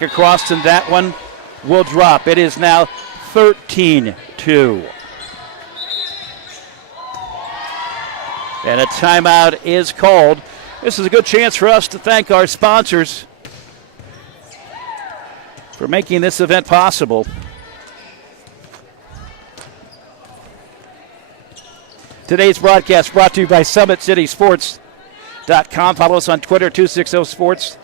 Across, and that one will drop. It is now 13-2. And a timeout is called. This is a good chance for us to thank our sponsors for making this event possible. Today's broadcast brought to you by SummitCitySports.com. Follow us on Twitter, 260Sports.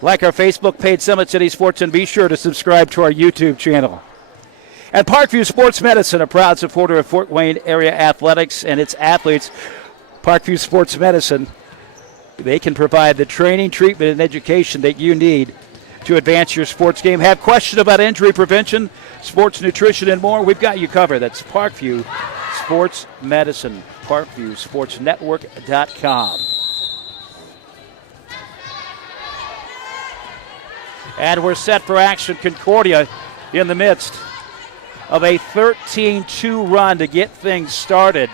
Like our Facebook page, Summit City Sports, and be sure to subscribe to our YouTube channel. And Parkview Sports Medicine, a proud supporter of Fort Wayne area athletics and its athletes. Parkview Sports Medicine, they can provide the training, treatment, and education that you need to advance your sports game. Have questions about injury prevention, sports nutrition, and more? We've got you covered. That's Parkview Sports Medicine, ParkviewSportsNetwork.com. And we're set for action. Concordia in the midst of a 13-2 run to get things started.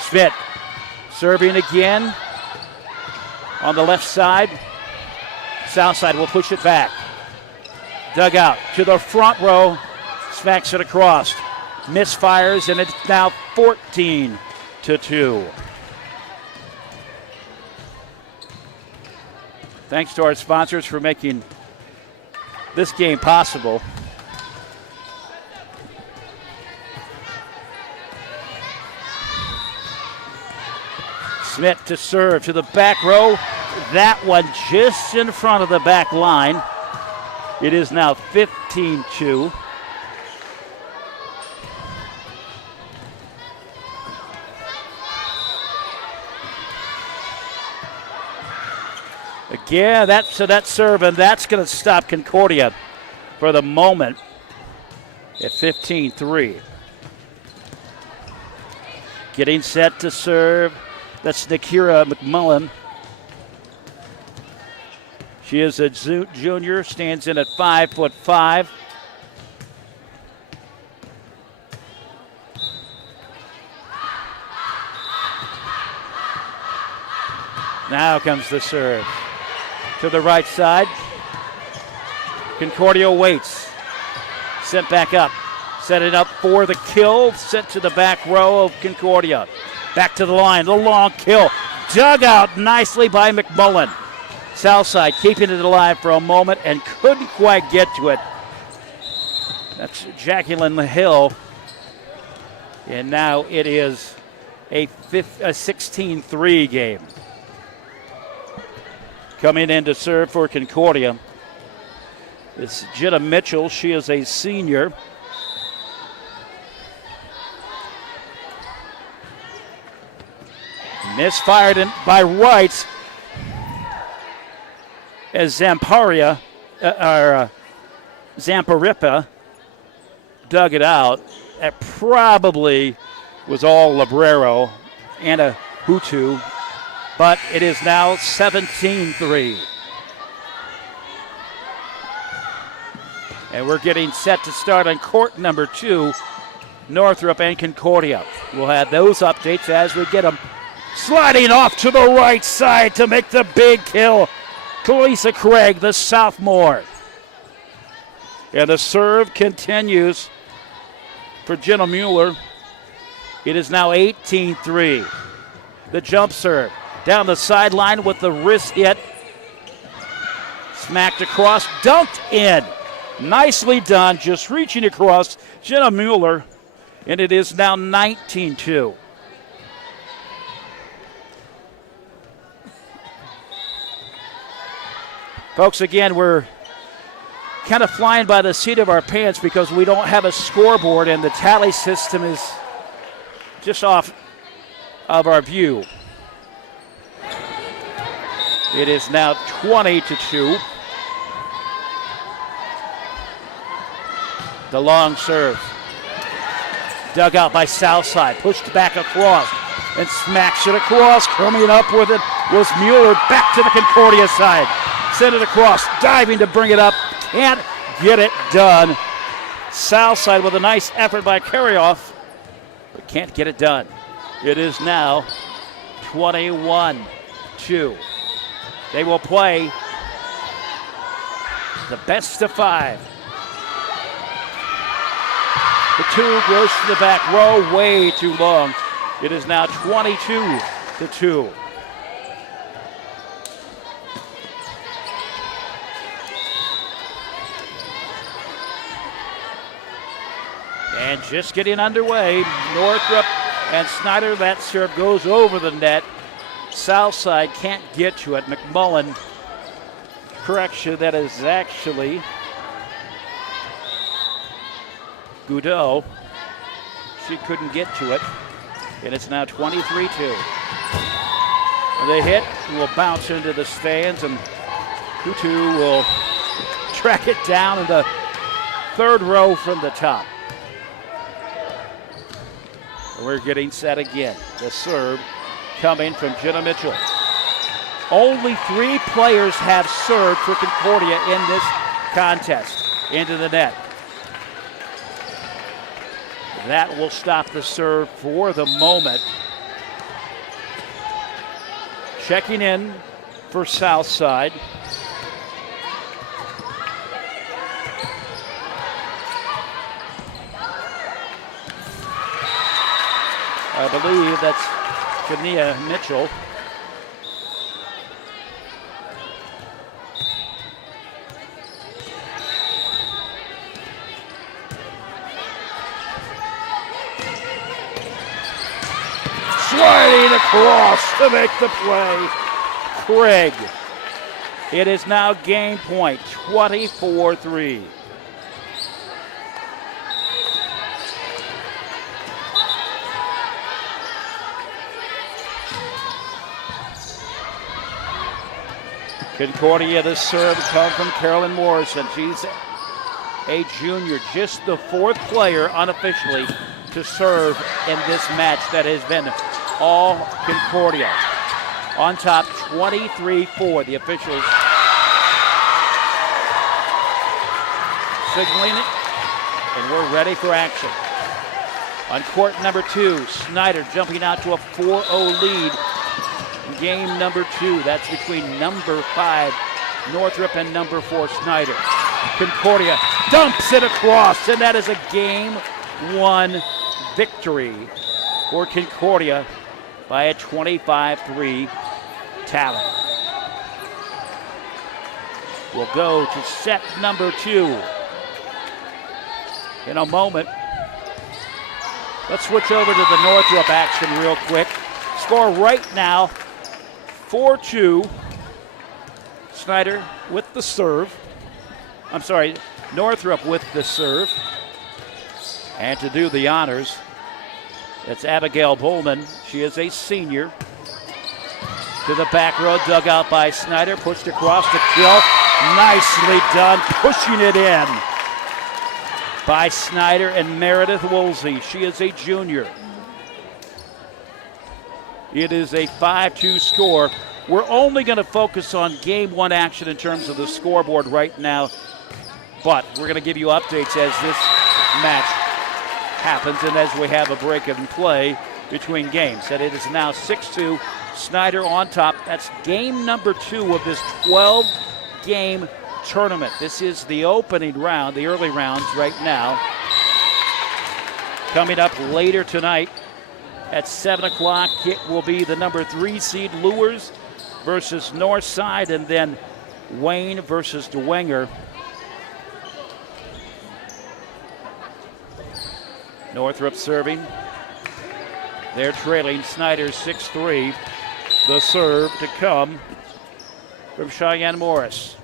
Schmidt serving again on the left side. South side will push it back. Dug out to the front row. Smacks it across. Misfires, and it's now 14-2. Thanks to our sponsors for making this game possible. Smith to serve to the back row. That one just in front of the back line. It is now 15-2. Again, that serve, and that's going to stop Concordia for the moment at 15-3. Getting set to serve. That's Nakira McMullen. She is a junior, stands in at 5'5". Now comes the serve. To the right side. Concordia waits. Sent back up. Set it up for the kill. Sent to the back row of Concordia. Back to the line. The long kill. Dug out nicely by McMullen. Southside keeping it alive for a moment and couldn't quite get to it. That's Jacqueline Hill. And now it is a 16-3 game. Coming in to serve for Concordia is Jenna Mitchell. She is a senior. Misfired by Wright as Zamparipa dug it out. That probably was all Librero and a Hutu. But it is now 17-3. And we're getting set to start on court number 2, Northrop and Concordia. We'll have those updates as we get them. Sliding off to the right side to make the big kill. Kalisa Craig, the sophomore. And the serve continues for Jenna Mueller. It is now 18-3. The jump serve. Down the sideline with the wrist hit. Smacked across, dunked in. Nicely done, just reaching across. Jenna Mueller, and it is now 19-2. Folks, again, we're kind of flying by the seat of our pants because we don't have a scoreboard and the tally system is just off of our view. It is now 20-2. The long serve. Dug out by Southside. Pushed back across and smacks it across. Coming up with it was Mueller. Back to the Concordia side. Send it across. Diving to bring it up. Can't get it done. Southside with a nice effort by Carryoff, but can't get it done. It is now 21-2. They will play the best of 5. The 2 goes to the back row, way too long. It is now 22-2. And just getting underway, Northrop and Snider, that serve goes over the net. Southside can't get to it. McMullen, correction, that is actually Goudot. She couldn't get to it. And it's now 23-2. The hit will bounce into the stands, and Kutu will track it down in the 3rd row from the top. We're getting set again. The serve coming from Jenna Mitchell. Only 3 players have served for Concordia in this contest. Into the net. That will stop the serve for the moment. Checking in for Southside. I believe that's Jania Mitchell. Sliding across to make the play. Craig. It is now game point, 24-3. Concordia, the serve come from Carolyn Morrison. She's a junior, just the 4th player unofficially to serve in this match that has been all Concordia. On top, 23-4. The officials signaling it, and we're ready for action. On court number 2, Snider jumping out to a 4-0 lead. Game number 2, that's between number 5, Northrop, and number 4, Snider. Concordia dumps it across, and that is a game 1 victory for Concordia by a 25-3 tally. We'll go to set number 2 in a moment. Let's switch over to the Northrop action real quick. Score right now, 4-2. Snider with the serve. I'm sorry, Northrop with the serve. And to do the honors, it's Abigail Bowman. She is a senior. To the back row, dug out by Snider, pushed across to kill. Nicely done, pushing it in by Snider and Meredith Woolsey. She is a junior. It is a 5-2 score. We're only going to focus on game 1 action in terms of the scoreboard right now, but we're going to give you updates as this match happens and as we have a break in play between games. And it is now 6-2, Snider on top. That's game number 2 of this 12-game tournament. This is the opening round, the early rounds right now. Coming up later tonight, at 7 o'clock, it will be the number 3 seed Luers versus Northside, and then Wayne versus Dwenger. Northrop serving. They're trailing Snider 6-3. The serve to come from Cheyenne Morris.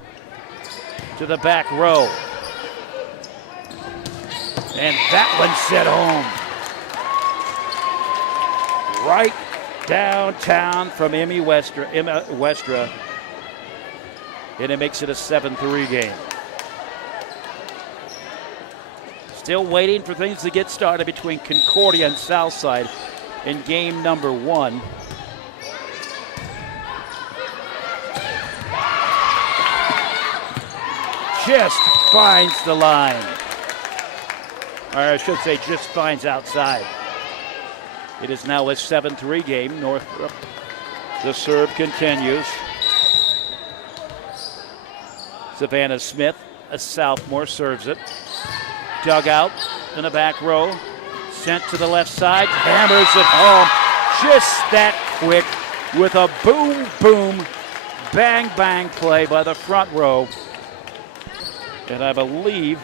To the back row. And that one set home. Right downtown from Emma Westra. and it makes it a 7-3 game. Still waiting for things to get started between Concordia and Southside in game number 1. Just finds the line. Or I should say just finds outside. It is now a 7-3 game. Northrop, the serve continues. Savannah Smith, a sophomore, serves it. Dug out in the back row. Sent to the left side. Hammers it home. Just that quick with a boom, boom, bang, bang play by the front row. And I believe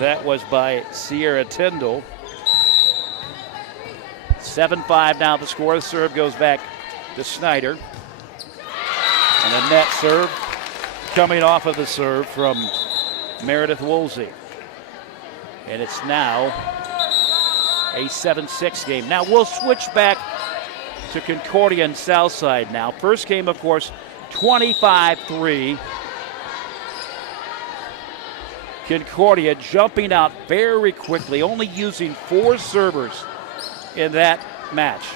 that was by Sierra Tyndall. 7-5 now the score. The serve goes back to Snider. And a net serve coming off of the serve from Meredith Woolsey. And it's now a 7-6 game. Now we'll switch back to Concordia and Southside now. First game, of course, 25-3. Concordia jumping out very quickly, only using 4 servers in that match.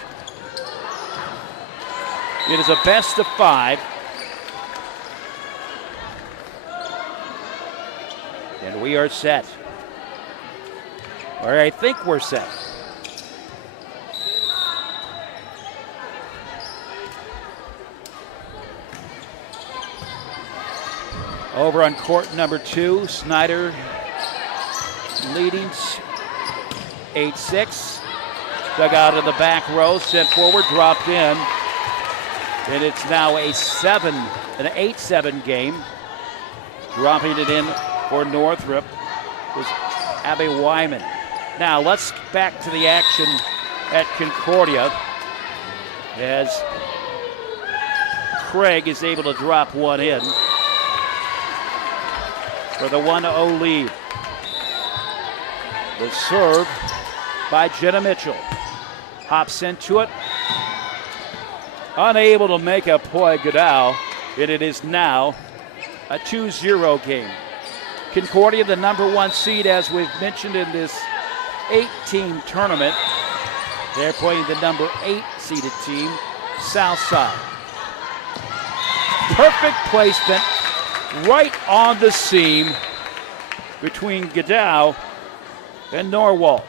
It is a best of 5. And we are set. Or I think we're set. Over on court number 2, Snider leading 8-6. Dug out in the back row, sent forward, dropped in. And it's now an 8-7 game. Dropping it in for Northrop was Abby Wyman. Now let's get back to the action at Concordia as Craig is able to drop one in for the 1-0 lead. The serve by Jenna Mitchell. Hops into it. Unable to make a play, Goodell, and it is now a 2-0 game. Concordia, the number 1 seed, as we've mentioned in this 8-team tournament. They're playing the number 8 seeded team, Southside. Perfect placement right on the seam between Goodell and Norwalk.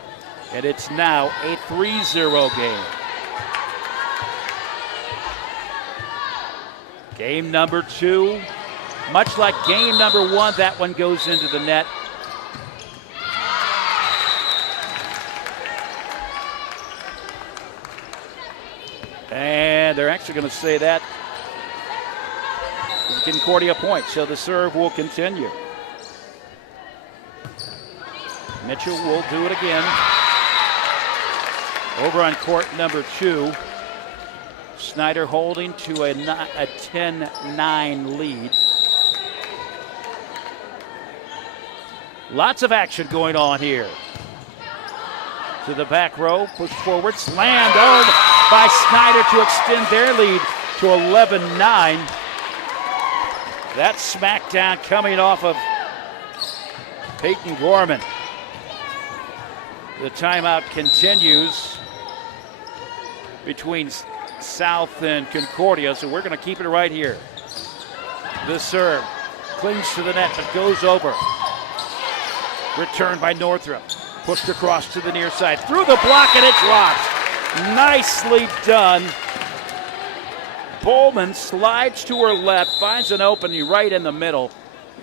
And it's now a 3-0 game. Game number 2, much like game number 1, that one goes into the net. And they're actually going to say that is a Concordia point, so the serve will continue. Mitchell will do it again. Over on court number 2, Snider holding to a 10-9 lead. Lots of action going on here. To the back row, push forward, slammed on by Snider to extend their lead to 11-9. That smackdown coming off of Peyton Gorman. The timeout continues between South and Concordia, so we're going to keep it right here. The serve clings to the net but goes over. Returned by Northrop. Pushed across to the near side. Through the block and it drops. Nicely done. Bowman slides to her left, finds an opening right in the middle.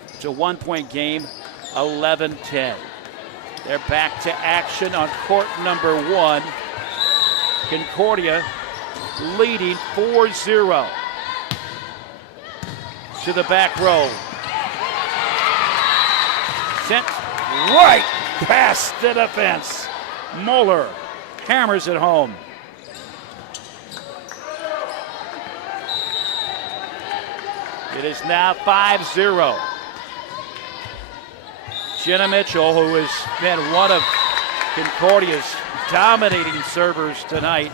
It's a 1-point game, 11-10. They're back to action on court number 1. Concordia leading 4-0. To the back row. Sent right past the defense. Muller hammers it home. It is now 5-0. Jenna Mitchell, who has been one of Concordia's dominating servers tonight,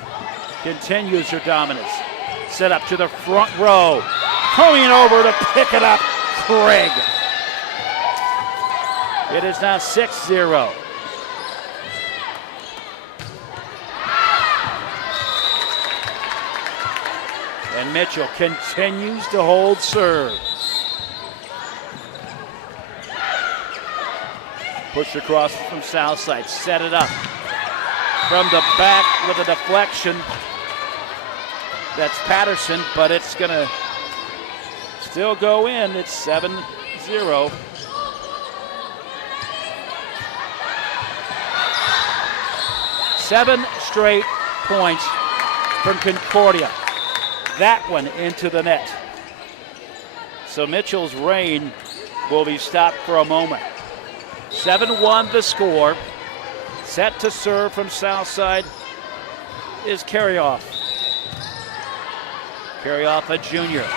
continues her dominance. Set up to the front row. Coming over to pick it up, Craig. It is now 6-0. And Mitchell continues to hold serve. Push across from Southside, set it up. From the back with a deflection. That's Patterson, but it's gonna still go in. It's 7-0. Seven straight points from Concordia. That one into the net. So Mitchell's reign will be stopped for a moment. 7-1 the score. Set to serve from Southside is Carryoff. Carryoff, a junior.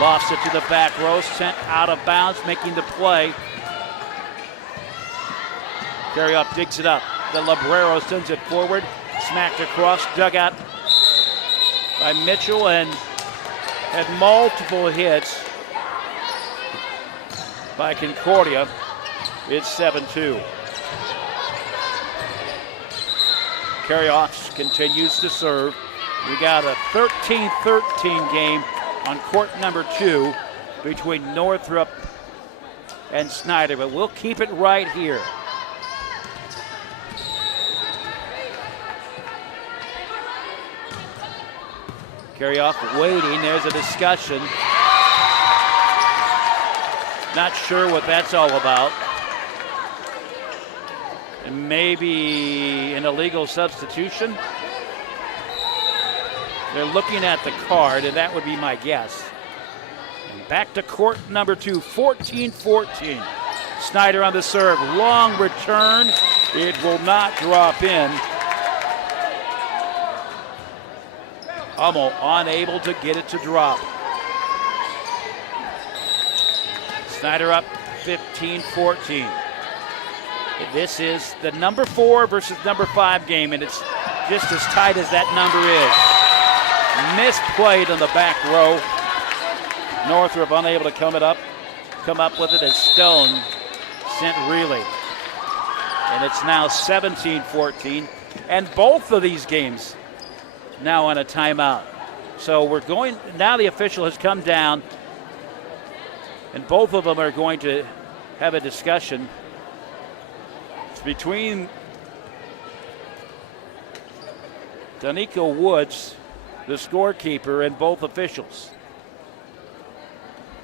Lofts it to the back row, sent out of bounds, making the play. Carryoff digs it up. The Librero sends it forward, smacked across, dugout by Mitchell, and had multiple hits by Concordia. It's 7-2. Carryoff continues to serve. We got a 13-13 game on court number 2 between Northrop and Snider, but we'll keep it right here. Carryoff waiting. There's a discussion. Not sure what that's all about. And maybe an illegal substitution. They're looking at the card, and that would be my guess. And back to court number 2, 14-14. Snider on the serve. Long return. It will not drop in. Hummel unable to get it to drop. Snider up 15-14. This is the number 4 versus number 5 game, and it's just as tight as that number is. Misplayed on the back row. Northrop unable to come up with it as Stone sent Reilly. And it's now 17-14, and both of these games now on a timeout. So we're going, now the official has come down, and both of them are going to have a discussion. It's between Danico Woods, the scorekeeper, and both officials.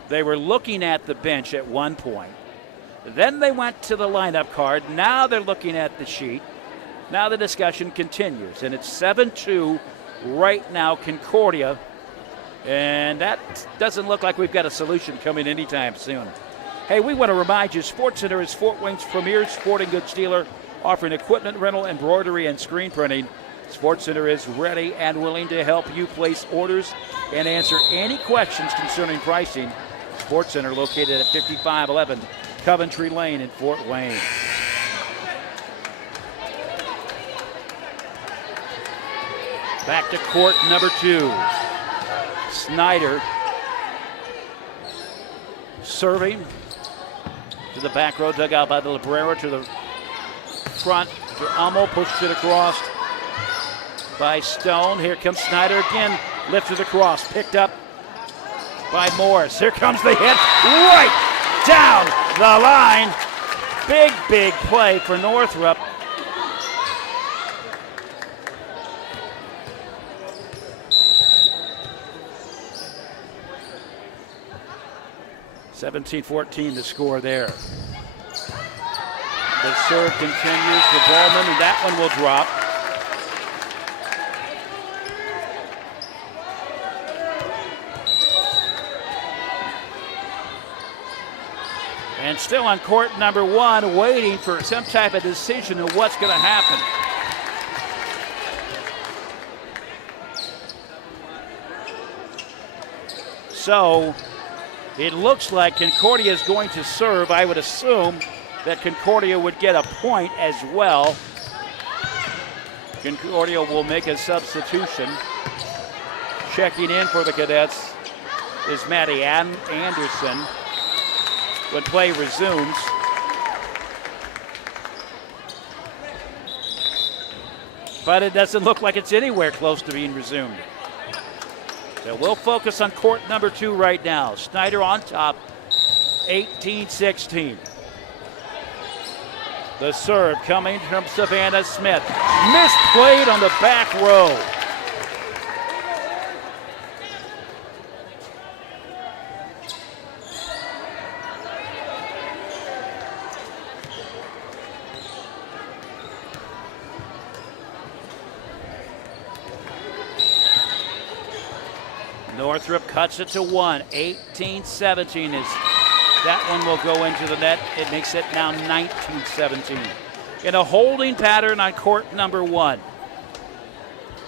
They were looking at the bench at one point. Then they went to the lineup card. Now they're looking at the sheet. Now the discussion continues, and it's 7-2 right now, Concordia. And that doesn't look like we've got a solution coming anytime soon. Hey, we want to remind you, Sports Center is Fort Wayne's premier sporting goods dealer, offering equipment rental, embroidery, and screen printing. Sports Center is ready and willing to help you place orders and answer any questions concerning pricing. Sports Center located at 5511 Coventry Lane in Fort Wayne. Back to court number 2. Snider serving to the back row, dug out by the Librero to the front to Hummel, pushed it across by Stone. Here comes Snider again, lifted across, picked up by Morris. Here comes the hit, right down the line. Big play for Northrop. (17-14) the score there. The serve continues for Ballman, and that one will drop. And still on court number 1, waiting for some type of decision of what's going to happen. So it looks like Concordia is going to serve. I would assume that Concordia would get a point as well. Concordia will make a substitution. Checking in for the Cadets is Maddie Anderson when play resumes. But it doesn't look like it's anywhere close to being resumed. So we'll focus on court number 2 right now. Snider on top, 18-16. The serve coming from Savannah Smith. Misplayed on the back row. Northrop cuts it to 1. 18-17 is that one will go into the net. It makes it now 19-17. In a holding pattern on court number 1.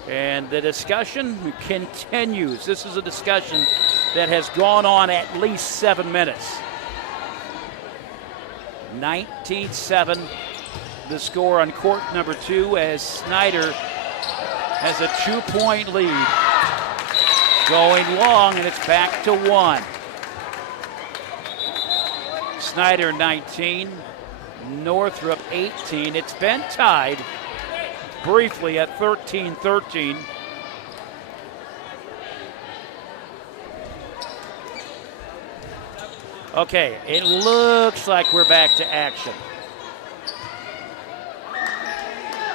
And the discussion continues. This is a discussion that has gone on at least 7 minutes. 19-7 the score on court number 2 as Snider has a 2-point lead. Going long, and it's back to 1. Snider 19, Northrop 18. It's been tied briefly at 13-13. Okay, it looks like we're back to action.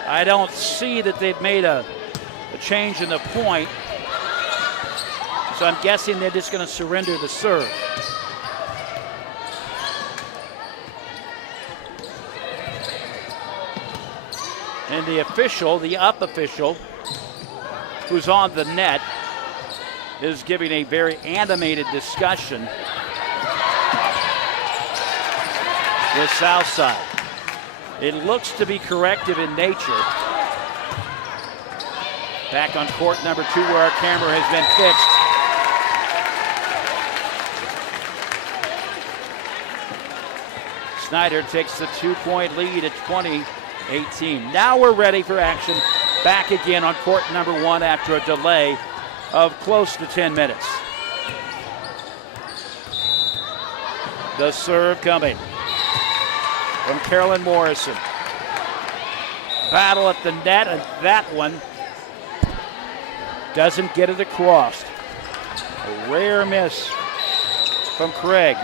I don't see that they've made a change in the point. So I'm guessing they're just going to surrender the serve. And the official, the up official, who's on the net, is giving a very animated discussion with Southside. It looks to be corrective in nature. Back on court number 2 where our camera has been fixed. Snider takes the 2-point lead at 20-18. Now we're ready for action. Back again on court number 1 after a delay of close to 10 minutes. The serve coming from Carolyn Morrison. Battle at the net, and that one doesn't get it across. A rare miss from Craig.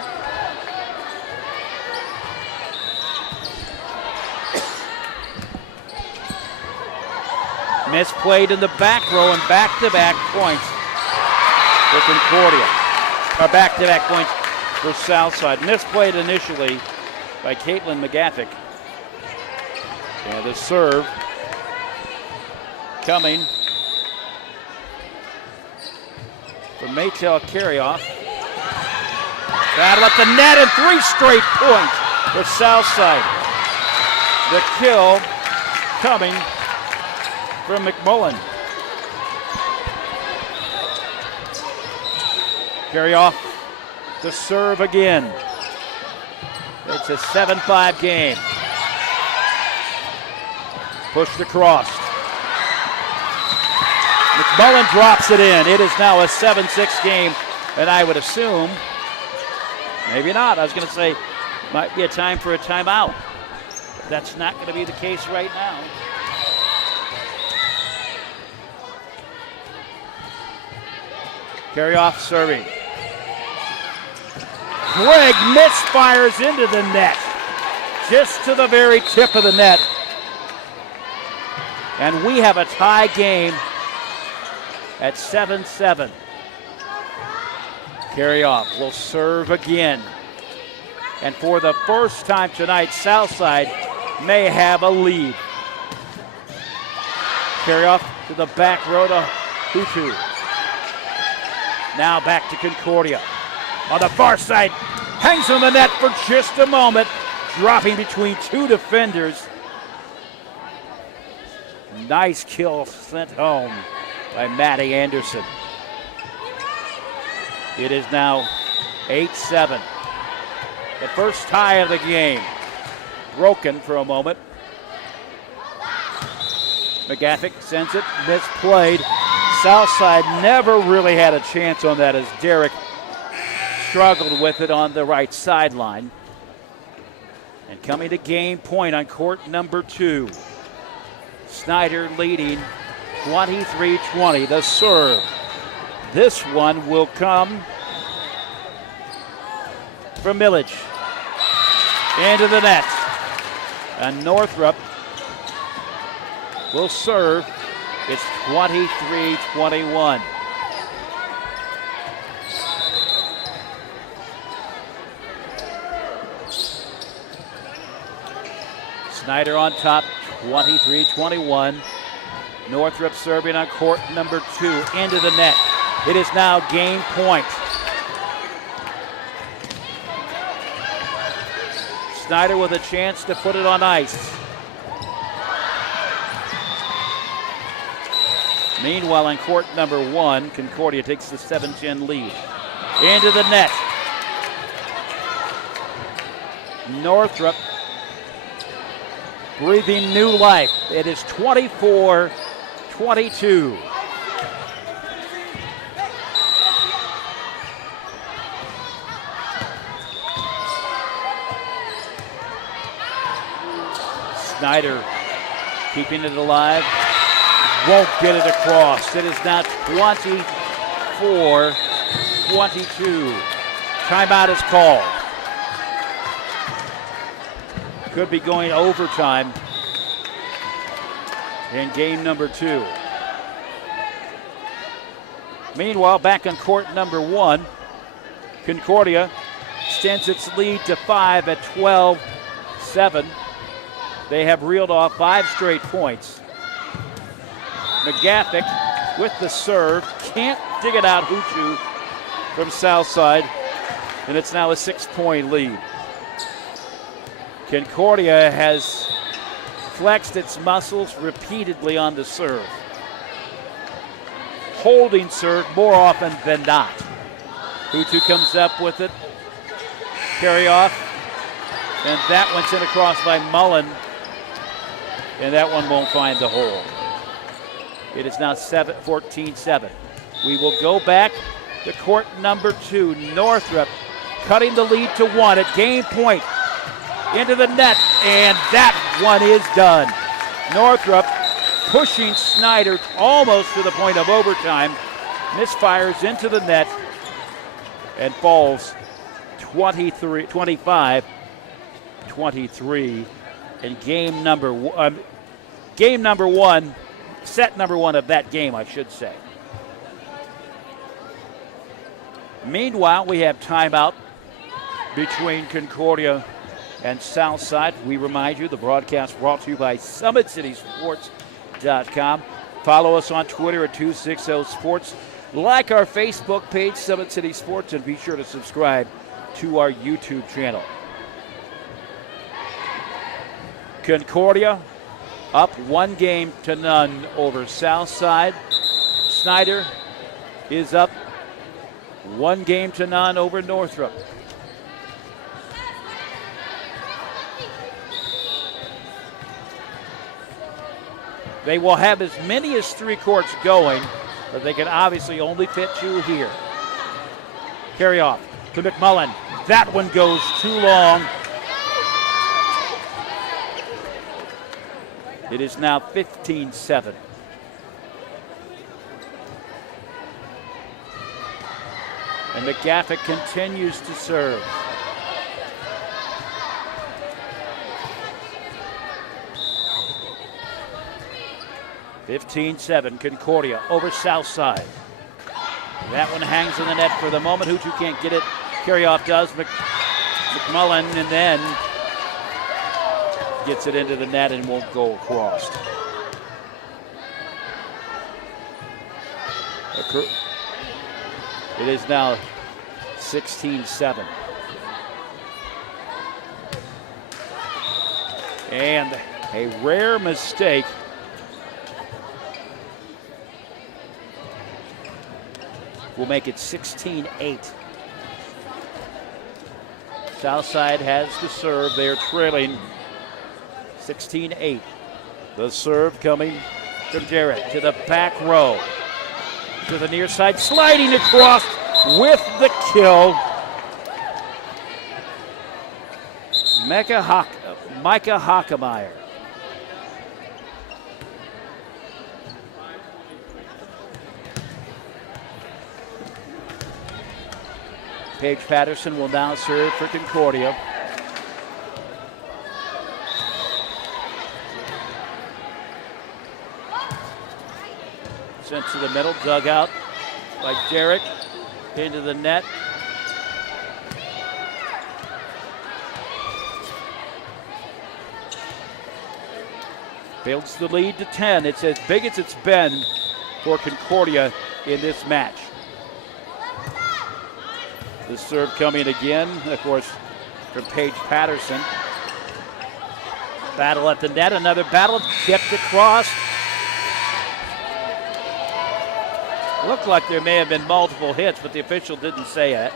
Misplayed in the back row and back-to-back points for Concordia. Or back-to-back points for Southside. Misplayed initially by Caitlin McGaffick. And the serve coming from Maytel Carryoff. Battle at the net and 3 straight points for Southside. The kill coming from McMullen. Carryoff to serve again. It's a 7-5 game. Pushed across. McMullen drops it in. It is now a 7-6 game, and I would assume, maybe not. I was going to say, might be a time for a timeout. But that's not going to be the case right now. Carryoff serving. Craig misfires into the net. Just to the very tip of the net. And we have a tie game at 7-7. Carryoff will serve again. And for the first time tonight, Southside may have a lead. Carryoff to the back row to Hutu. Now back to Concordia. On the far side, hangs on the net for just a moment, dropping between 2 defenders. Nice kill sent home by Maddie Anderson. It is now 8-7. The first tie of the game. Broken for a moment. McGaffick sends it, misplayed. Southside never really had a chance on that as Derek struggled with it on the right sideline. And coming to game point on court number 2. Snider leading 23-20. The serve. This one will come from Millage. Into the net. And Northrop will serve. It's 23-21. Snider on top, 23-21. Northrop serving on court number 2 into the net. It is now game point. Snider with a chance to put it on ice. Meanwhile, on court number 1, Concordia takes the 7-10 lead. Into the net. Northrop breathing new life. It is 24-22. Snider keeping it alive. Won't get it across. It is now 24-22. Timeout is called. Could be going overtime in game number 2. Meanwhile, back on court number 1, Concordia extends its lead to 5 at 12-7. They have reeled off 5 straight points. McGathick with the serve. Can't dig it out, Huchu from Southside. And it's now a 6-point lead. Concordia has flexed its muscles repeatedly on the serve. Holding serve more often than not. Hutu comes up with it. Carry off. And that one's sent across by Mullen. And that one won't find the hole. It is now 14-7. We will go back to court number 2. Northrop cutting the lead to 1 at game point. Into the net, and that one is done. Northrop pushing Snider almost to the point of overtime. Misfires into the net and falls 25-23 in game number 1, set number 1 of that game, I should say. Meanwhile, we have timeout between Concordia and Southside. We remind you, the broadcast brought to you by SummitCitySports.com. Follow us on Twitter at 260sports. Like our Facebook page, Summit City Sports, and be sure to subscribe to our YouTube channel. Concordia up 1-0 over Southside. Snider is up 1-0 over Northrop. They will have as many as 3 courts going, but they can obviously only fit 2 here. Carry off to McMullen. That one goes too long. It is now 15-7. And McGathick continues to serve. (15-7) Concordia over Southside. That one hangs in the net for the moment. Hutu can't get it. Carryoff does. McMullen, and then gets it into the net and won't go across. It is now 16-7. And a rare mistake. Will make it 16-8. Southside has to serve. They're trailing 16-8. The serve coming from Jarrett to the back row. To the near side, sliding across with the kill. Micah Hockemeyer. Paige Patterson will now serve for Concordia. Sent to the middle, dug out by Derrick, into the net. Builds the lead to 10. It's as big as it's been for Concordia in this match. The serve coming again, of course, from Paige Patterson. Battle at the net, another battle, tipped across. Looked like there may have been multiple hits, but the official didn't say it.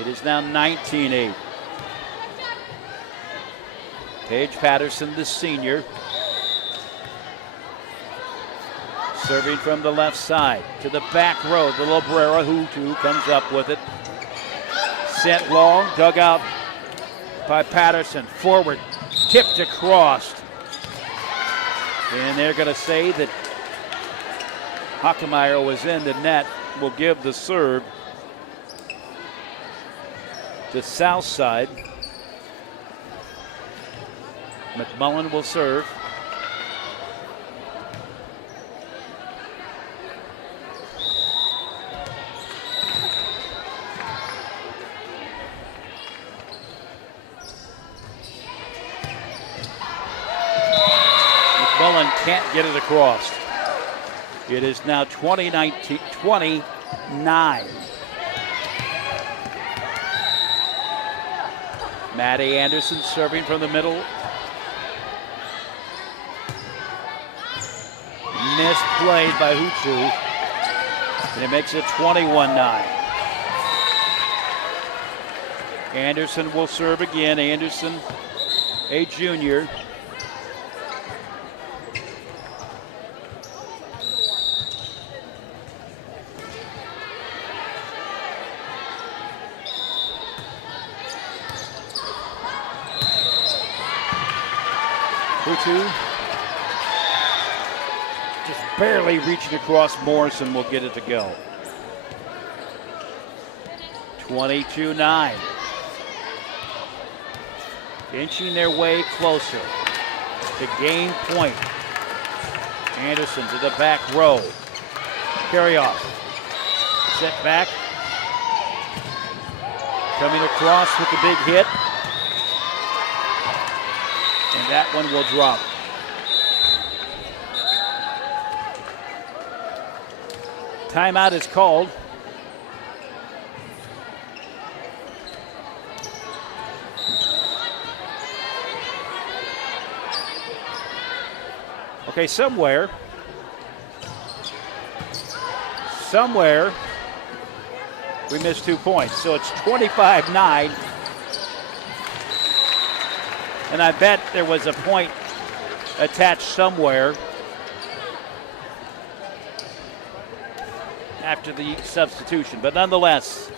It is now 19-8. Paige Patterson, the senior, serving from the left side to the back row. The Lobrera, who too comes up with it. Sent long, dug out by Patterson. Forward, tipped across. And they're going to say that Hockemeyer was in the net. Will give the serve to Southside. McMullen will serve. McMullen can't get it across. It is now 29. Maddie Anderson serving from the middle. Misplayed by Hutu. And it makes it 21-9. Anderson will serve again. Anderson, a junior. Hutu just barely reaching across. Morrison will get it to go. 22-9. Inching their way closer to game point. Anderson to the back row. Carry off. Set back. Coming across with the big hit. And that one will drop. Timeout is called. Okay, somewhere we missed 2 points. So it's 25-9. And I bet there was a point attached somewhere after the substitution. But nonetheless,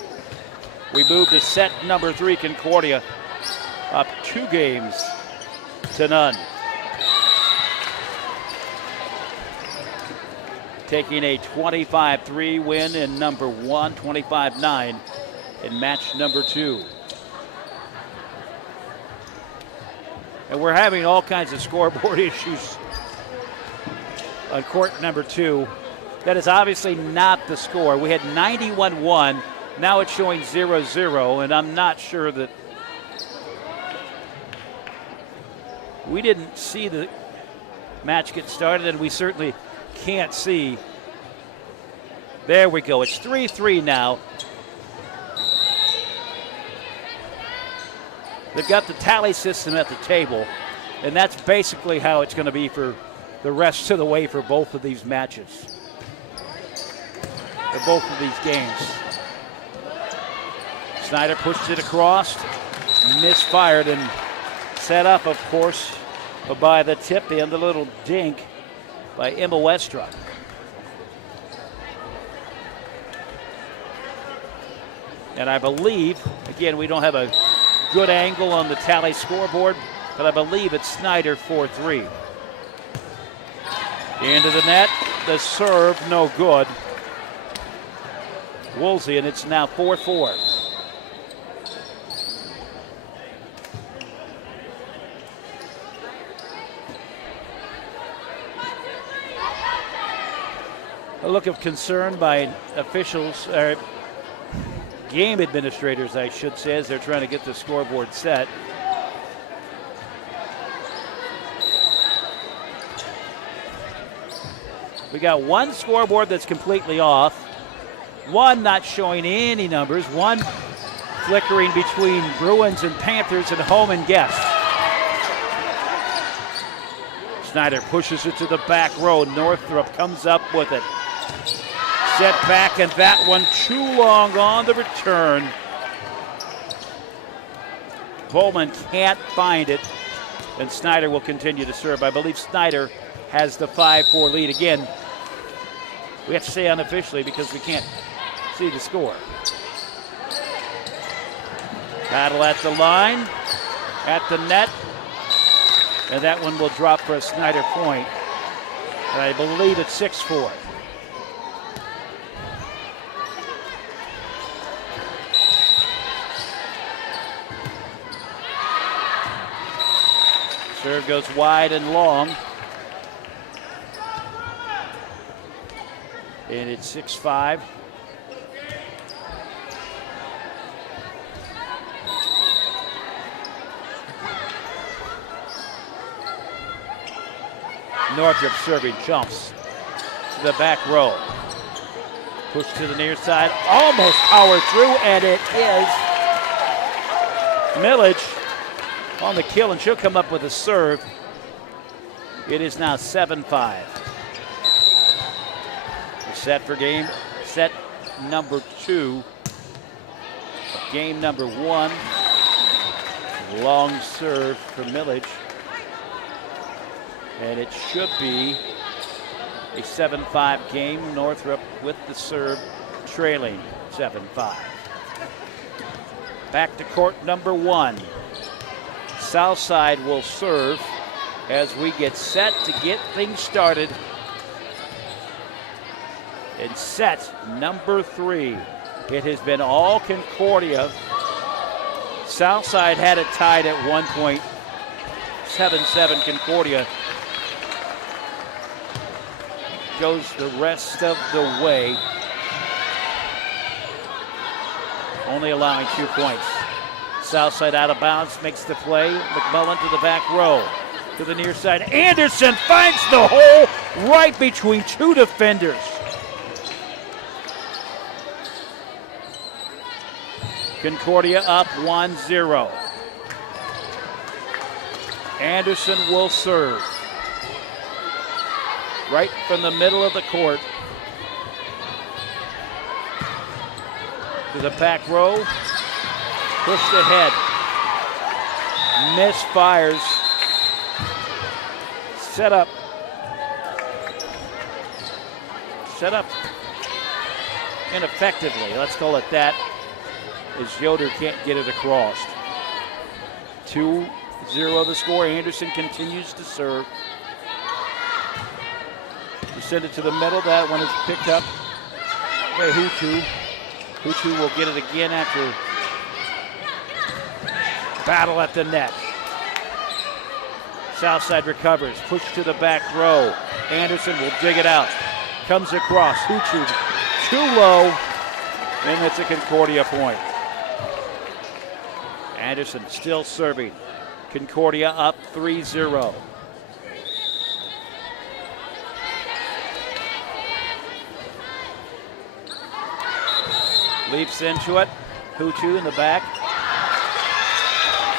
we move to set number 3, Concordia, up 2-0. Taking a 25-3 win in number 1, 25-9 in match number 2. And we're having all kinds of scoreboard issues on court number 2. That is obviously not the score. We had 91-1. Now it's showing 0-0, and I'm not sure that we didn't see the match get started, and we certainly can't see. There we go. It's 3-3 now. They've got the tally system at the table, and that's basically how it's going to be for the rest of the way for both of these matches, for both of these games. Snider pushed it across, misfired, and set up, of course, by the tip in, the little dink by Emma Westra. And I believe, again, we don't have a good angle on the tally scoreboard, but I believe it's Snider 4-3. Into the net, the serve no good. Woolsey, and it's now 4-4. A look of concern by officials, or game administrators, I should say, as they're trying to get the scoreboard set. We got one scoreboard that's completely off, one not showing any numbers, one flickering between Bruins and Panthers and home and guest. Snider pushes it to the back row. Northrop comes up with it. Set back, and that one too long on the return. Bowman can't find it, and Snider will continue to serve. I believe Snider has the 5-4 lead again. We have to say unofficially because we can't see the score. Battle at the line, at the net, and that one will drop for a Snider point. And I believe it's 6-4. Serve goes wide and long. And it's 6-5. Northrop serving, jumps to the back row. Push to the near side, almost power through, and it is Millage on the kill, and she'll come up with a serve. It is now 7-5. Set for set number 2. Game number 1. Long serve for Millage. And it should be a 7-5 game. Northrop with the serve, trailing 7-5. Back to court number 1. Southside will serve as we get set to get things started. In set number 3, it has been all Concordia. Southside had it tied at one point, 7-7 Concordia. Goes the rest of the way, only allowing 2 points. Southside out of bounds, makes the play. McMullen to the back row, to the near side. Anderson finds the hole right between 2 defenders. Concordia up 1-0. Anderson will serve. Right from the middle of the court. To the back row. Pushed ahead. Misfires. Set up. Ineffectively, let's call it that, as Yoder can't get it across. 2-0 the score. Anderson continues to serve. We send it to the middle. That one is picked up by Hutu. Hutu will get it again after battle at the net. Southside recovers. Push to the back row. Anderson will dig it out. Comes across. Hutu too low. And it's a Concordia point. Anderson still serving. Concordia up 3-0. Leaps into it. Hutu in the back.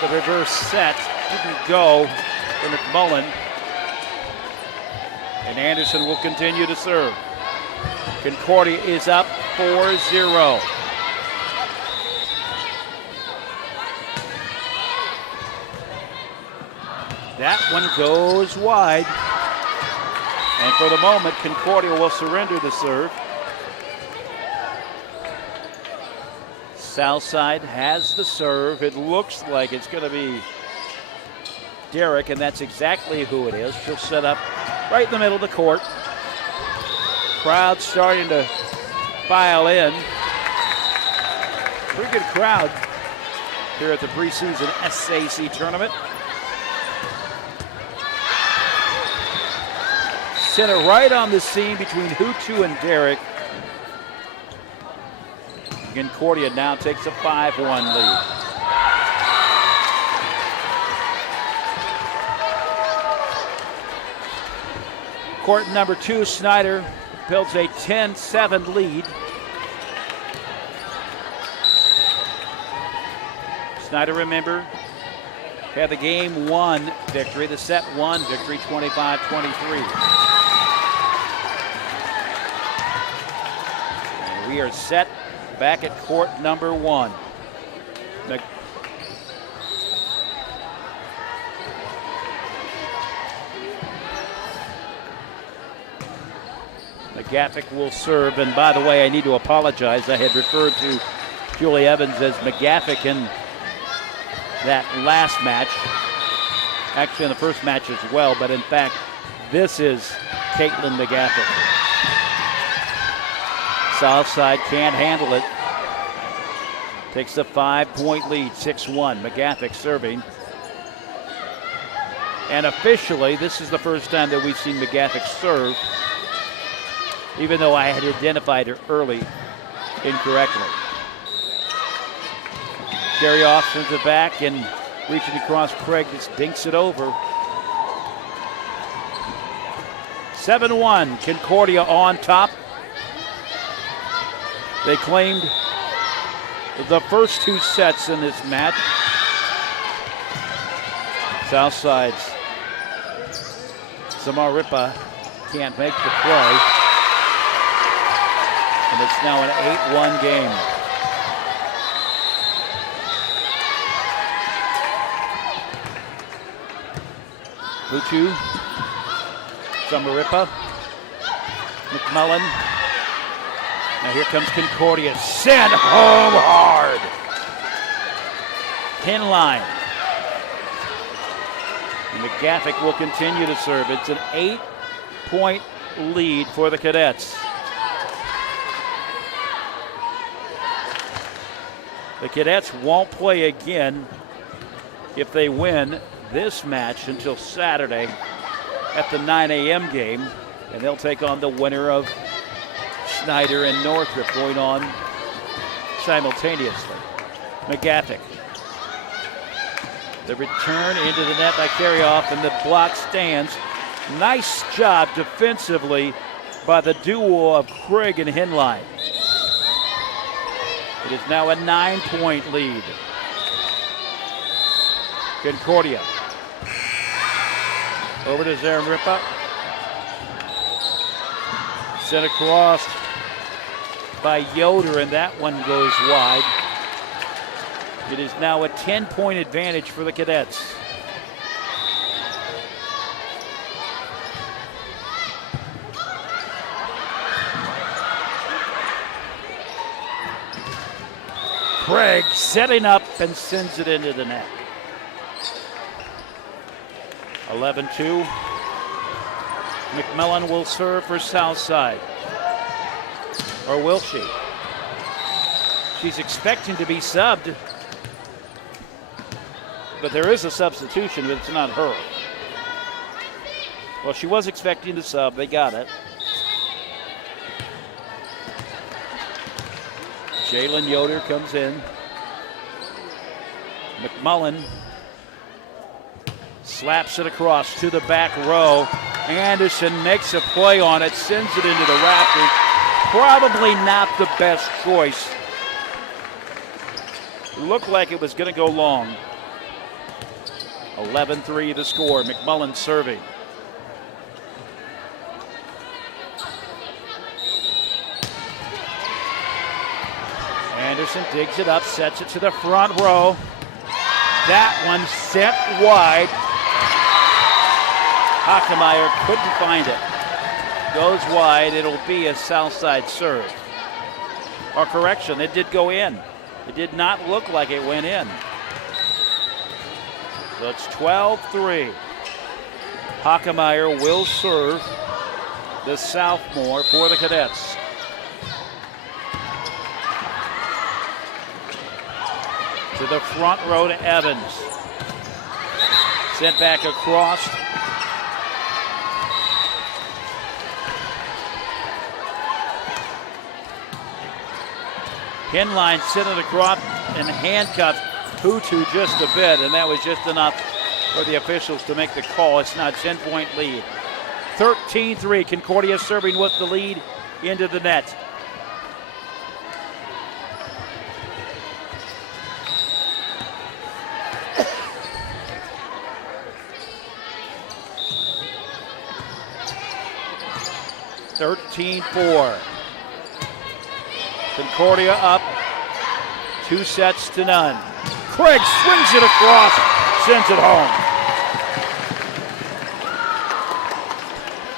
The reverse set didn't go for McMullen. And Anderson will continue to serve. Concordia is up 4-0. That one goes wide. And for the moment, Concordia will surrender the serve. Southside has the serve. It looks like it's going to be Derrick, and that's exactly who it is. She'll set up right in the middle of the court. Crowd starting to file in. Pretty good crowd here at the preseason SAC tournament. Center right on the scene between Hutu and Derrick. Concordia now takes a 5-1 lead. Court number 2, Snider builds a 10-7 lead. Snider, remember, had the game 1 victory, the set 1 victory, 25-23. And we are set back at court number 1. McGaffick will serve, and by the way, I need to apologize. I had referred to Julie Evans as McGaffick in that last match, actually in the first match as well, but in fact, this is Caitlin McGaffick. Southside can't handle it. Takes a 5-point lead, 6-1. McGaffick serving. And officially, this is the first time that we've seen McGaffick serve, even though I had identified her early incorrectly. Carry off, sends it back, and reaching across, Craig just dinks it over. 7-1, Concordia on top. They claimed the first 2 sets in this match. Southside's Samaripa can't make the play. And it's now an 8-1 game. Hutu, Samaripa, McMullen. Now here comes Concordia, sent home hard. Pin line. And McGaffick will continue to serve. It's an 8-point lead for the Cadets. The Cadets won't play again if they win this match until Saturday at the 9 a.m. game, and they'll take on the winner of Snider and Northrop going on simultaneously. McGaffick. The return into the net by Carryoff, and the block stands. Nice job defensively by the duo of Craig and Henline. It is now a 9-point lead. Concordia. Over to Zarenripa. Sent across by Yoder, and that one goes wide. It is now a 10-point advantage for the Cadets. Craig setting up and sends it into the net. 11-2. McMillan will serve for Southside. Or will she? She's expecting to be subbed. But there is a substitution, but it's not her. Well, she was expecting to sub. They got it. Jalen Yoder comes in. McMullen slaps it across to the back row. Anderson makes a play on it, sends it into the rafters. Probably not the best choice. It looked like it was going to go long. 11-3 the score. McMullen serving. Anderson digs it up, sets it to the front row. That one sent wide. Hockemeyer couldn't find it. Goes wide. It'll be a Southside serve. Or correction, it did go in. It did not look like it went in. So it's 12-3. Hockemeyer will serve the sophomore for the Cadets. To the front row to Evans. Sent back across. Hinline sent it across and handcuffed Hutu just a bit, and that was just enough for the officials to make the call. It's now a 10-point lead. 13-3, Concordia serving with the lead into the net. Concordia up 2-0. Craig swings it across, sends it home.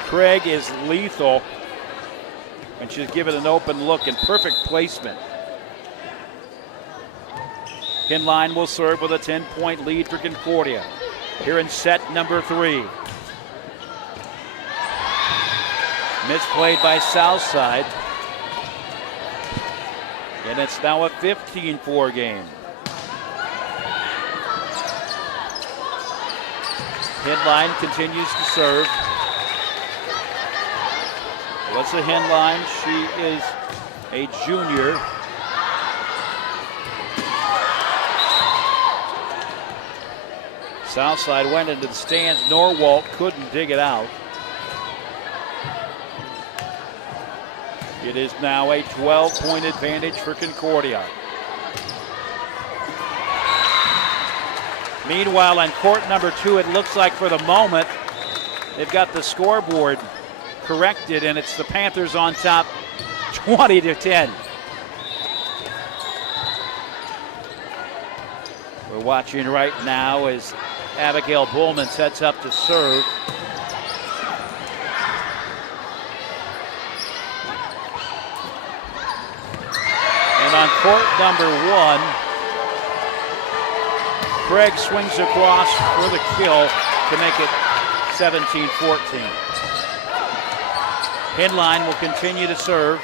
Craig is lethal, and she's given an open look and perfect placement. Hinline will serve with a 10-point lead for Concordia here in set number 3. Misplayed by Southside. And it's now a 15-4 game. Hinline continues to serve. Alyssa Hinline, she is a junior. Southside went into the stands. Norwalk couldn't dig it out. It is now a 12-point advantage for Concordia. Meanwhile, on court number 2, it looks like for the moment they've got the scoreboard corrected, and it's the Panthers on top 20-10. We're watching right now as Abigail Bullman sets up to serve. And on court number 1, Craig swings across for the kill to make it 17-14. Hinline will continue to serve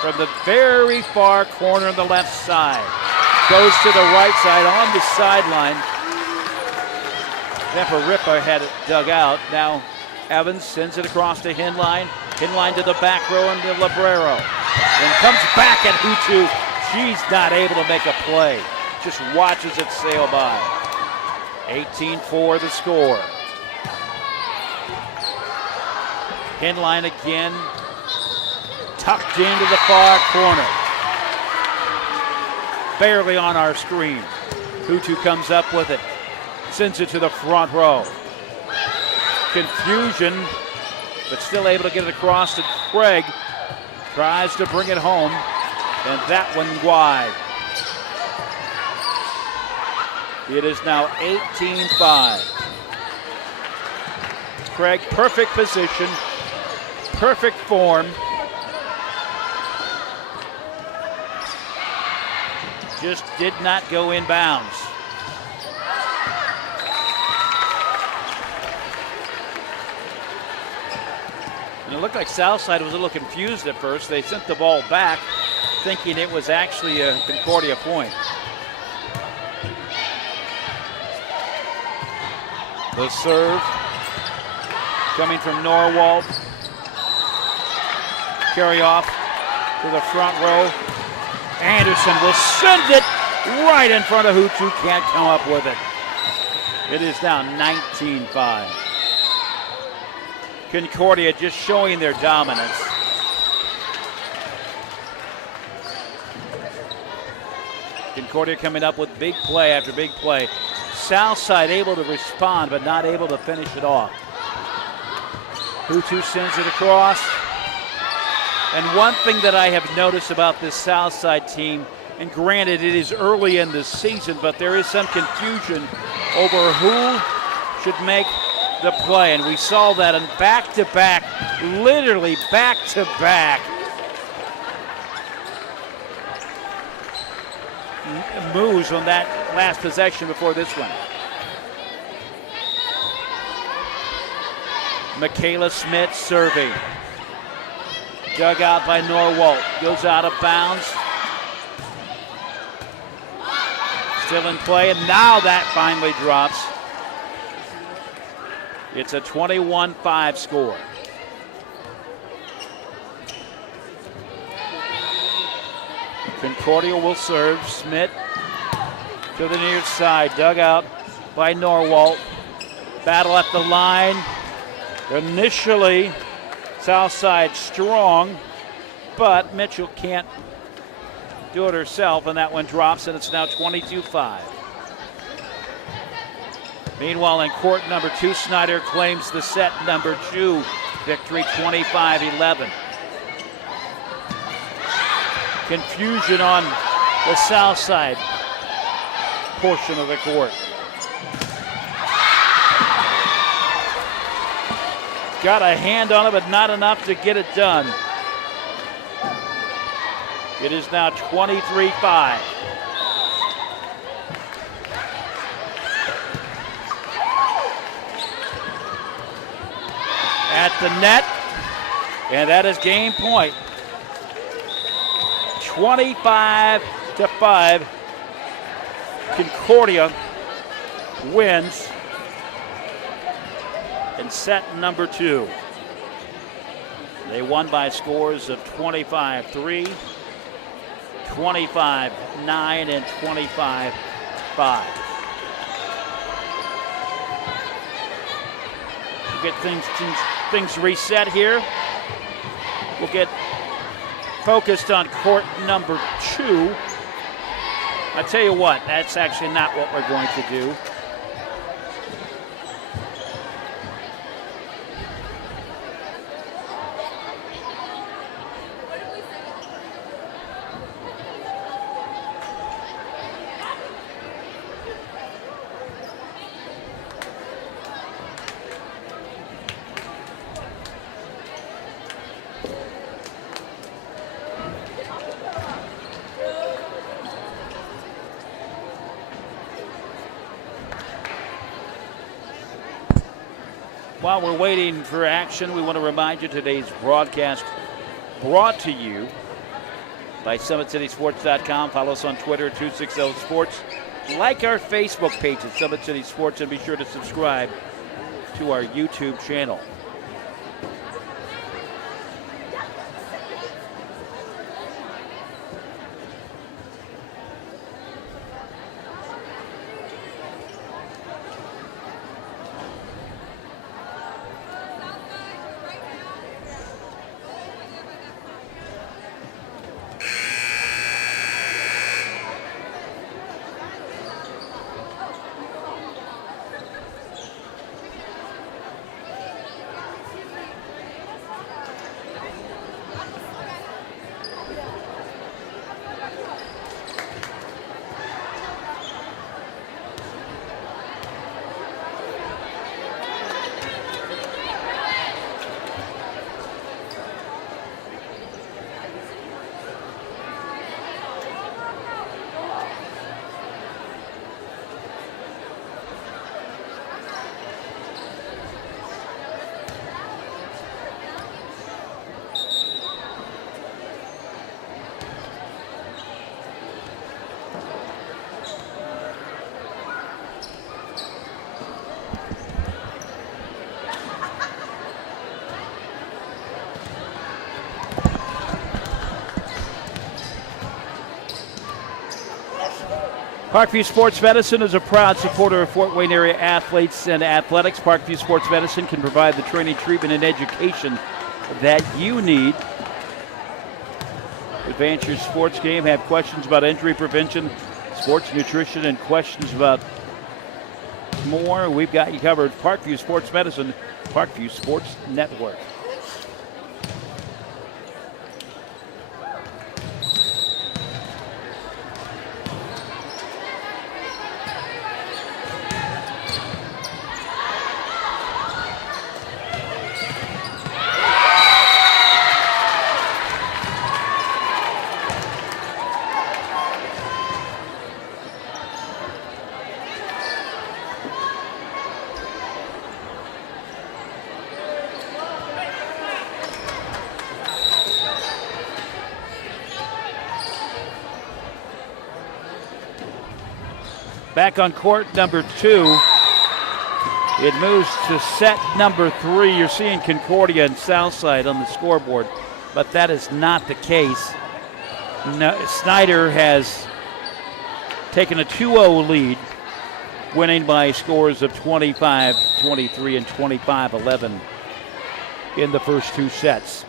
from the very far corner on the left side. Goes to the right side on the sideline. Zephyr Ripa had it dug out. Now Evans sends it across to Hinline. Hinline to the back row and to Librero. And comes back at Hutu. She's not able to make a play. Just watches it sail by. 18-4 the score. Hinline again. Tucked into the far corner. Barely on our screen. Hutu comes up with it. Sends it to the front row. Confusion, but still able to get it across to Craig. Tries to bring it home, and that one wide. It is now 18-5. Craig, perfect position, perfect form. Just did not go in bounds. And it looked like Southside was a little confused at first. They sent the ball back thinking it was actually a Concordia point. The serve coming from Norwalk. Carry off to the front row. Anderson will send it right in front of Hutu. Can't come up with it. It is now 19-5. Concordia just showing their dominance. Concordia coming up with big play after big play. Southside able to respond, but not able to finish it off. Hutu sends it across. And one thing that I have noticed about this Southside team, and granted it is early in the season, but there is some confusion over who should make the play. And we saw that in back-to-back, literally back-to-back moves on that last possession before this one. Michaela Smith serving. Dug out by Norwalt. Goes out of bounds. Still in play, and now that finally drops. It's a 21-5 score. Concordia will serve. Smith to the near side. Dug out by Norwalt. Battle at the line. Initially, Southside strong, but Mitchell can't do it herself, and that one drops, and it's now 22-5. Meanwhile, in court number 2, Snider claims the set number 2 victory, 25-11. Confusion on the south side portion of the court. Got a hand on it, but not enough to get it done. It is now 23-5. At the net, and that is game point. 25-5. Concordia wins in set number 2. They won by scores of 25-3, 25-9, and 25-5. We'll get things reset here. We'll get focused on court number 2. I tell you what, that's actually not what we're going to do. While we're waiting for action, we want to remind you today's broadcast brought to you by SummitCitySports.com. Follow us on Twitter at 260 Sports. Like our Facebook page at Summit City Sports, and be sure to subscribe to our YouTube channel. Parkview Sports Medicine is a proud supporter of Fort Wayne area athletes and athletics. Parkview Sports Medicine can provide the training, treatment, and education that you need. Advance your sports game. Have questions about injury prevention, sports nutrition, and questions about more. We've got you covered. Parkview Sports Medicine, Parkview Sports Network. Back on court number 2. It moves to set number 3. You're seeing Concordia and Southside on the scoreboard, but that is not the case. No, Snider has taken a 2-0 lead, winning by scores of 25-23 and 25-11 in the first 2 sets.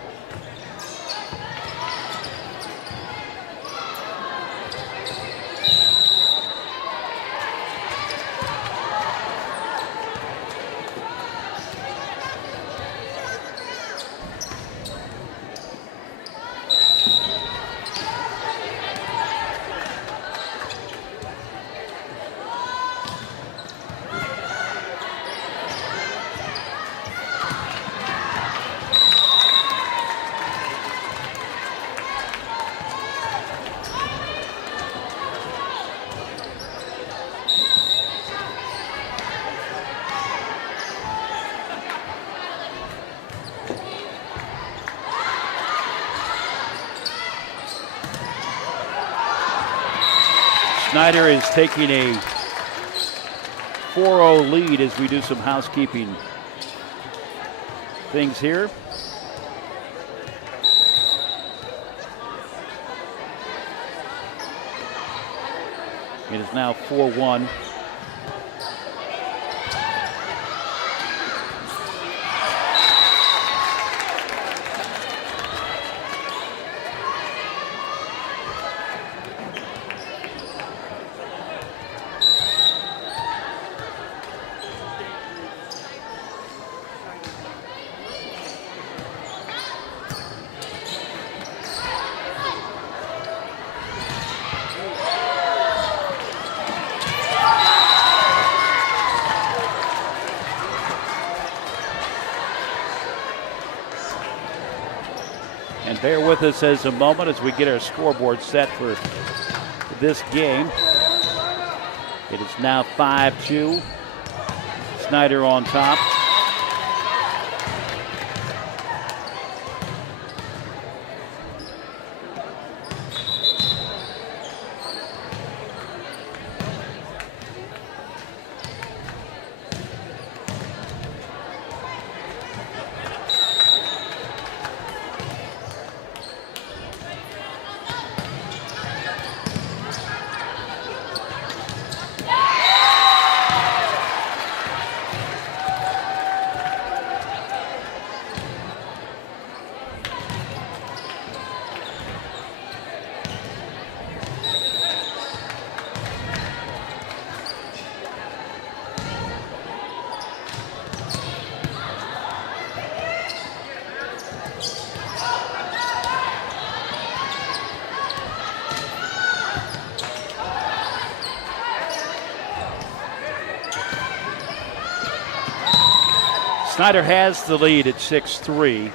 Snider is taking a 4-0 lead as we do some housekeeping things here. It is now 4-1. Bear with us as a moment as we get our scoreboard set for this game. It is now 5-2. Snider on top. Snider has the lead at 6-3.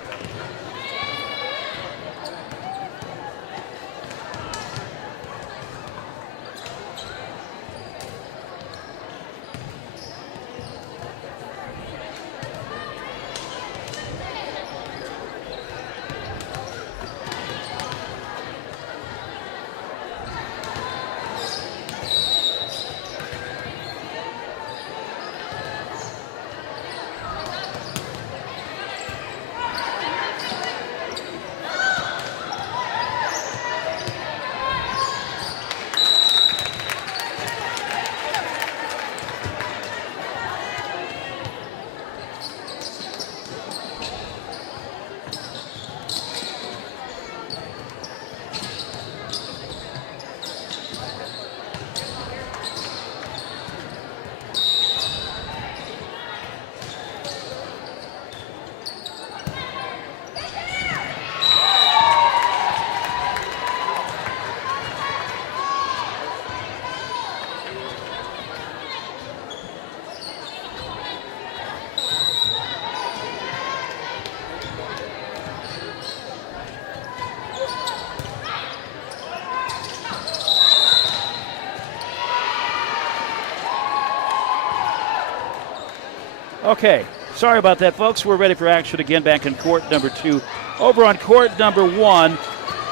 Okay, sorry about that, folks. We're ready for action again back in court number 2. Over on court number 1,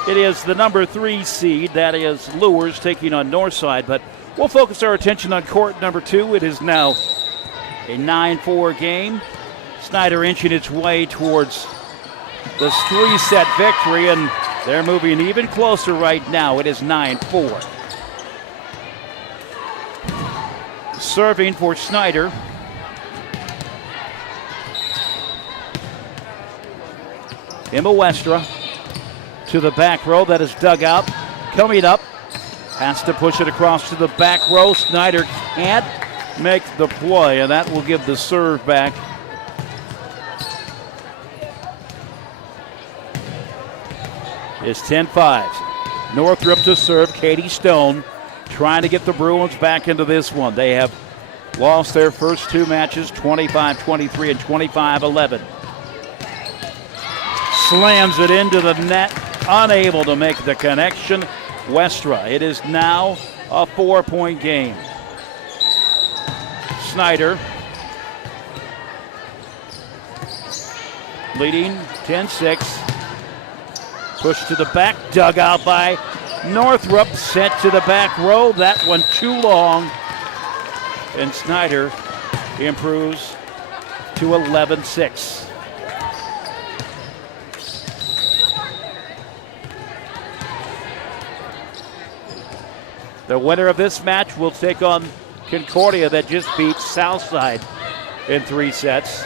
it is the number 3 seed. That is Luers taking on Northside. But We'll focus our attention on court number 2. It is now a 9-4 game. Snider inching its way towards this 3-set victory, and they're moving even closer right now. It is 9-4. Serving for Snider. Emma Westra to the back row. That is dug out. Coming up. Has to push it across to the back row. Snider can't make the play, and that will give the serve back. It's 10-5. Northrop to serve. Katie Stone trying to get the Bruins back into this one. They have lost their first 2 matches, 25-23 and 25-11. Slams it into the net, unable to make the connection. Westra, it is now a 4-point game. Snider leading 10-6. Push to the back, dug out by Northrop, sent to the back row. That one too long. And Snider improves to 11-6. The winner of this match will take on Concordia that just beat Southside in 3 sets.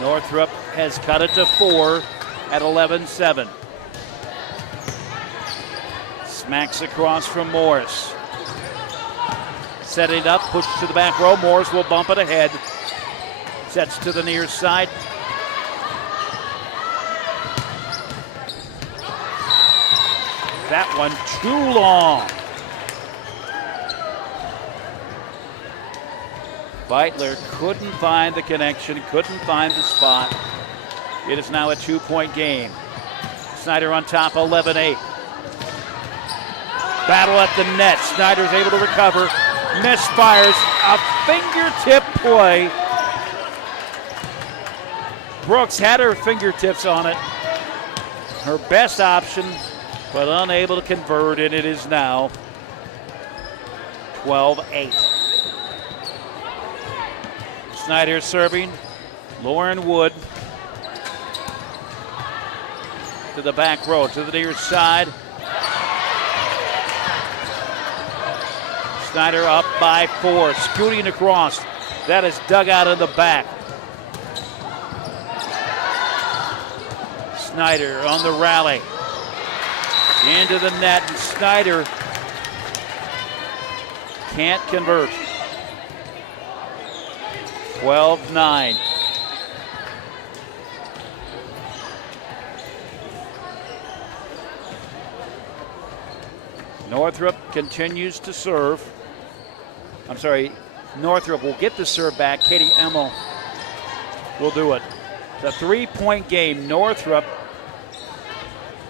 Northrop has cut it to 4 at 11-7. Smacks across from Morris. Setting up, pushes to the back row. Morris will bump it ahead. Sets to the near side. That one too long. Beitler couldn't find the connection, couldn't find the spot. It is now a 2-point game. Snider on top, 11-8. Battle at the net. Snider's able to recover. Misfires. A fingertip play. Brooks had her fingertips on it. Her best option, but unable to convert, and it is now 12-8. Snider serving. Lauren Wood to the back row, to the near side. Snider up by 4, scooting across. That is dug out in the back. Snider on the rally. Into the net, and Snider can't convert. 12-9. Northrop continues to serve. I'm sorry, Northrop will get the serve back. Katie Emmel will do it. It's a 3-point game. Northrop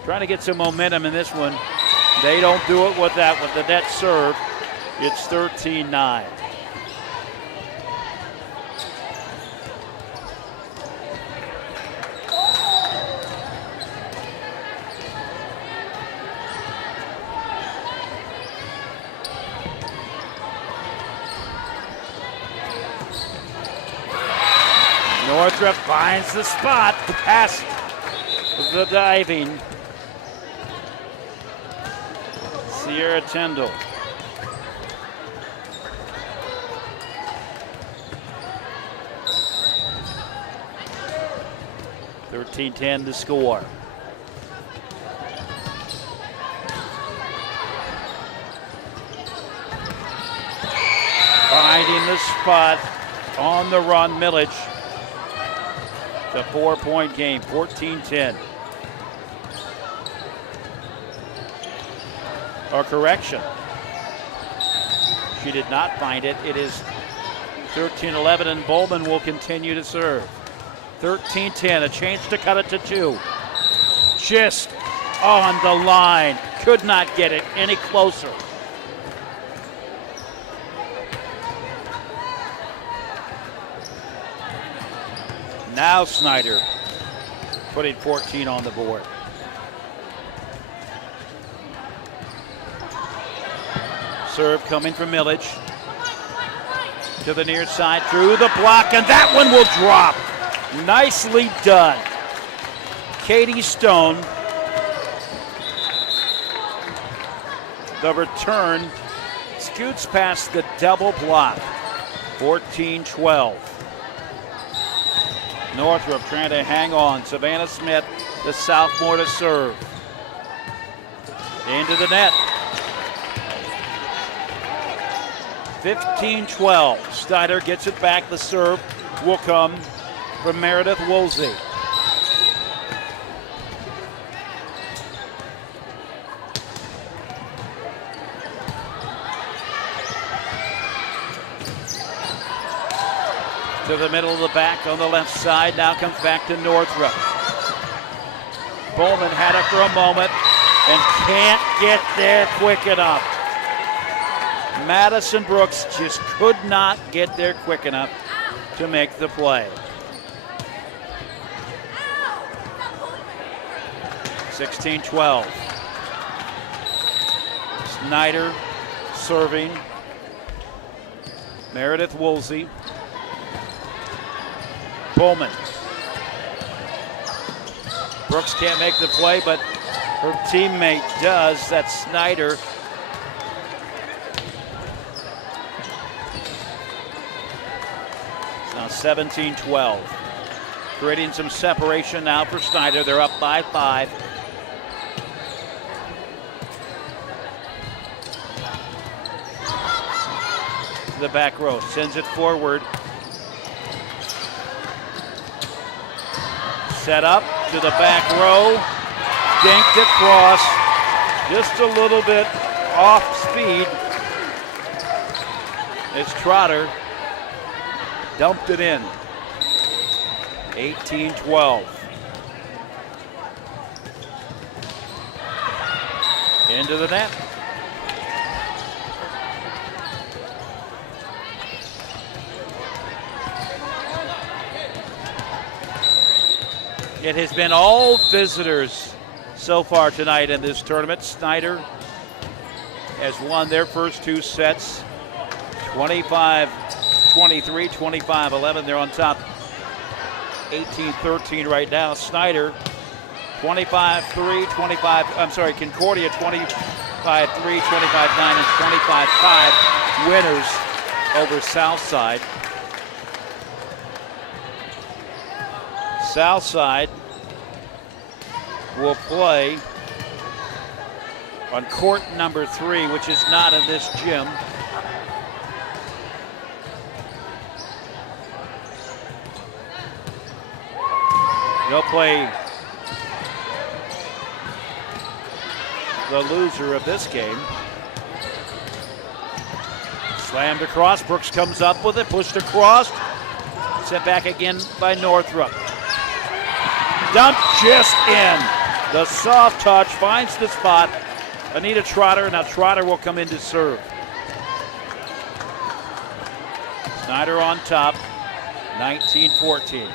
trying to get some momentum in this one. They don't do it with that, with the net serve. It's 13-9. Northrop finds the spot, past the diving Sierra Tyndall. (13-10) to score. Finding the spot on the run, Millage. It's a 4-point game, 14-10. Or correction. She did not find it. It is 13-11, and Bowman will continue to serve. 13-10, a change to cut it to 2. Just on the line. Could not get it any closer. Now Snider putting 14 on the board. Serve coming from Millage. To the near side, through the block, and that one will drop. Nicely done. Katie Stone. The return scoots past the double block. 14-12. Northrop trying to hang on. Savannah Smith, the sophomore, to serve. Into the net. 15-12. Snyder gets it back. The serve will come from Meredith Woolsey. To the middle of the back on the left side. Now comes back to Northrop. Bowman had it for a moment and can't get there quick enough. Madison Brooks just could not get there quick enough to make the play. 16-12. Snyder serving. Meredith Woolsey. Bowman. Brooks can't make the play, but her teammate does. That's Snyder. It's now 17-12. Creating some separation now for Snyder. They're up by 5. The back row sends it forward. Set up to the back row. Dinked across. Just a little bit off speed. As Trotter dumped it in. 18-12. Into the net. It has been all visitors so far tonight in this tournament. Snyder has won their first 2 sets, 25-23, 25-11. They're on top, 18-13 right now. Snyder, 25-3, 25. I'm sorry, Concordia, 25-3, 25-9, and 25-5 winners over Southside. Southside will play on court number 3, which is not in this gym. They'll play the loser of this game. Slammed across. Brooks comes up with it, pushed across. Sent back again by Northrop. Dumped just in. The soft touch finds the spot. Anita Trotter. Now Trotter will come in to serve. Snyder on top, 19-14.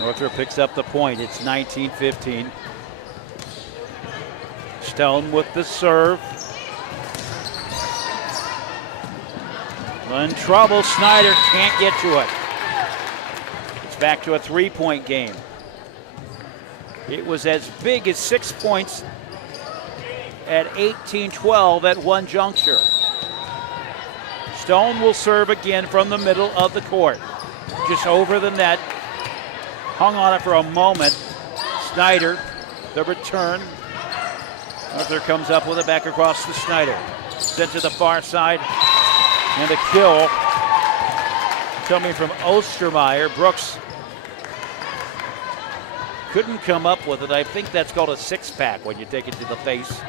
Northrop picks up the point. It's 19-15. Stone with the serve. In trouble. Snyder can't get to it. It's back to a 3-point game. It was as big as 6 points at 18-12 at one juncture. Stone will serve again from the middle of the court. Just over the net. Hung on it for a moment. Snyder, the return. Arthur comes up with it back across to Snyder. Sent to the far side. And a kill coming from Ostermeyer. Brooks couldn't come up with it. I think that's called a six-pack when you take it to the face.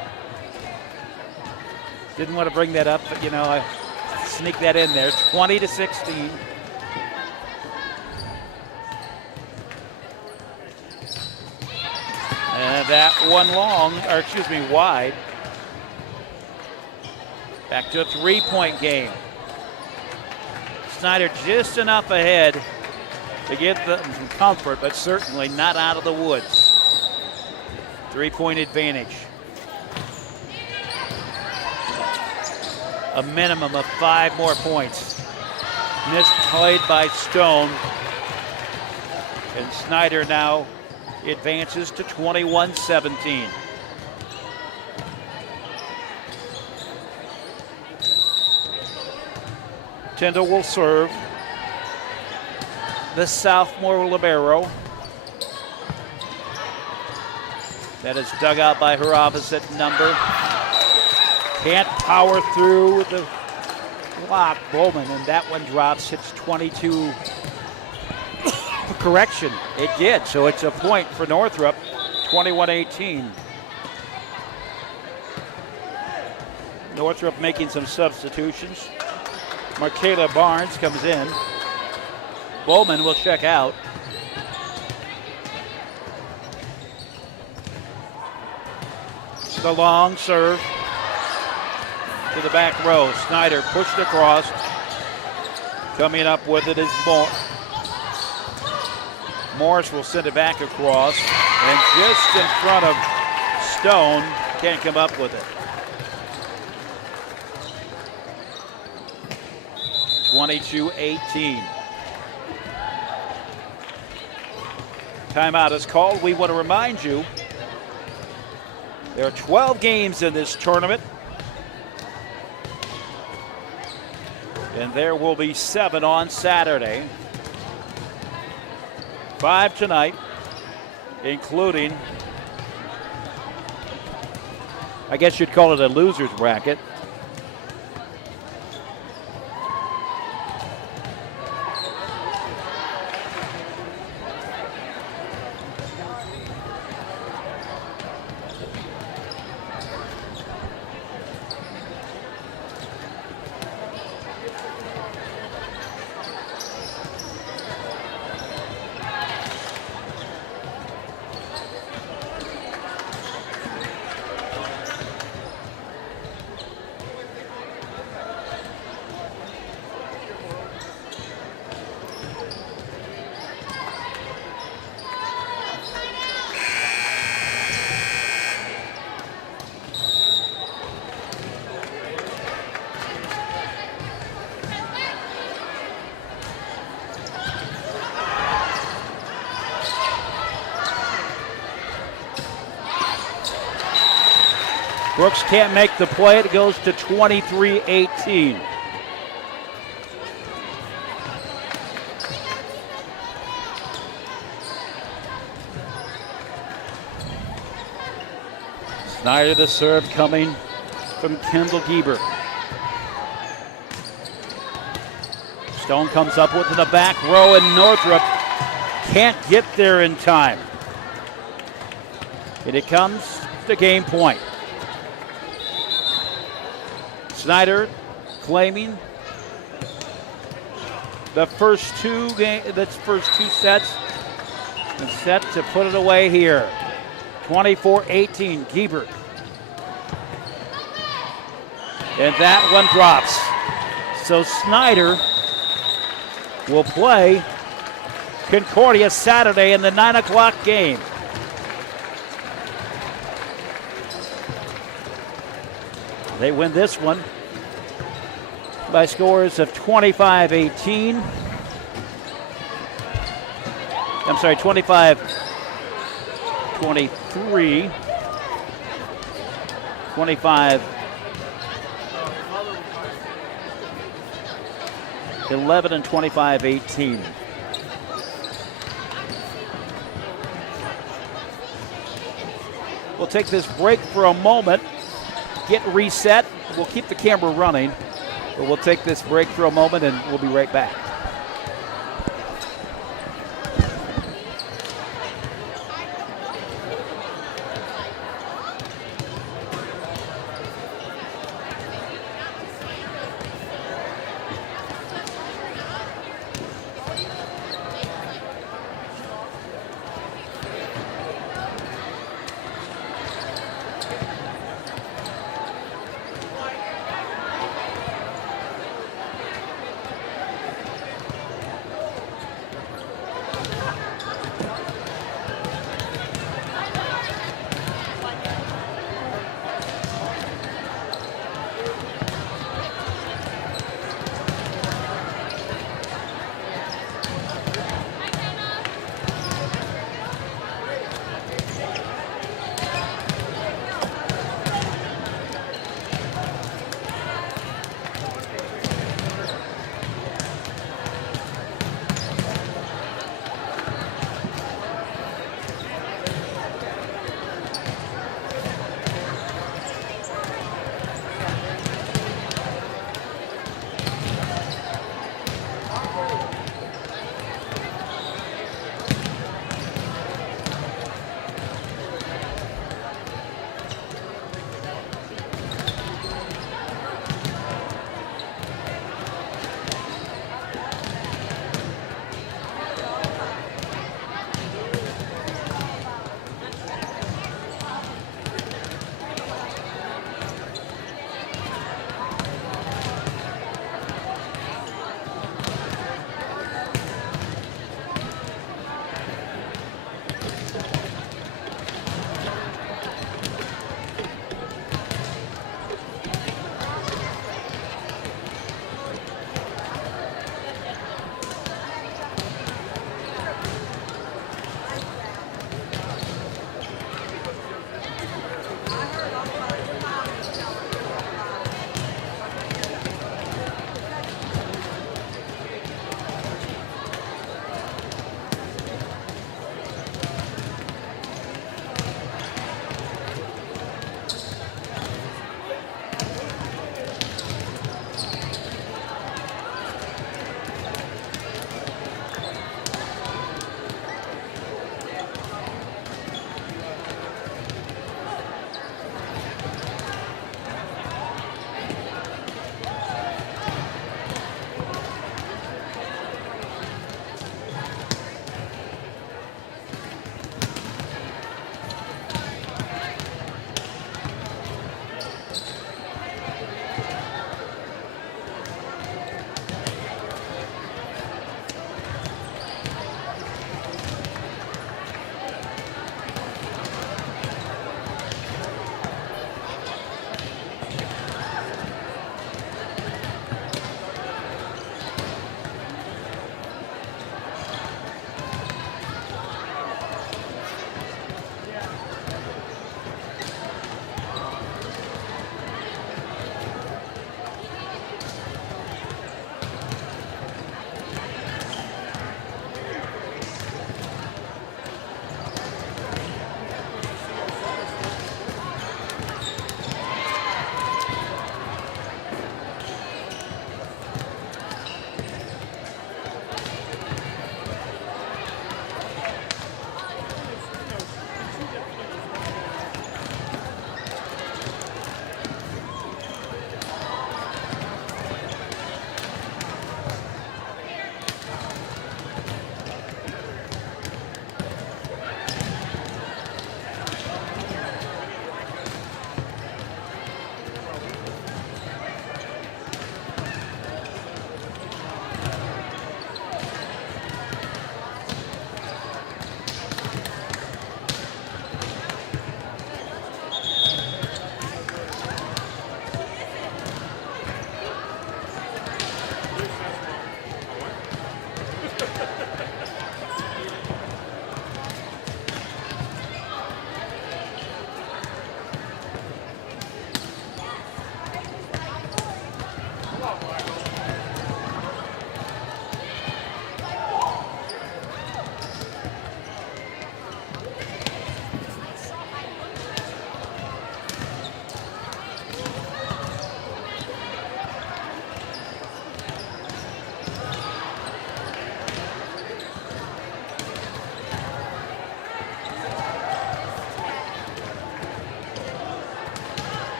Didn't want to bring that up, but I sneak that in there. 20-16. And that one wide. Back to a three-point game. Snider just enough ahead to get them some comfort, but certainly not out of the woods. Three-point advantage. A minimum of 5 more points. Misplayed by Stone. And Snider now advances to 21-17. Tyndall will serve. The sophomore libero. That is dug out by her opposite number. Can't power through with the block, Bowman, and that one drops, hits 22. Correction, it did, so it's a point for Northrop, 21-18. Northrop making some substitutions. Michaela Barnes comes in. Bowman will check out. The long serve to the back row. Snider pushed across. Coming up with it is Morris will send it back across. And just in front of Stone, can't come up with it. 22-18. Timeout is called. We want to remind you there are 12 games in this tournament. And there will be 7 on Saturday. 5 tonight, including, I guess you'd call it a loser's bracket. Brooks can't make the play. It goes to 23-18. Snider the serve coming from Kendall Gieber. Stone comes up with it in the back row, and Northrop can't get there in time. And it comes to game point. Snider claiming the first two sets and set to put it away here. 24-18, Gieber. And that one drops. So Snider will play Concordia Saturday in the 9 o'clock game. They win this one by scores of 25-18. I'm sorry, 25-23. 25-11 and 25-18. We'll take this break for a moment. Get reset. We'll keep the camera running, but we'll take this break for a moment and we'll be right back.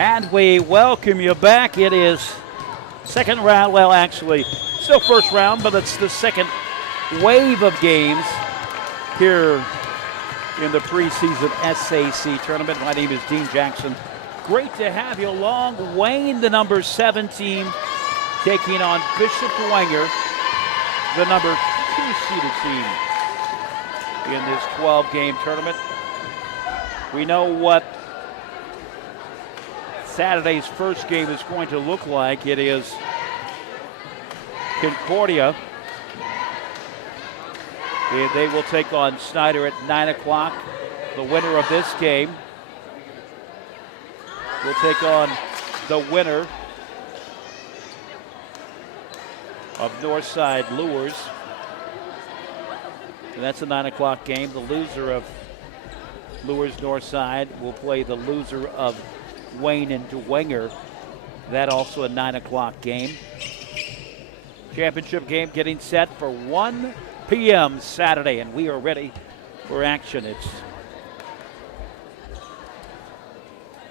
And we welcome you back. It is second round, well, actually, still first round, but it's the second wave of games here in the preseason SAC tournament. My name is Dean Jackson. Great to have you along. Wayne, the number 7 team, taking on Bishop Dwenger, the number 2-seeded team in this 12-game tournament. We know what Saturday's first game is going to look like. It is Concordia. And they will take on Snider at 9 o'clock. The winner of this game will take on the winner of Northside Luers. And that's a 9 o'clock game. The loser of Luers Northside will play the loser of Wayne and Dwenger. That also a 9 o'clock game. Championship game getting set for 1 p.m. Saturday, and we are ready for action. It's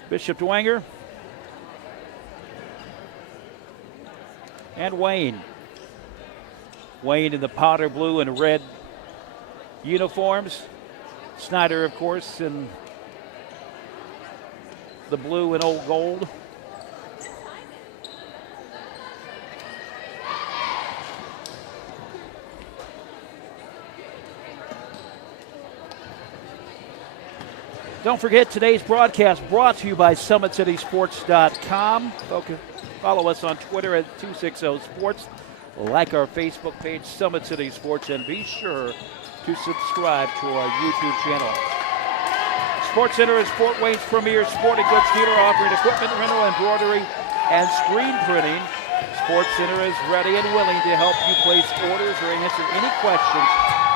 Bishop Dwenger and Wayne. Wayne in the powder blue and red uniforms. Snider, of course, in the blue and old gold. Don't forget, today's broadcast brought to you by SummitCitySports.com. Follow us on Twitter at 260sports. Like our Facebook page, Summit City Sports, and be sure to subscribe to our YouTube channel. Sports Center is Fort Wayne's premier sporting goods dealer, offering equipment rental, embroidery, and screen printing. Sports Center is ready and willing to help you place orders or answer any questions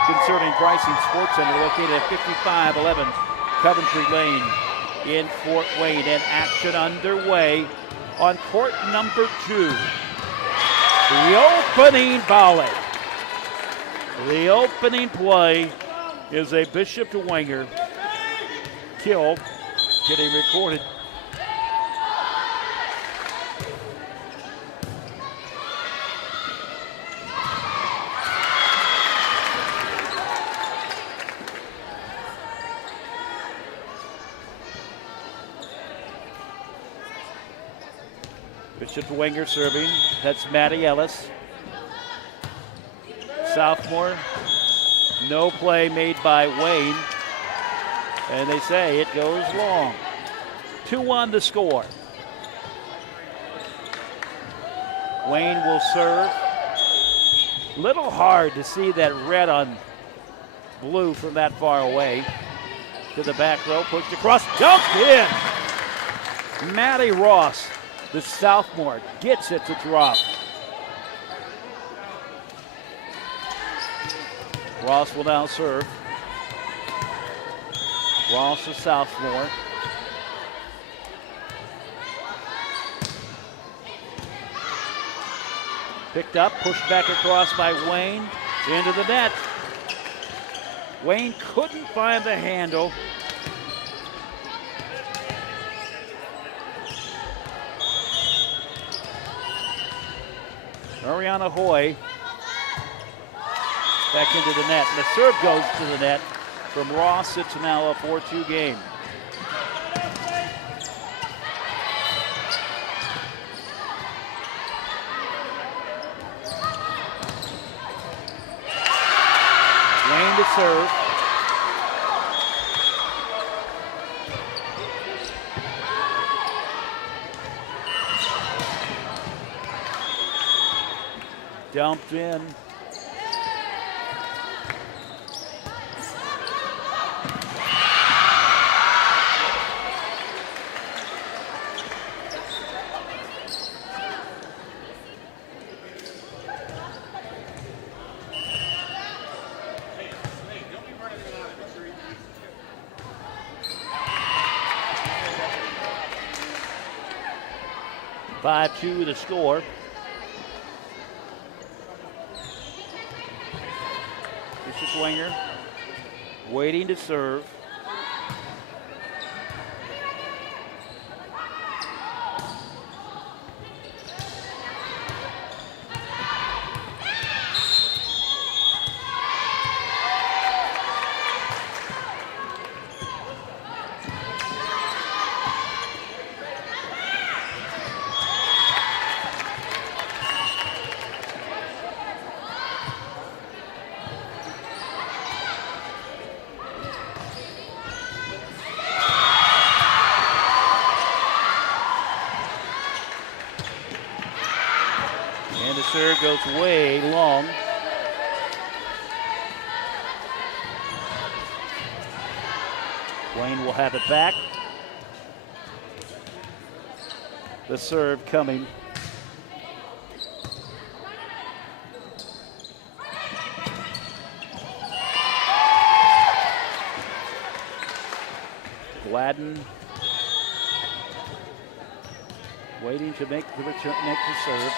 concerning pricing. Sports Center located at 5511 Coventry Lane in Fort Wayne, and action underway on court number 2. The opening volley. The opening play is a Bishop Dwenger kill getting recorded. Bishop Dwenger serving. That's Maddie Ellis. Sophomore. No play made by Wayne. And they say it goes long. 2-1 the score. Wayne will serve. Little hard to see that red on blue from that far away. To the back row, pushed across, dumped in. Maddie Ross, the sophomore, gets it to drop. Ross will now serve. Ross, the sophomore. Picked up, pushed back across by Wayne, into the net. Wayne couldn't find the handle. Ariana Hoy back into the net. And the serve goes to the net from Ross. It's now a 4-2 game. Wayne to serve. Dumped in. Five-2 the score. Dwenger waiting to serve. serve goes way long. Wayne will have it back. The serve coming. Gladden waiting to make the return, make the serve.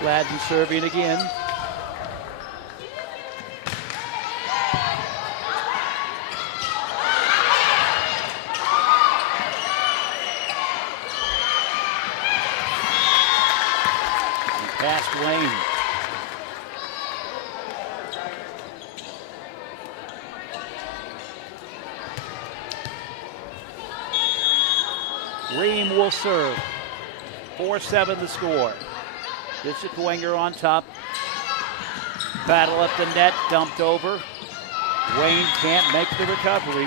Gladden serving again. Past Wayne. Ream will serve. 4-7 the score. This is Dwenger on top. Battle at the net, dumped over. Wayne can't make the recovery.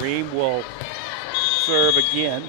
Ream will serve again.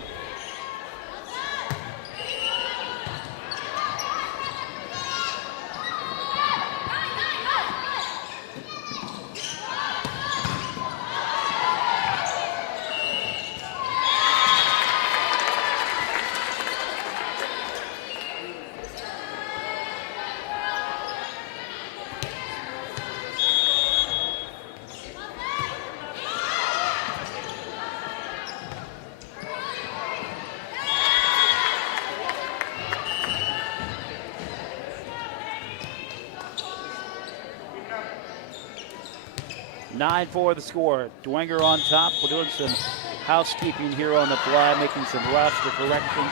Nine for the score. Dwenger on top. We're doing some housekeeping here on the fly, making some roster corrections.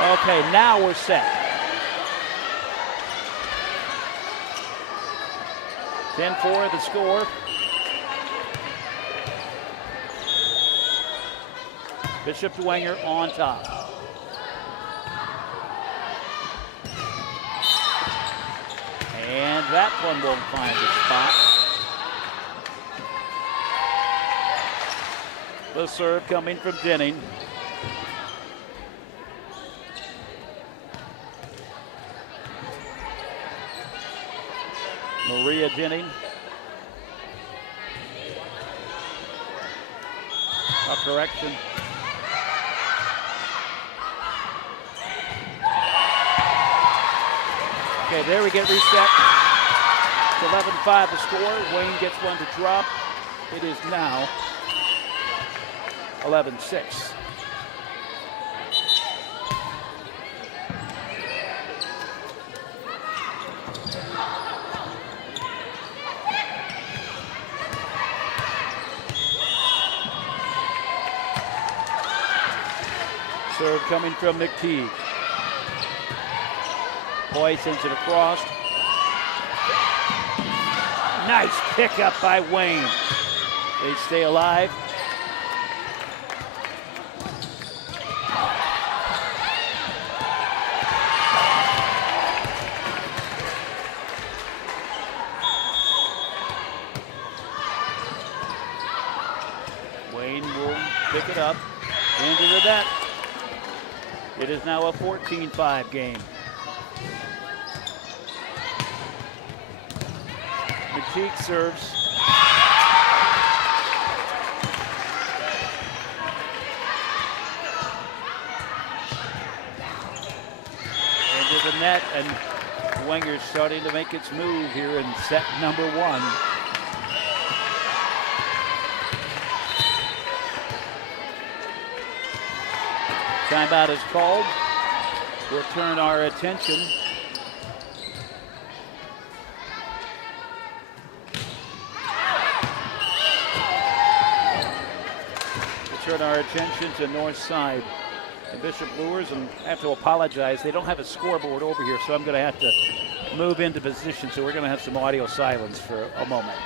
Okay, now we're set. 10-4 the score. Bishop Dwenger on top. And that one won't find the spot. The serve coming from Denning. Maria Denning. A correction. Okay, there we get reset. It's 11-5 the score. Wayne gets one to drop. It is now 11-6. Serve coming from McTeague. Boy sends it across. Nice pickup by Wayne. They stay alive. Wayne will pick it up into the net. It is now a 14-5 game. McTeague serves. Into the net, and Dwenger's starting to make its move here in set number one. Timeout is called. We'll turn our attention to Northside And Bishop Luers, and I have to apologize, they don't have a scoreboard over here, so I'm going to have to move into position, so we're going to have some audio silence for a moment.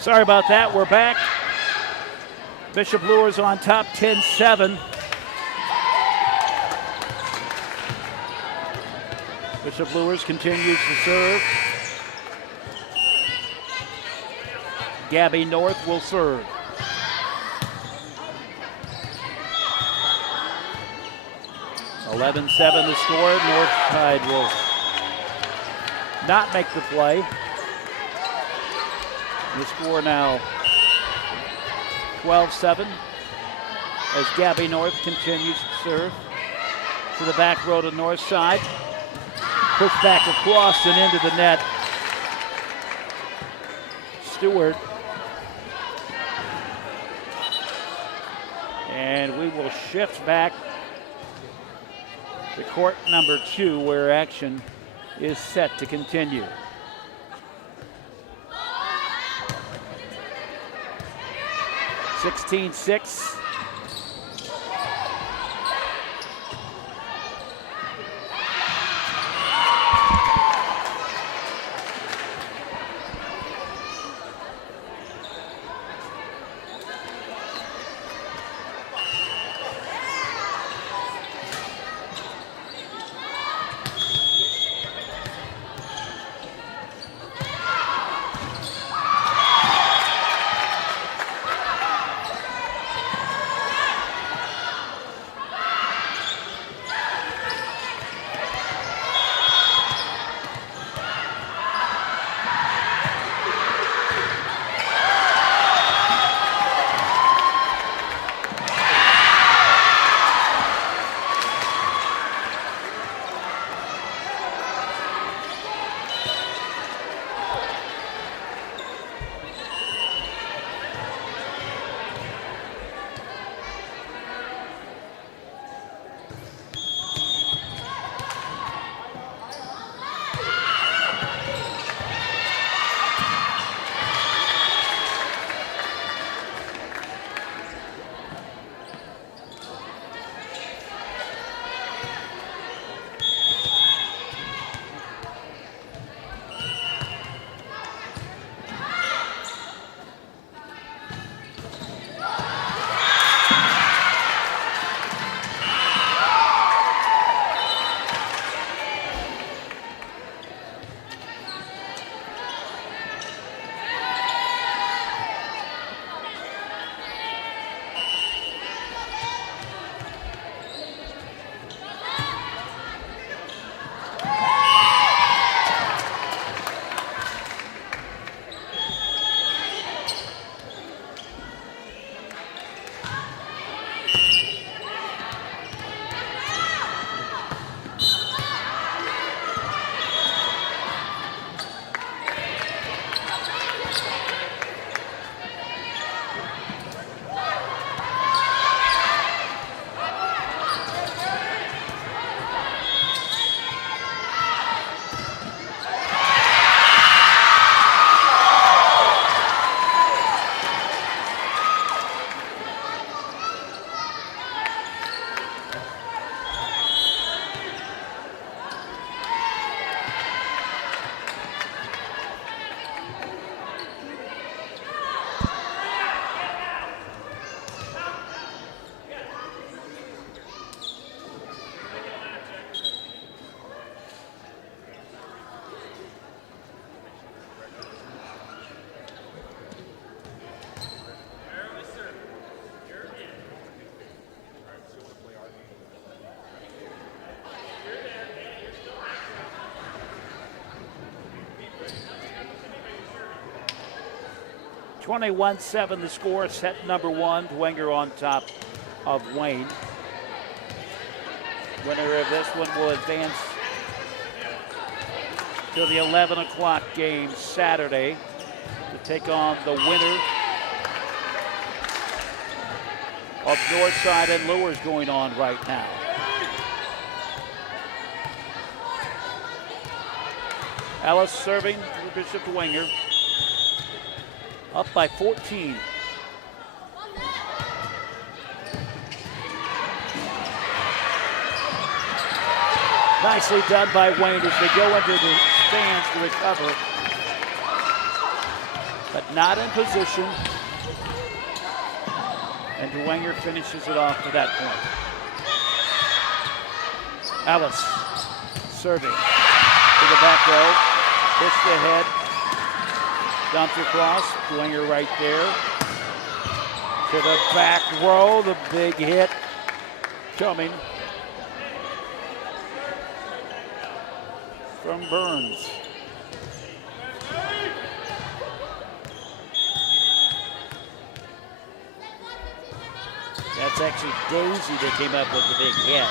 Sorry about that. We're back. Bishop Luers on top, 10-7. Bishop Luers continues to serve. Gabby North will serve. (11-7) the score. Northside will not make the play. The score now 12-7 as Gabby North continues to serve to the back row to Northside. Push back across and into the net. Stewart. And we will shift back to court number 2 where action is set to continue. (16-6). (21-7) the score. Set number 1. Dwenger on top of Wayne. Winner of this one will advance to the 11 o'clock game Saturday to take on the winner of Northside and Luers going on right now. Ellis serving for Bishop Dwenger. Up by 14. Nicely done by Wayne as they go into the stands to recover. But not in position. And Dwenger finishes it off to that point. Ellis serving to the back row. Pushed ahead. Dumps across. Dwenger right there. To the back row. The big hit coming from Burns. That's actually Daisy that came up with the big hit.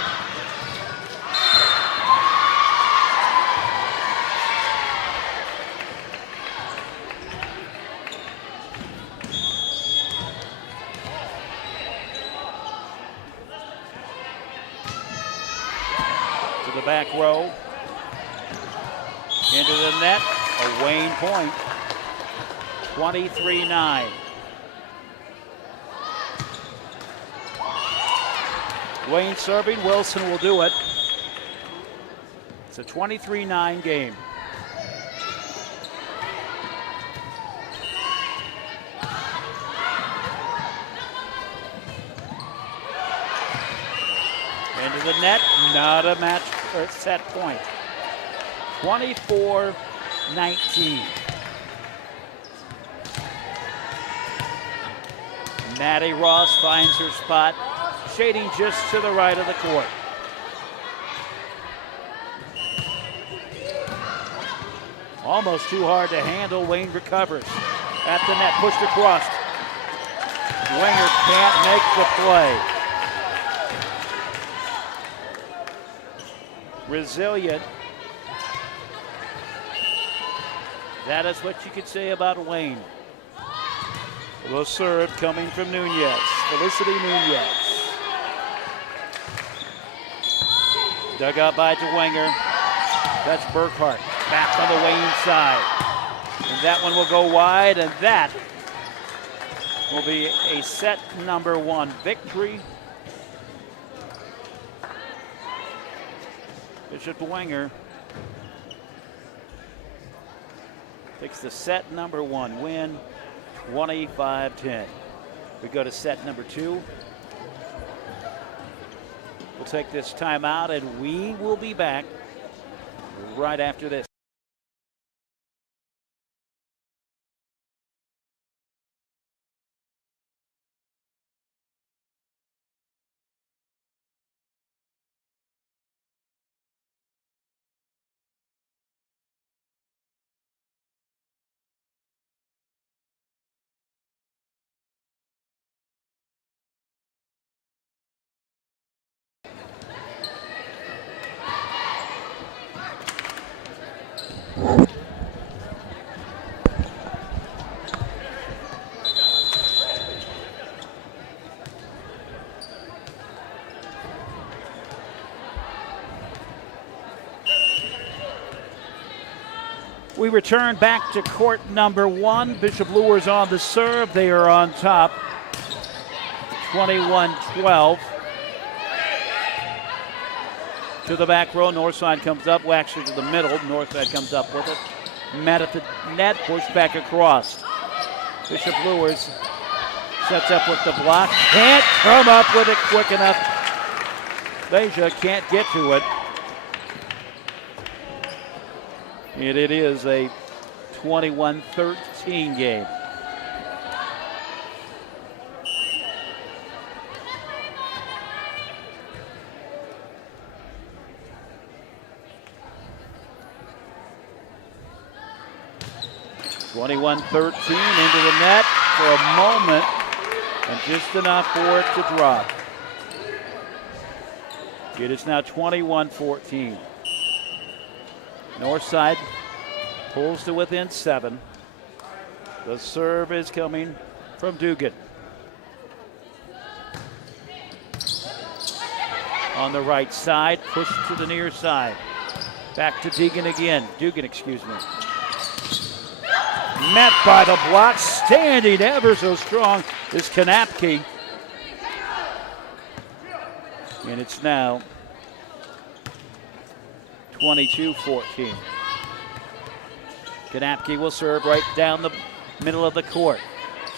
To the back row. Into the net, a Wayne point, 23-9. Wayne serving, Wilson will do it. It's a 23-9 game. Into the net, not a match or set point. 24-19. Maddie Ross finds her spot, shading just to the right of the court. Almost too hard to handle. Wayne recovers. At the net, pushed across. Dwenger can't make the play. Resilient. That is what you could say about Wayne. The serve coming from Nunez, Felicity Nunez. Dug out by Dwenger. That's Burkhart, back on the Wayne side. And that one will go wide, and that will be a set number one victory. Bishop Dwenger takes the set number one win, 25-10. We go to set number two. We'll take this timeout and we will be back right after this. We return back to court number one. Bishop Luers on the serve. They are on top, 21-12. To the back row, Northside comes up, well, actually to the middle. Northside comes up with it. Met at the net, pushed back across. Bishop Luers sets up with the block. Can't come up with it quick enough. Beja can't get to it. And it is a 21-13 game. (21-13) into the net for a moment, and just enough for it to drop. It is now 21-14. Northside pulls to within 7. The serve is coming from Dugan. On the right side, pushed to the near side. Back to Dugan again. Dugan, excuse me. Met by the block, standing ever so strong is Kanapke. And it's now 22-14. Kanapke will serve right down the middle of the court.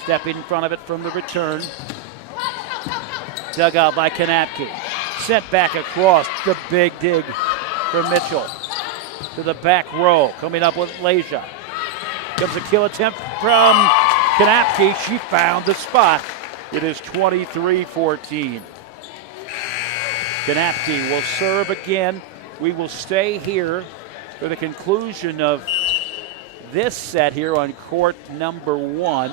Stepping in front of it from the return. Dug out by Kanapke. Sent back across. The big dig for Mitchell. To the back row. Coming up with Leja. Comes a kill attempt from Kanapke. She found the spot. It is 23-14. Kanapke will serve again. We will stay here for the conclusion of this set here on court number 1.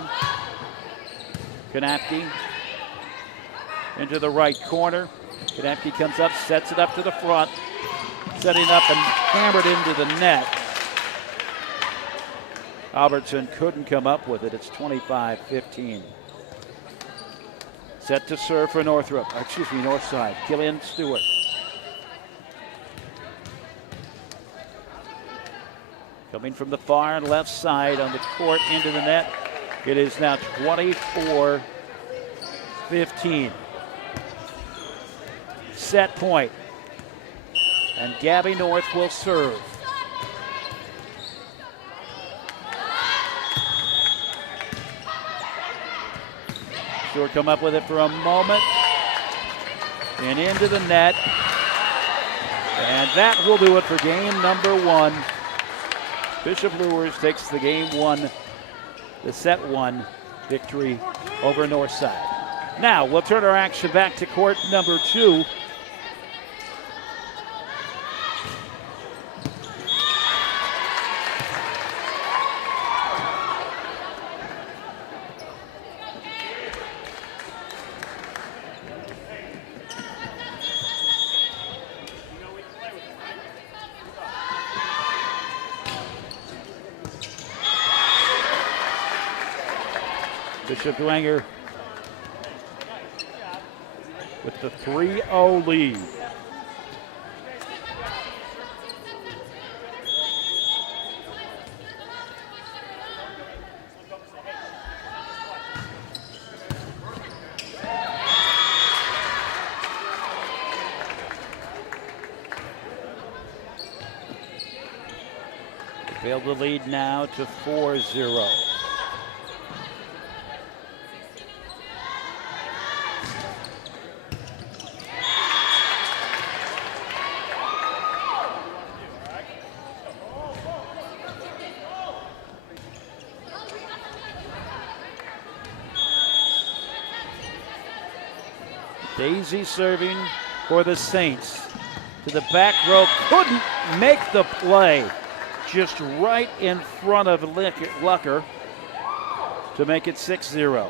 Kanapke into the right corner. Kanapke comes up, sets it up to the front. Setting up and hammered into the net. Albertson couldn't come up with it. It's 25-15. Set to serve for Northside. Killian Stewart. Coming from the far left side on the court into the net. It is now 24-15. Set point. And Gabby North will serve. Stewart come up with it for a moment. And into the net. And that will do it for game number 1. Bishop Luers takes the the set 1 victory over Northside. Now we'll turn our action back to court number 2. Bishop Dwenger with the 3-0 lead. Failed the lead now to 4-0. Daisy serving for the Saints. To the back row, couldn't make the play. Just right in front of Lucker to make it 6-0.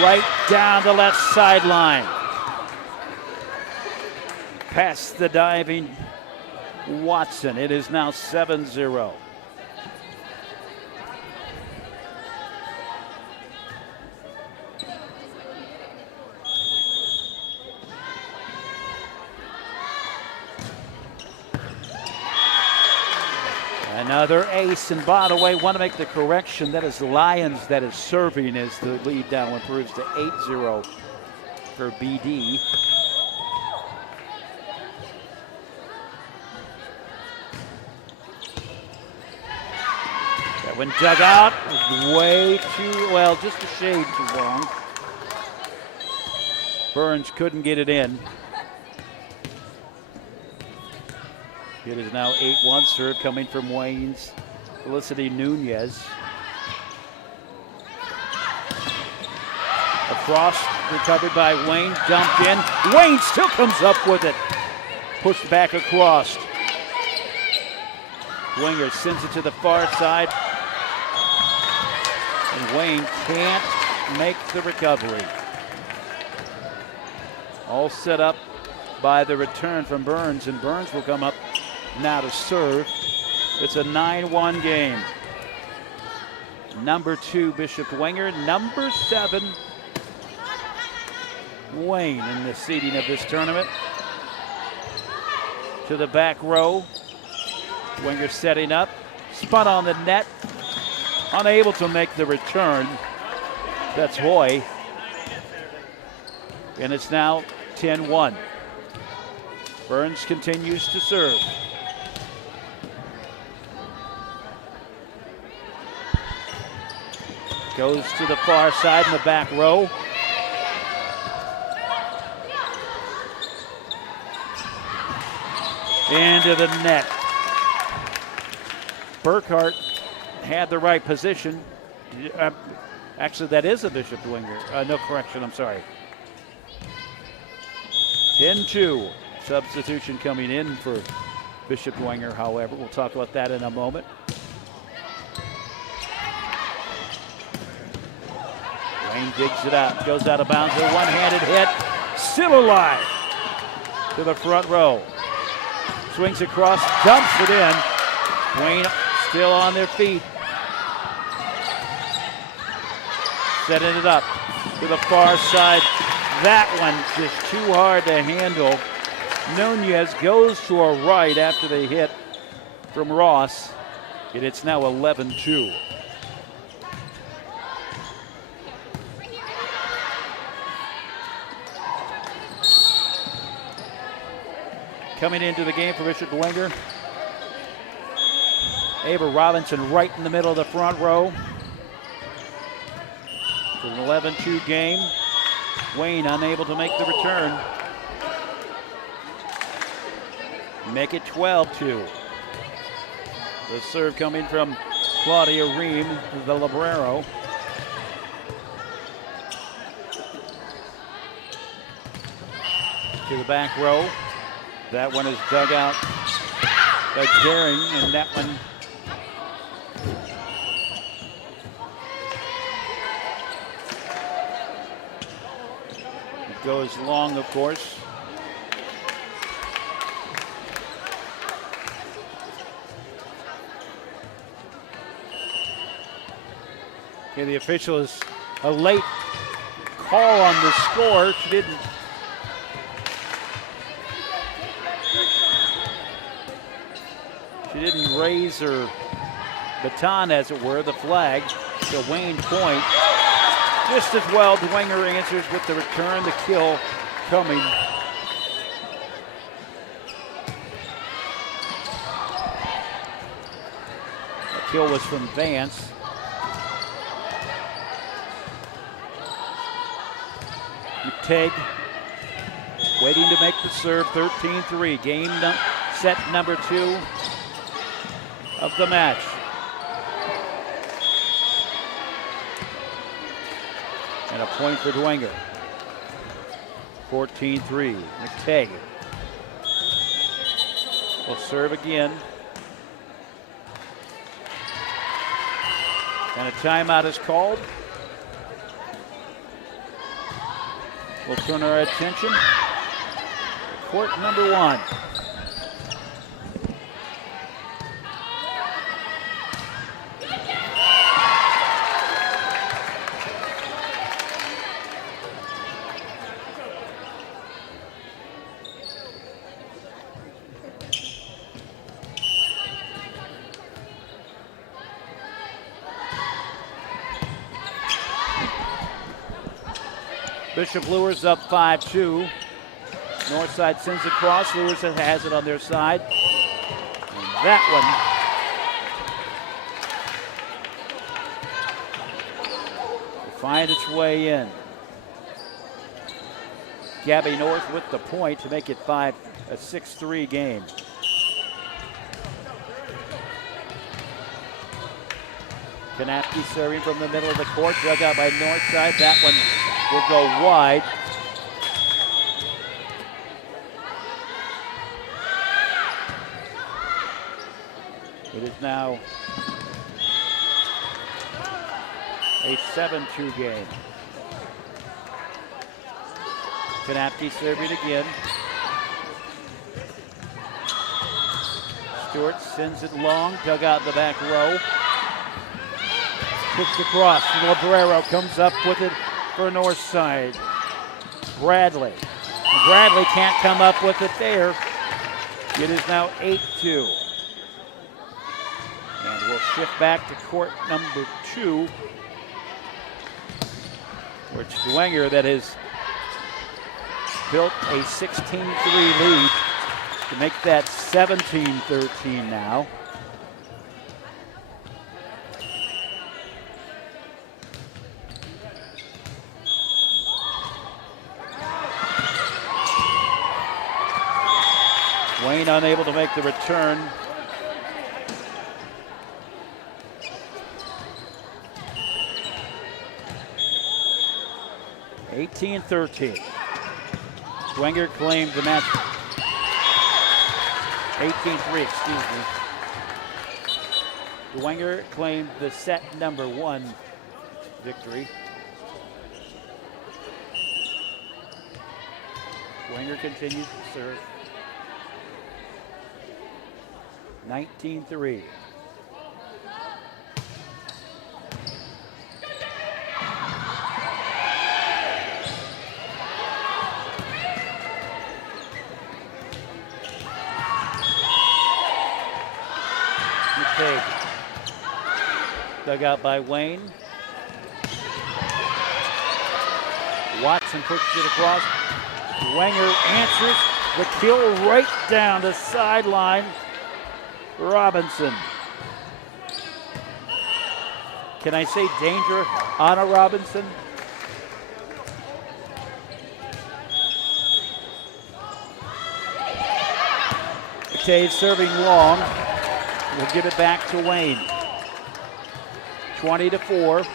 Right down the left sideline. Past the diving Watson. It is now 7-0. Another ace, and by the way, want to make the correction. That is Lyons that is serving as the lead now improves to 8-0 for BD. That one dug out way too, well, just a shade too long. Burns couldn't get it in. It is now 8-1 serve coming from Wayne's Felicity Nunez. Across, recovered by Wayne, dumped in. Wayne still comes up with it. Pushed back across. Dwenger sends it to the far side. Wayne can't make the recovery. All set up by the return from Burns, and Burns will come up now to serve. It's a 9-1 game. Number 2, Bishop Dwenger. Number 7, Wayne in the seeding of this tournament. To the back row. Dwenger setting up. Spun on the net. Unable to make the return. That's Hoy. And it's now 10-1. Burns continues to serve. Goes to the far side in the back row. Into the net. Burkhart had the right position. Actually, that is a Bishop Dwenger. No correction, I'm sorry. 10-2. Substitution coming in for Bishop Dwenger, however. We'll talk about that in a moment. Wayne digs it out, goes out of bounds. A one-handed hit. Still alive to the front row. Swings across, dumps it in. Wayne still on their feet. Setting it up to the far side. That one just too hard to handle. Nunez goes to a right after the hit from Ross. And it's now 11-2. Coming into the game for Bishop Dwenger. Ava Robinson right in the middle of the front row. It's an 11-2 game. Wayne unable to make the return. Make it 12-2. The serve coming from Claudia Ream, the libero. To the back row. That one is dug out by Daring, and that one goes long, of course. Okay, the official is a late call on the score. She didn't. She didn't raise her baton, as it were, the flag. So Wayne point. Just as well, Dwenger answers with the return, the kill coming. The kill was from Vance. McTagg waiting to make the serve, 13-3. Game set number 2 of the match. And a point for Dwenger. 14-3. McTagg will serve again. And a timeout is called. We'll turn our attention to court number 1. Bishop Luers up 5-2. Northside sends it across. Luers has it on their side. And that one will find its way in. Gabby North with the point to make it a 6-3 game. Kanapke serving from the middle of the court. Dug out by Northside. That one will go wide. It is now A 7-2 game. Kanapke serving again. Stewart sends it long, dug out in the back row. Kicks across. Librero comes up with it for Northside. Bradley. Bradley can't come up with it there. It is now 8-2. And we'll shift back to court number 2. Where it's Dwenger that has built a 16-3 lead to make that 17-13 now. Wayne unable to make the return. (18-13). Dwenger claimed the match. 18-3, excuse me. Dwenger claimed the set number 1 victory. Dwenger continues to serve. 19-3. McCabe. Dug out by Wayne. Watson pushes it across. Dwenger answers the kill right down the sideline. Robinson. Can I say danger on a Robinson? McTague serving long. We'll give it back to Wayne. 20-4.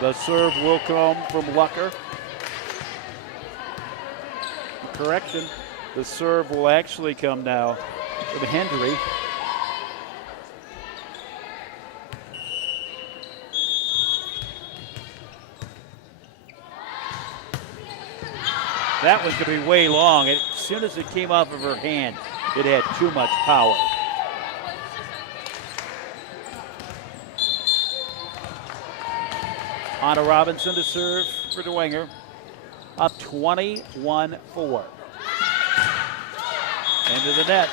The serve will come from Lucker. Correction. The serve will actually come now from Hendry. That was going to be way long. As soon as it came off of her hand, it had too much power. Anna Robinson to serve for Dwenger. Up 21-4. Into the net.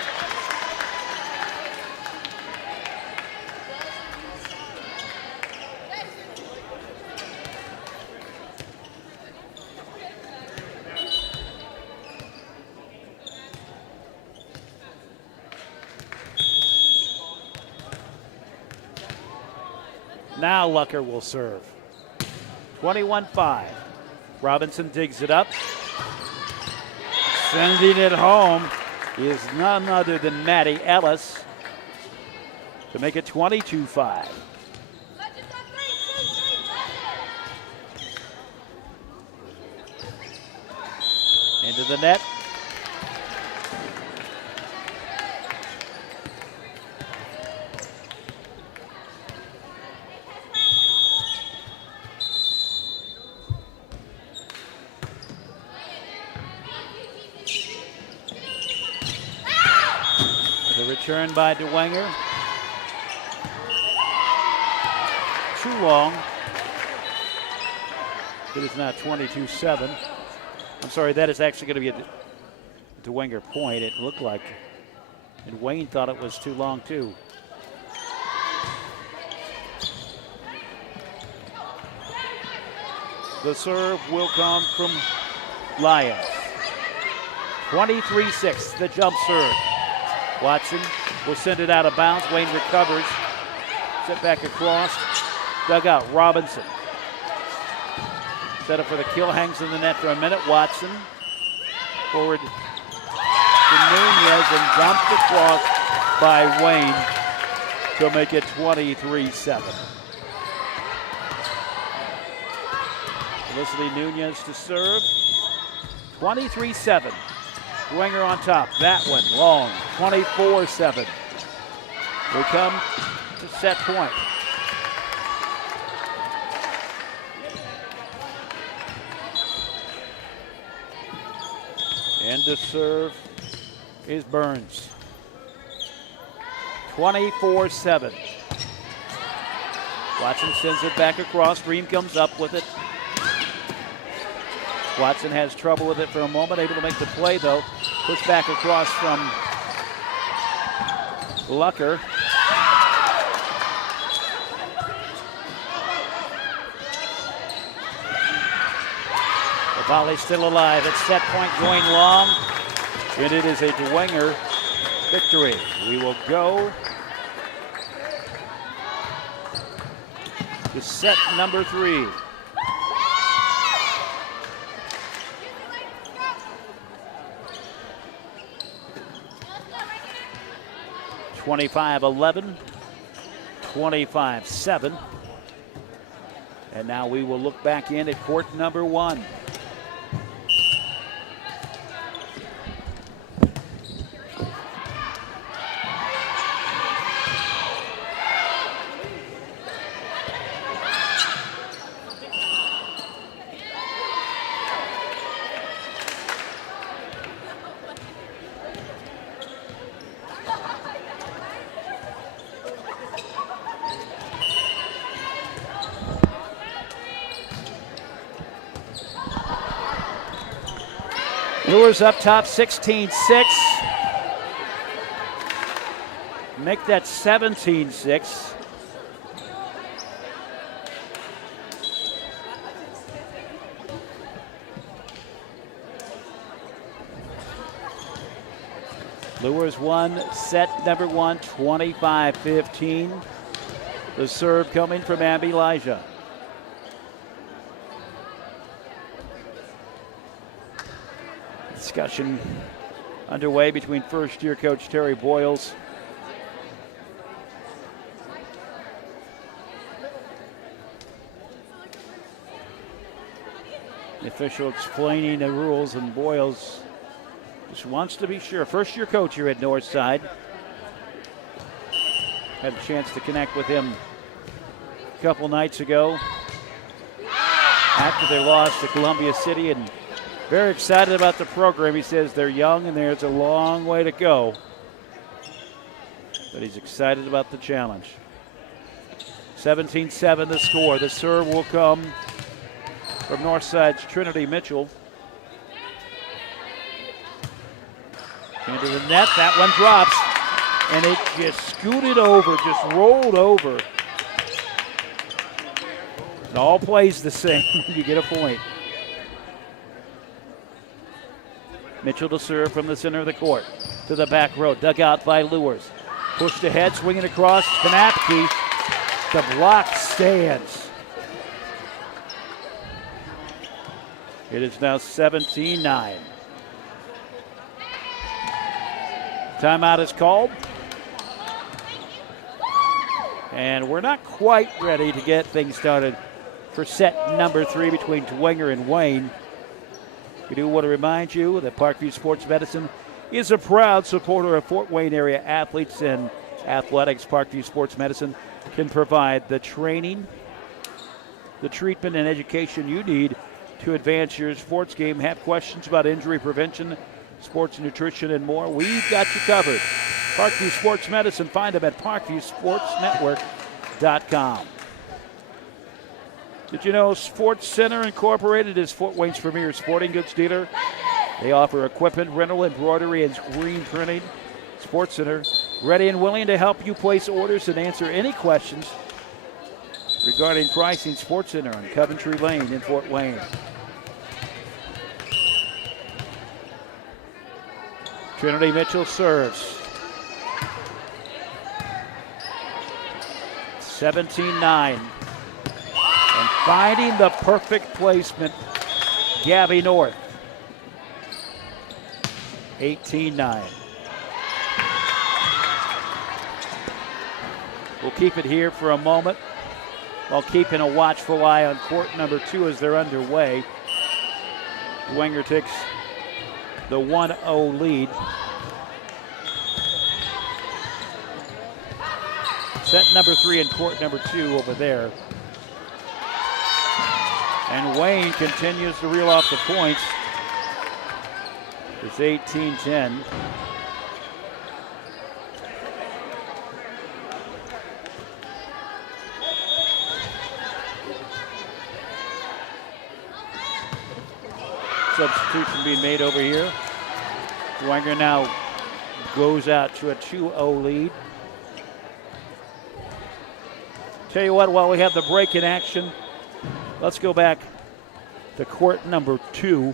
Now Lucker will serve. 21-5. Robinson digs it up. Sending it home is none other than Maddie Ellis to make it 22-5. Into the net. Return by Dwenger. Too long. It is now 22-7. I'm sorry, that is actually going to be a Dwenger point. It looked like. And Wayne thought it was too long, too. The serve will come from Lyons. 23-6, the jump serve. Watson will send it out of bounds. Wayne recovers. Set back across. Dug out. Robinson. Set up for the kill. Hangs in the net for a minute. Watson. Forward to Nunez and dumped across by Wayne to make it 23-7. Felicity Nunez to serve. 23-7. Dwenger on top. That one long. 24-7. We come to set point. And to serve is Burns. 24-7. Watson sends it back across. Green comes up with it. Watson has trouble with it for a moment, able to make the play though. Push back across from Lucker. The volley still alive. It's set point going long, and it is a Dwenger victory. We will go to set number 3. (25-11), 25-7. And now we will look back in at court number 1. Luers up top, 16-6. Make that 17-6. Luers won set number 1, 25-15. The serve coming from Abby Elijah. Discussion underway between first-year coach Terry Boyles the official explaining the rules, and Boyles just wants to be sure. First-year coach here at Northside. Had a chance to connect with him a couple nights ago after they lost to Columbia City, and very excited about the program. He says they're young and there's a long way to go, but he's excited about the challenge. 17-7 the score. The serve will come from Northside's Trinity Mitchell. Into the net, that one drops, and it just scooted over, just rolled over. It all plays the same. You get a point. Mitchell to serve from the center of the court to the back row, dug out by Luers. Pushed ahead, swinging across. Kanapke, the block stands. It is now 17-9. Timeout is called. And we're not quite ready to get things started for set number 3 between Dwenger and Wayne. We do want to remind you that Parkview Sports Medicine is a proud supporter of Fort Wayne area athletes and athletics. Parkview Sports Medicine can provide the training, the treatment, and education you need to advance your sports game. Have questions about injury prevention, sports nutrition, and more? We've got you covered. Parkview Sports Medicine. Find them at parkviewsportsnetwork.com. Did you know Sports Center Incorporated is Fort Wayne's premier sporting goods dealer? They offer equipment, rental, embroidery, and screen printing. Sports Center, ready and willing to help you place orders and answer any questions regarding pricing. Sports Center on Coventry Lane in Fort Wayne. Trinity Mitchell serves. 17-9. And finding the perfect placement, Gabby North. 18-9. We'll keep it here for a moment while keeping a watchful eye on court number 2 as they're underway. Dwenger takes the 1-0 lead. Set number 3 and court number 2 over there. And Wayne continues to reel off the points. It's 18-10. Substitution being made over here. Dwenger now goes out to a 2-0 lead. Tell you what, while we have the break in action, let's go back to court number 2.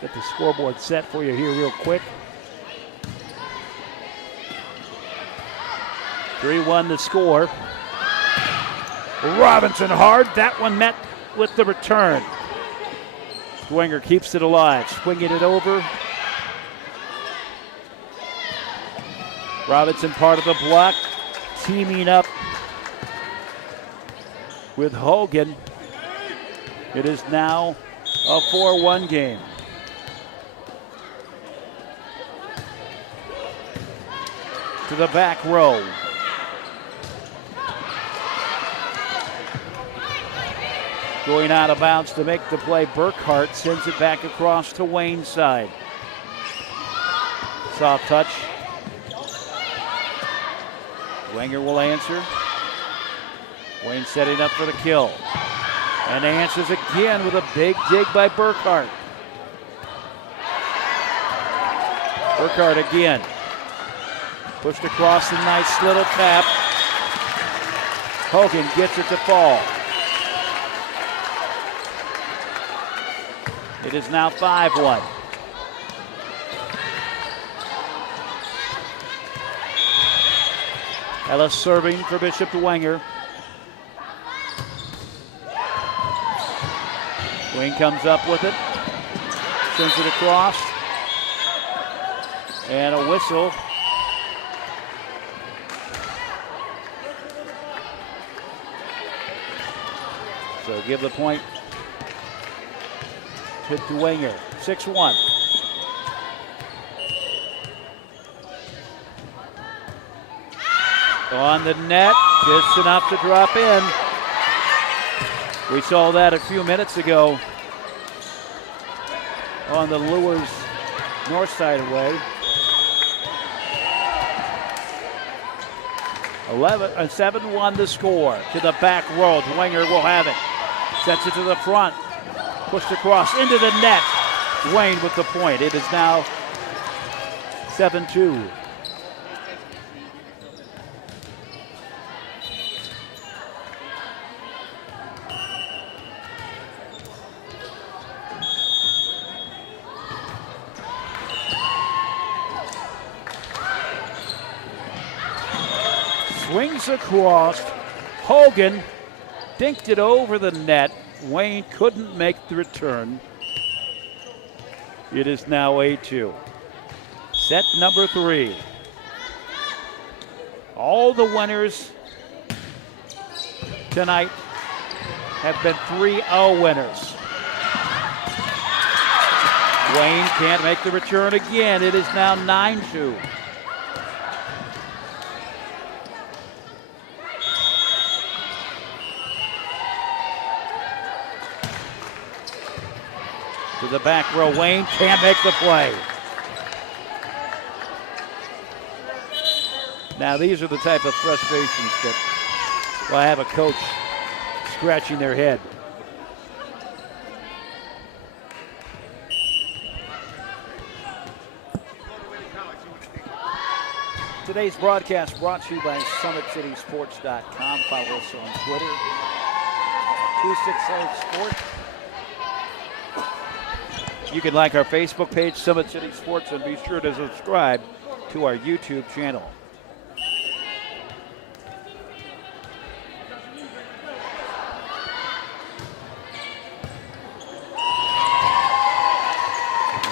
Get the scoreboard set for you here real quick. 3-1 the score. Robinson hard. That one met with the return. Dwenger keeps it alive, swinging it over. Robinson part of the block, teaming up with Hogan. It is now a 4-1 game. To the back row. Going out of bounds to make the play. Burkhart sends it back across to Wayne's side. Soft touch. Dwenger will answer. Wayne setting up for the kill. And answers again with a big dig by Burkhart. Burkhart again. Pushed across the nice little tap. Hogan gets it to fall. It is now 5-1. Ellis serving for Bishop Dwenger. Wayne comes up with it. Sends it across. And a whistle. So give the point to Dwenger. 6-1. On the net, just enough to drop in. We saw that a few minutes ago on the Luers Northside away. 7-1 the score. To the back row, Dwenger will have it. Sets it to the front. Pushed across into the net. Wayne with the point. It is now 7-2. Swings across. Hogan dinked it over the net. Wayne couldn't make the return. It is now 8-2. Set number 3. All the winners tonight have been 3-0 winners. Wayne can't make the return again. It is now 9-2. To the back row, Wayne can't make the play. Now these are the type of frustrations that will have a coach scratching their head. Today's broadcast brought to you by SummitCitySports.com. Follow us on Twitter, 260 Sports. You can like our Facebook page, Summit City Sports, and be sure to subscribe to our YouTube channel.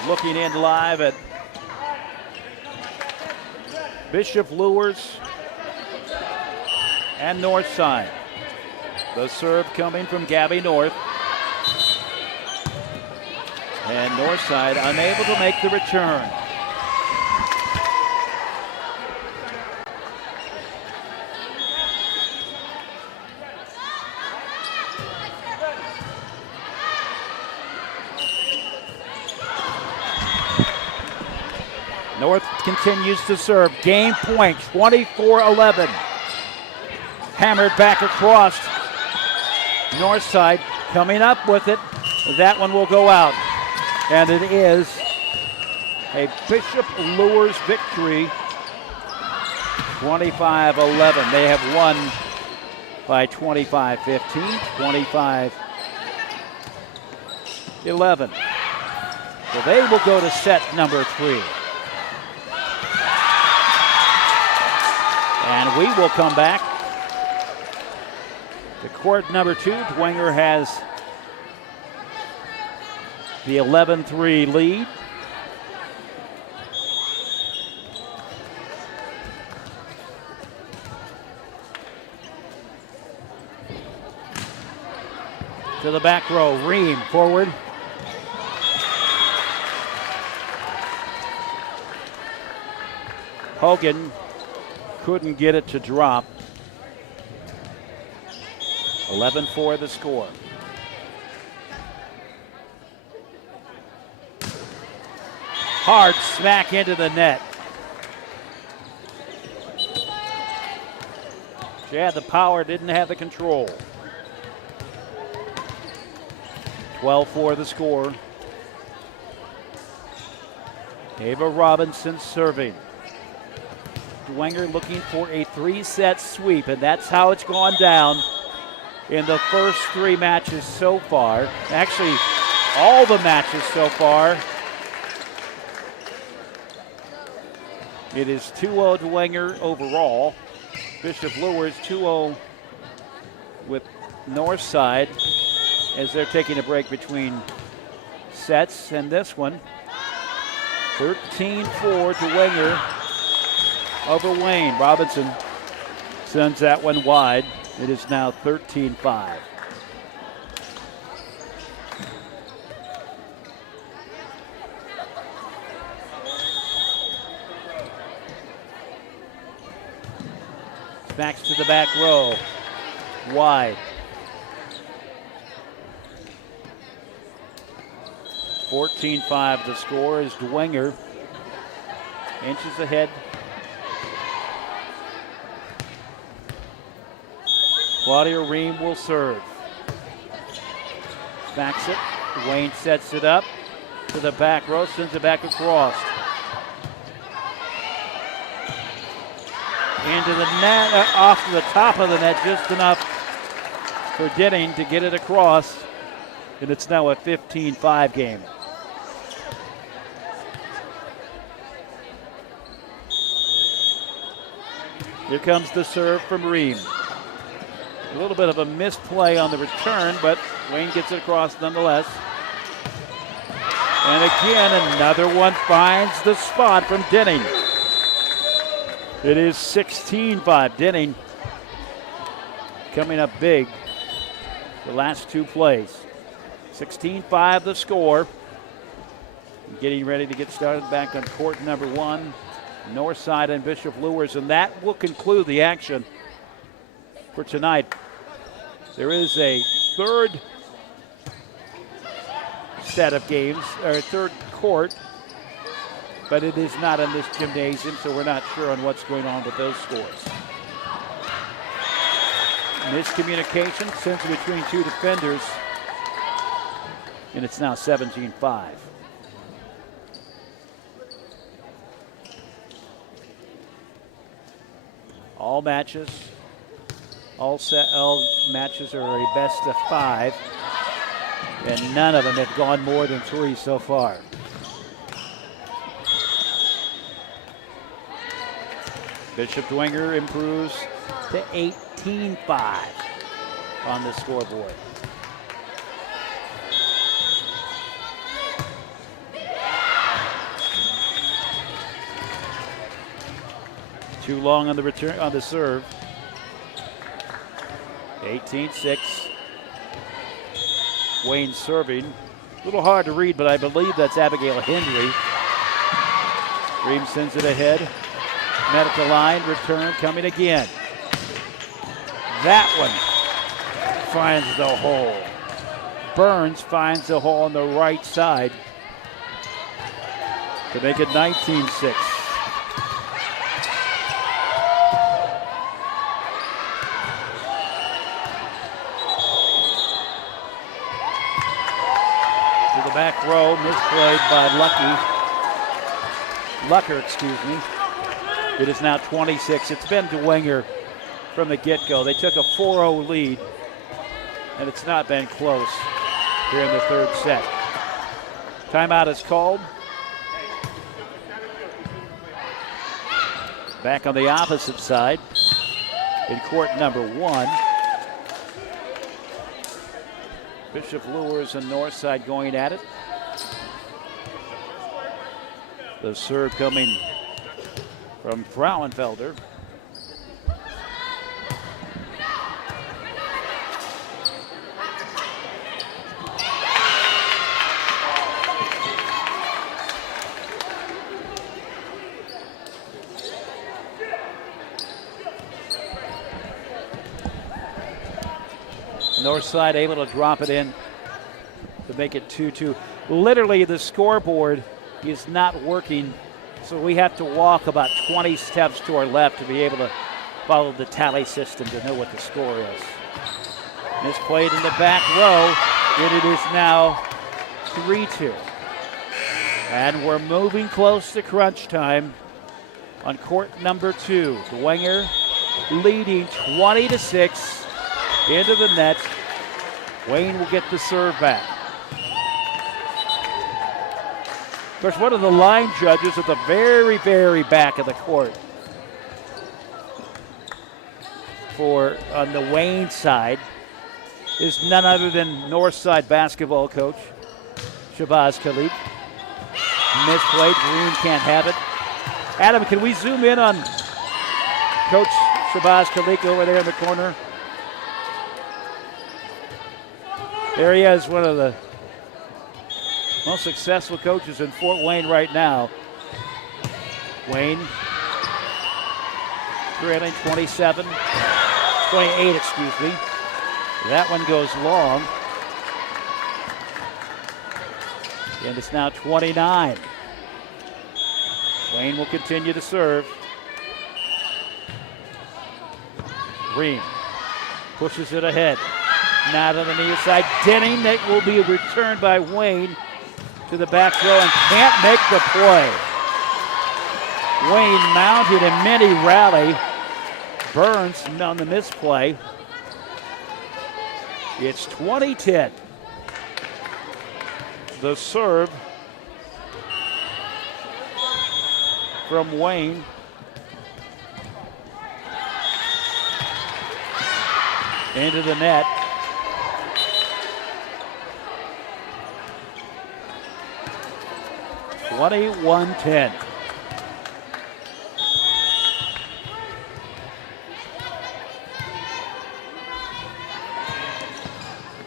Looking in live at Bishop, Luers, and Northside. The serve coming from Gabby North. And Northside unable to make the return. North continues to serve. Game point, 24-11. Hammered back across. Northside coming up with it. That one will go out. And it is a Bishop Luers victory, 25-11. They have won by 25-15, 25-11. So they will go to set number 3. And we will come back to court number 2. Dwenger has the 11-3 lead. To the back row, Ream forward. Hogan couldn't get it to drop. 11-4 the score. Hard smack into the net. She had the power, didn't have the control. 12-4 the score. Ava Robinson serving. Dwenger looking for a 3-set sweep, and that's how it's gone down in the first 3 matches so far. Actually, all the matches so far. It is 2-0 Dwenger overall. Bishop Luers 2-0 with Northside as they're taking a break between sets. And this one, 13-4 Dwenger over Wayne. Robinson sends that one wide. It is now 13-5. Smacks to the back row. Wide. 14-5 the score as Dwenger inches ahead. Claudia Ream will serve. Backs it. Wayne sets it up to the back row, sends it back across. Into the net, off to the top of the net, just enough for Denning to get it across. And it's now a 15-5 game. Here comes the serve from Ream. A little bit of a misplay on the return, but Wayne gets it across nonetheless. And again, another one finds the spot from Denning. It is 16-5. Denning coming up big the last 2 plays. 16-5 the score. Getting ready to get started back on court number 1. Northside and Bishop Luers, and that will conclude the action for tonight. There is a third set of games, or third court, but it is not in this gymnasium, so we're not sure on what's going on with those scores. Miscommunication sends it between 2 defenders, and it's now 17-5. All matches are a best of 5, and none of them have gone more than 3 so far. Bishop Dwenger improves to 18-5 on the Too long on the return on the serve. 18-6. Wayne serving. A little hard to read, but I believe that's Abigail Henry. Ream sends it ahead. Met at the line. Return coming again. That one finds the hole. Burns finds the hole on the right side to make it 19-6. To the back row, misplayed by Lucker. It is now 26. It's been Dwenger from the get-go. They took a 4-0 lead, and it's not been close here in the third set. Timeout is called. Back on the opposite side in court number 1. Bishop Luers and Northside going at it. The serve coming from Frauenfelder. Northside able to drop it in to make it 2-2. Literally, the scoreboard is not working, so we have to walk about 20 steps to our left to be able to follow the tally system to know what the score is. Misplayed in the back row, and it is now 3-2. And we're moving close to crunch time on court number 2. Dwenger leading 20-6 into the net. Wayne will get the serve back. Of course, one of the line judges at the very, very back of the court on the Wayne side is none other than Northside basketball coach Shabazz Khalid. Misplayed, Green can't have it. Adam, can we zoom in on Coach Shabazz Khalid over there in the corner? There he is, one of the most successful coaches in Fort Wayne right now. Wayne trailing 28, excuse me. That one goes long. And it's now 29. Wayne will continue to serve. Ream pushes it ahead. Not on the near side. Denning, that will be returned by Wayne to the back row and can't make the play. Wayne mounted a mini rally. Burns on the misplay. It's 20-10. The serve from Wayne. Into the net. (21-10).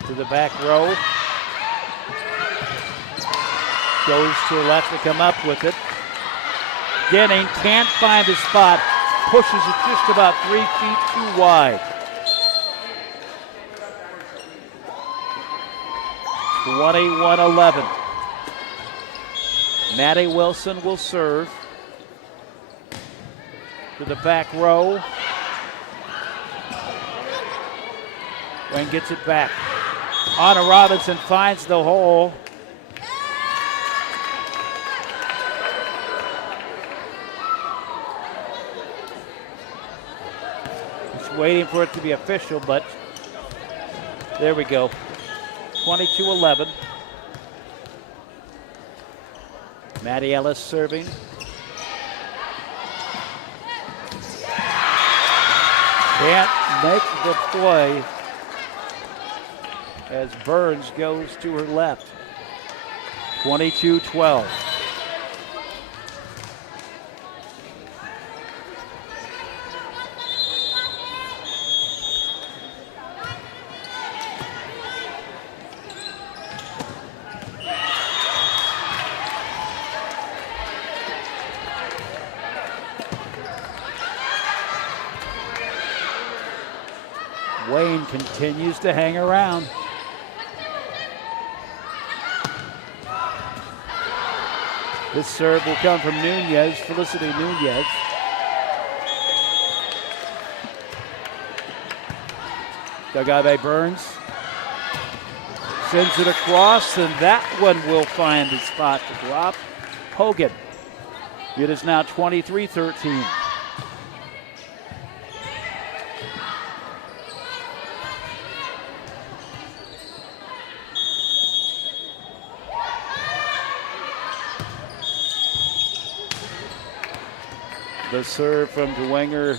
To the back row. Goes to the left to come up with it. Denning can't find the spot. Pushes it just about 3 feet too wide. 21-11. Maddie Wilson will serve. To the back row. Wayne gets it back. Anna Robinson finds the hole. Just waiting for it to be official, but there we go. 22-11. Maddie Ellis serving. Can't make the play as Burns goes to her left. 22-12. Wayne continues to hang around. This serve will come from Nunez, Felicity Nunez. Agave Burns sends it across, and that one will find the spot to drop. Hogan. It is now 23-13. The serve from Dwenger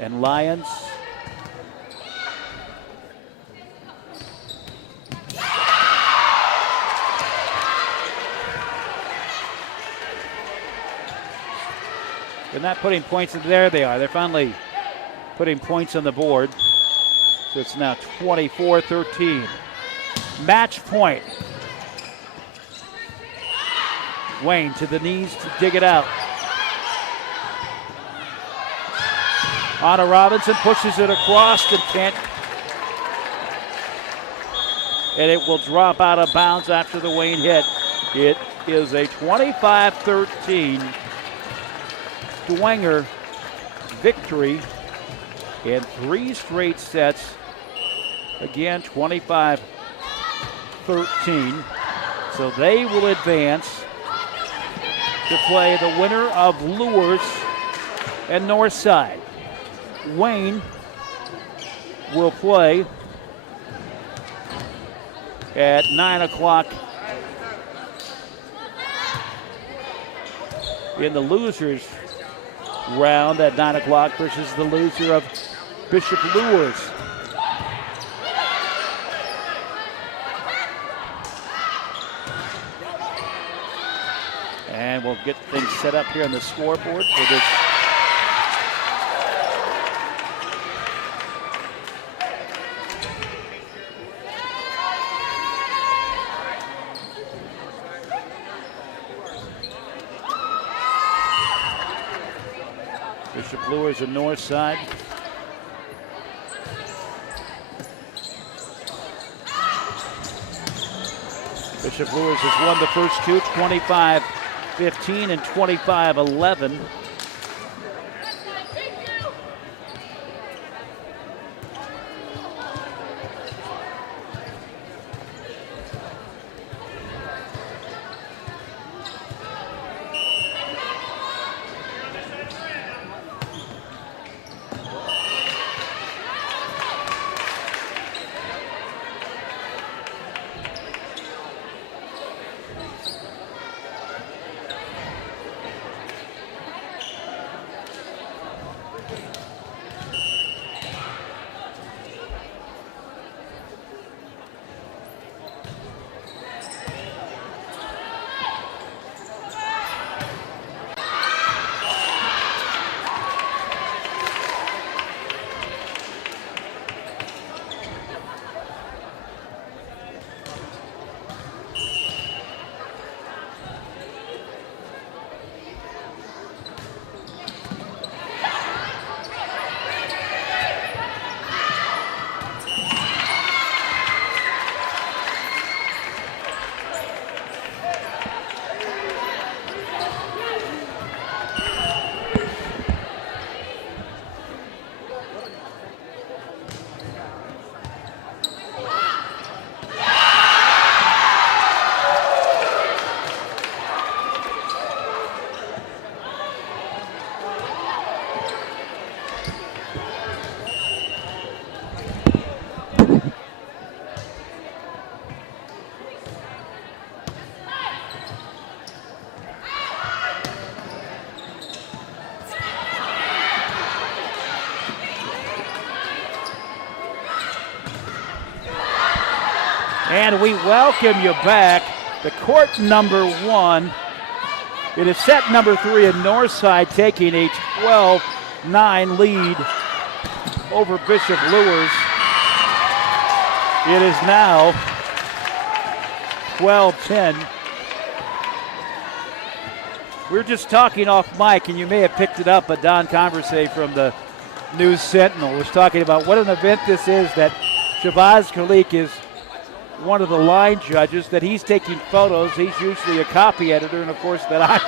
and Lyons. They're not putting points in there. They are. They're finally putting points on the board. So it's now 24-13. Match point. Wayne to the knees to dig it out. Anna Robinson pushes it across and can't. And it will drop out of bounds after the Wayne hit. It is a 25-13 Dwenger victory in 3 straight sets. Again, 25-13. So they will advance to play the winner of Luers and Northside. Wayne will play at 9 o'clock in the losers round at 9 o'clock versus the loser of Bishop Luers. And we'll get things set up here on the scoreboard for this. Bishop Luers and Northside. Bishop Luers has won the first two, 25-15 and 25-11. And we welcome you back to court number 1. It is set number 3 in Northside, taking a 12-9 lead over Bishop Luers. It is now 12-10. We were just talking off mic, and you may have picked it up, but Don Conversay from the News Sentinel was talking about what an event this is, that Shabazz Khalik is one of the line judges, that he's taking photos. He's usually a copy editor, and of course that I'm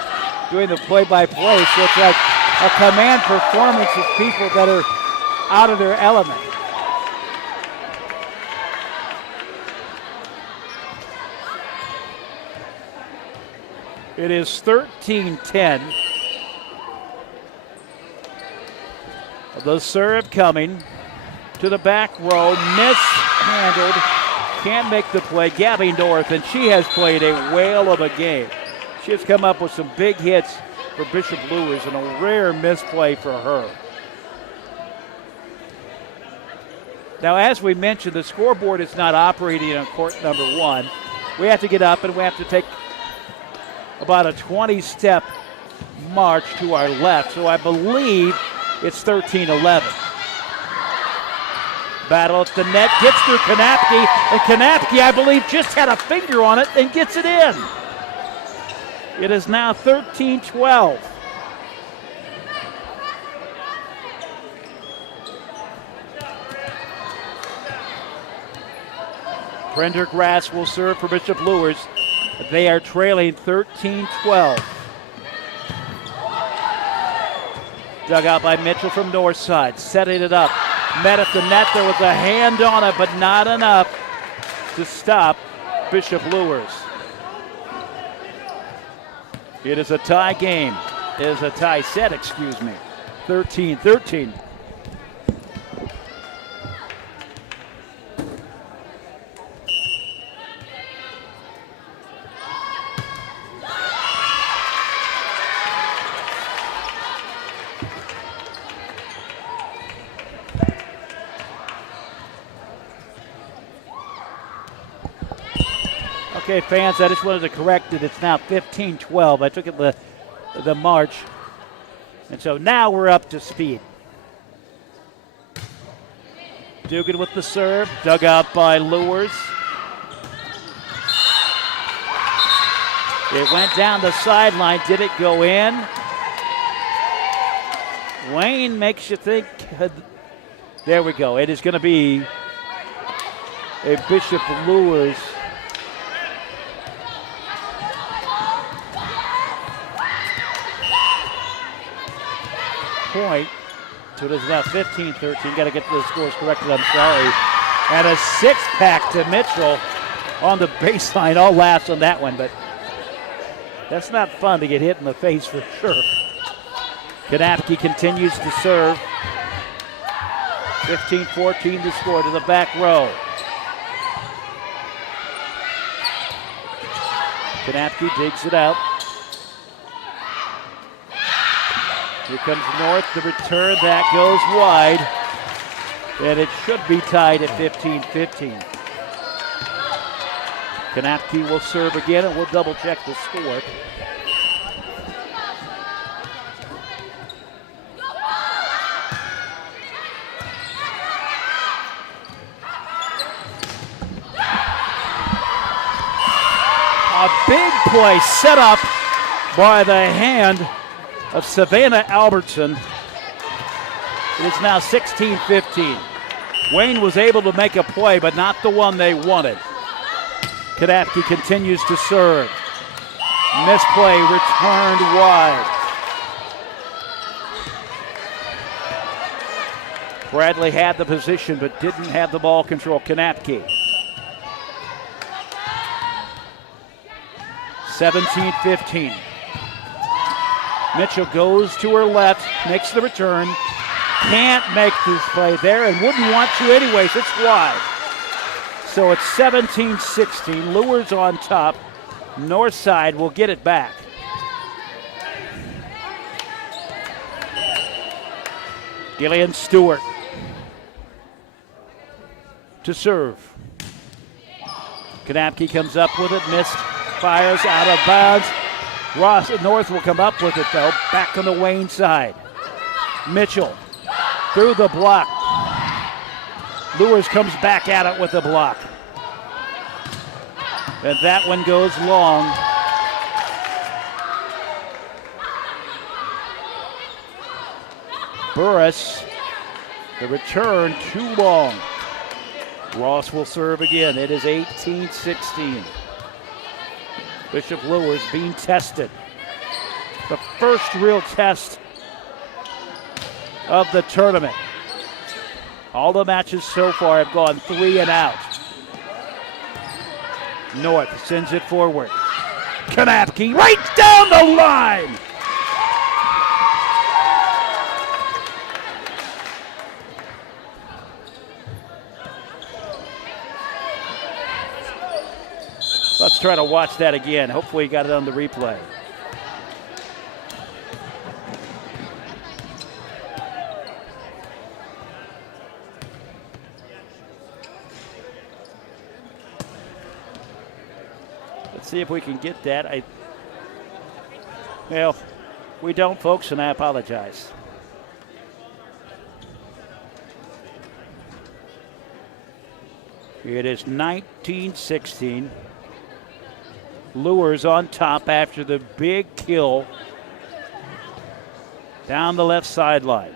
doing the play-by-play. So it's like a command performance of people that are out of their element. It is 13-10. The serve coming to the back row, mishandled, can't make the play. Gabby North, and she has played a whale of a game. She has come up with some big hits for Bishop Luers and a rare misplay for her. Now, as we mentioned, the scoreboard is not operating on court number 1. We have to get up and we have to take about a 20-step march to our left. So I believe it's 13-11. Battle at the net, gets through Kanapke, and Kanapke, I believe, just had a finger on it and gets it in. It is now 13-12. Prendergrass will serve for Bishop Luers. They are trailing 13-12. Dug out by Mitchell from Northside, setting it up. Met at the net, there was a hand on it, but not enough to stop Bishop Luers. It is a tie game. It is a tie set, 13-13. Okay, fans, I just wanted to correct it. It's now 15-12. I took it the march. And so now we're up to speed. Dugan with the serve. Dug out by Luers. It went down the sideline. Did it go in? Wayne makes you think. There we go. It is going to be a Bishop Luers point. So it is now 15-13. Got to get the scores corrected, I'm sorry. And a six-pack to Mitchell on the baseline. All laughs on that one, but that's not fun to get hit in the face for sure. Kanapke continues to serve. 15-14 to score to the back row. Kanapke digs it out. Here comes North, the return, that goes wide. And it should be tied at 15-15. Kanapke will serve again, and we'll double check the score. A big play set up by the hand of Savannah Albertson. It is now 16-15. Wayne was able to make a play, but not the one they wanted. Kanapke continues to serve. Misplay returned wide. Bradley had the position, but didn't have the ball control. Kanapke. 17-15. Mitchell goes to her left, makes the return. Can't make this play there and wouldn't want to anyways. It's wide. So it's 17-16. Luers on top. Northside will get it back. Gillian Stewart to serve. Kanapke comes up with it, missed, fires out of bounds. Ross North will come up with it, though, back on the Wayne side. Mitchell through the block. Luers comes back at it with the block. And that one goes long. Burris The return too long. Ross will serve again. It is 18-16. Bishop Luers being tested. The first real test of the tournament. All the matches so far have gone 3 and out. North sends it forward. Kanapke right down the line. Let's try to watch that again. Hopefully you got it on the replay. Let's see if we can get that. Well, we don't, folks, and I apologize. It is 19-16. Luers on top after the big kill down the left sideline.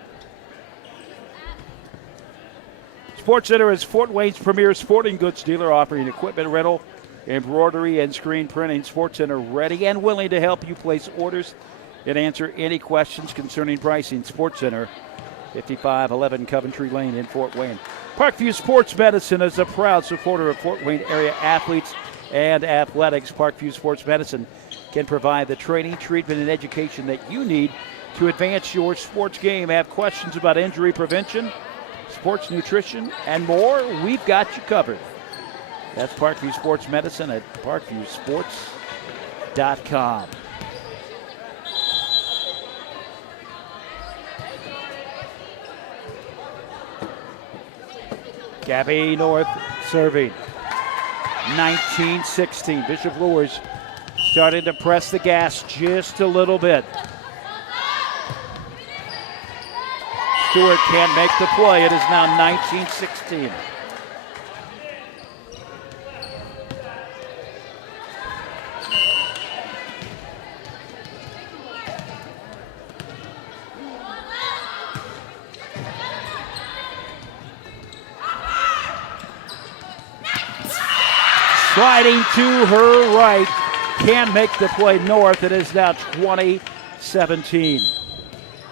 Sports Center is Fort Wayne's premier sporting goods dealer, offering equipment rental, embroidery, and screen printing. Sports Center ready and willing to help you place orders and answer any questions concerning pricing. Sports Center, 5511 Coventry Lane in Fort Wayne. Parkview Sports Medicine is a proud supporter of Fort Wayne area athletes and athletics. Parkview Sports Medicine can provide the training, treatment, and education that you need to advance your sports game. Have questions about injury prevention, sports nutrition, and more? We've got you covered. That's Parkview Sports Medicine at parkviewsports.com. Gabby North serving. 19-16. Bishop Luers starting to press the gas just a little bit. Stewart can't make the play. It is now 19-16. Sliding to her right, can make the play North. It is now 20-17.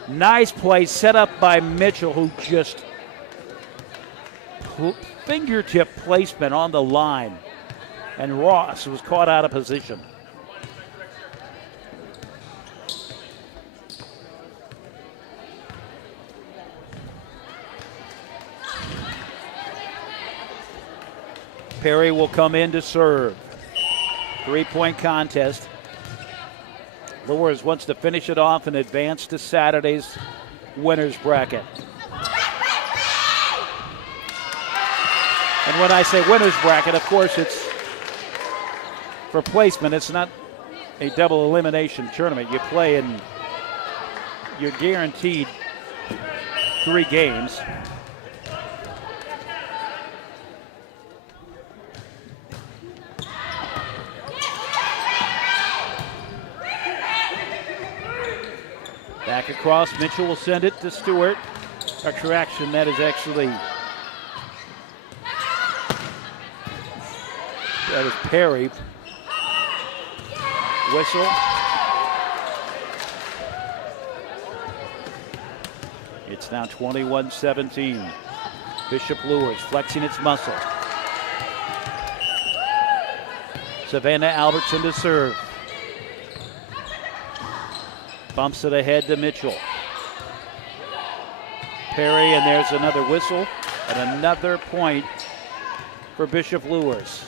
Nice play set up by Mitchell, who just fingertip placement on the line. And Ross was caught out of position. Perry will come in to serve. 3-point contest. Luers wants to finish it off and advance to Saturday's winners bracket. And when I say winners bracket, of course it's for placement. It's not a double elimination tournament. You play and you're guaranteed 3 games. Back across, Mitchell will send it to Stewart. A correction, that is actually, that is Perry. Whistle. It's now 21-17. Bishop Luers flexing its muscle. Savannah Albertson to serve. Bumps it ahead to Mitchell. Perry, and there's another whistle and another point for Bishop Luers.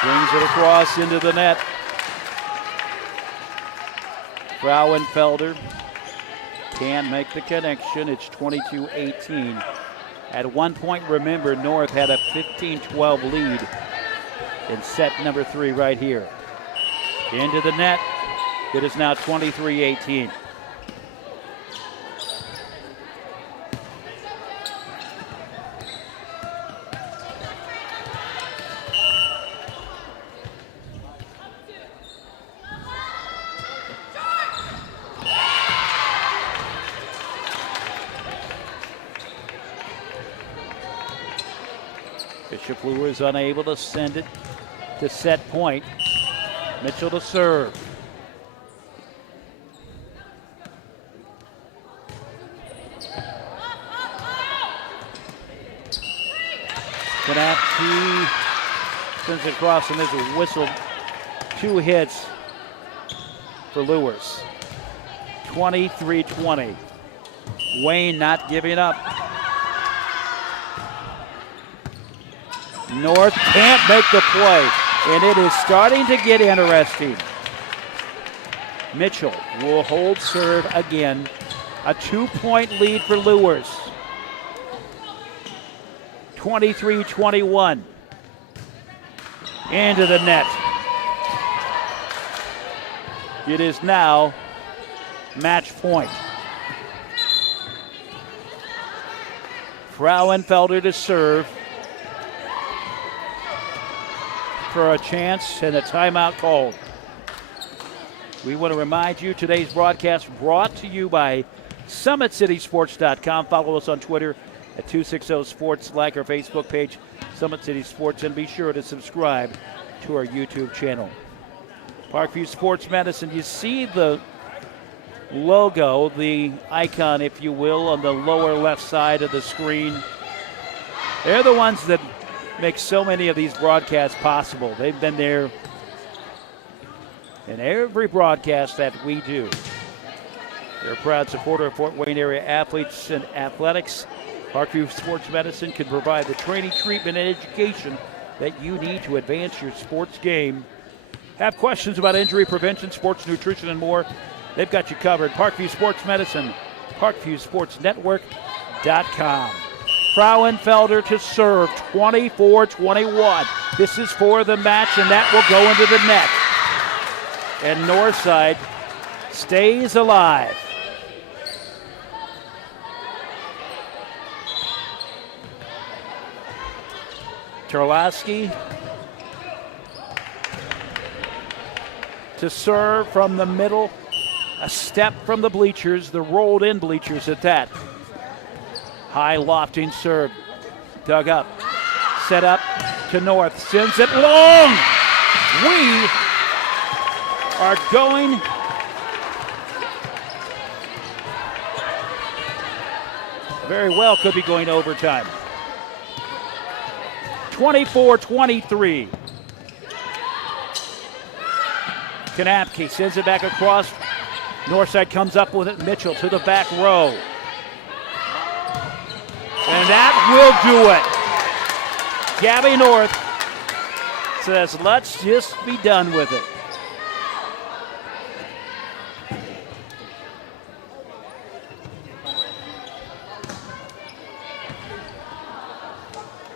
Swings it across into the net. Frauenfelder can make the connection. It's 22-18. At one point, remember, North had a 15-12 lead in set number 3 right here. Into the net. It is now 23-18. Bishop Luers unable to send it to set point. Mitchell to serve. He sends it across, and there's a whistle. 2 hits for Luers. 23-20. Wayne not giving up. North can't make the play, and it is starting to get interesting. Mitchell will hold serve again. A 2-point lead for Luers. 23-21. Into the net. It is now match point. Frauenfelder to serve for a chance and a timeout called. We want to remind you today's broadcast brought to you by SummitCitySports.com. Follow us on Twitter at 260 Sports. Like our Facebook page, Summit City Sports, and be sure to subscribe to our YouTube channel. Parkview Sports Medicine, you see the logo, the icon, if you will, on the lower left side of the screen. They're the ones that make so many of these broadcasts possible. They've been there in every broadcast that we do. They're a proud supporter of Fort Wayne area athletes and athletics. Parkview Sports Medicine can provide the training, treatment, and education that you need to advance your sports game. Have questions about injury prevention, sports nutrition, and more? They've got you covered. Parkview Sports Medicine, ParkviewSportsNetwork.com. Frauenfelder to serve, 24-21. This is for the match, and that will go into the net. And Northside stays alive. Terlasky to serve from the middle, a step from the bleachers, the rolled in bleachers at that. High lofting serve, dug up, set up to North, sends it long. We are going very well, could be going overtime. 24-23. Kanapke sends it back across. Northside comes up with it. Mitchell to the back row. And that will do it. Gabby North says, let's just be done with it.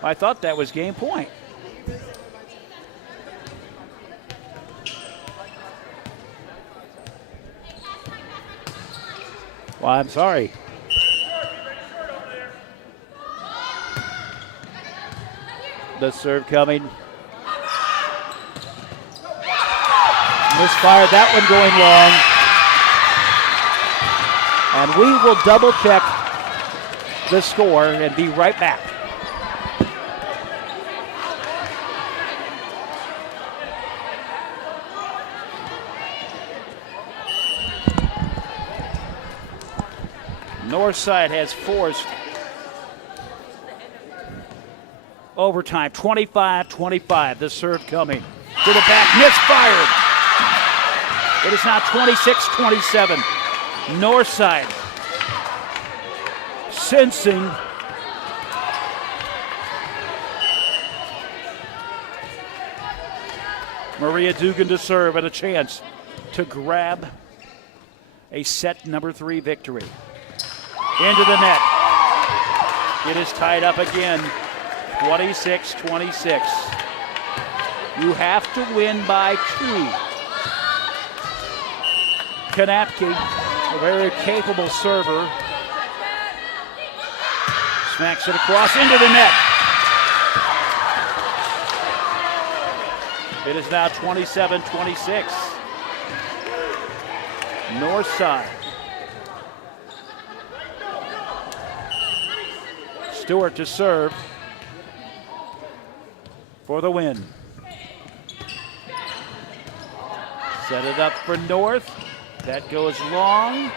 I thought that was game point. Well, I'm sorry. The serve coming. Misfired, that one going long. And we will double check the score and be right back. Northside has forced overtime, 25-25. The serve coming to the back, misfired. It is now 26-27. Northside sensing Maria Dugan to serve and a chance to grab a set number 3 victory. Into the net. It is tied up again, 26-26. You have to win by 2. Kanapke, a very capable server, smacks it across into the net. It is now 27-26. Northside. Stewart to serve. for the win. Set it up for North. That goes long.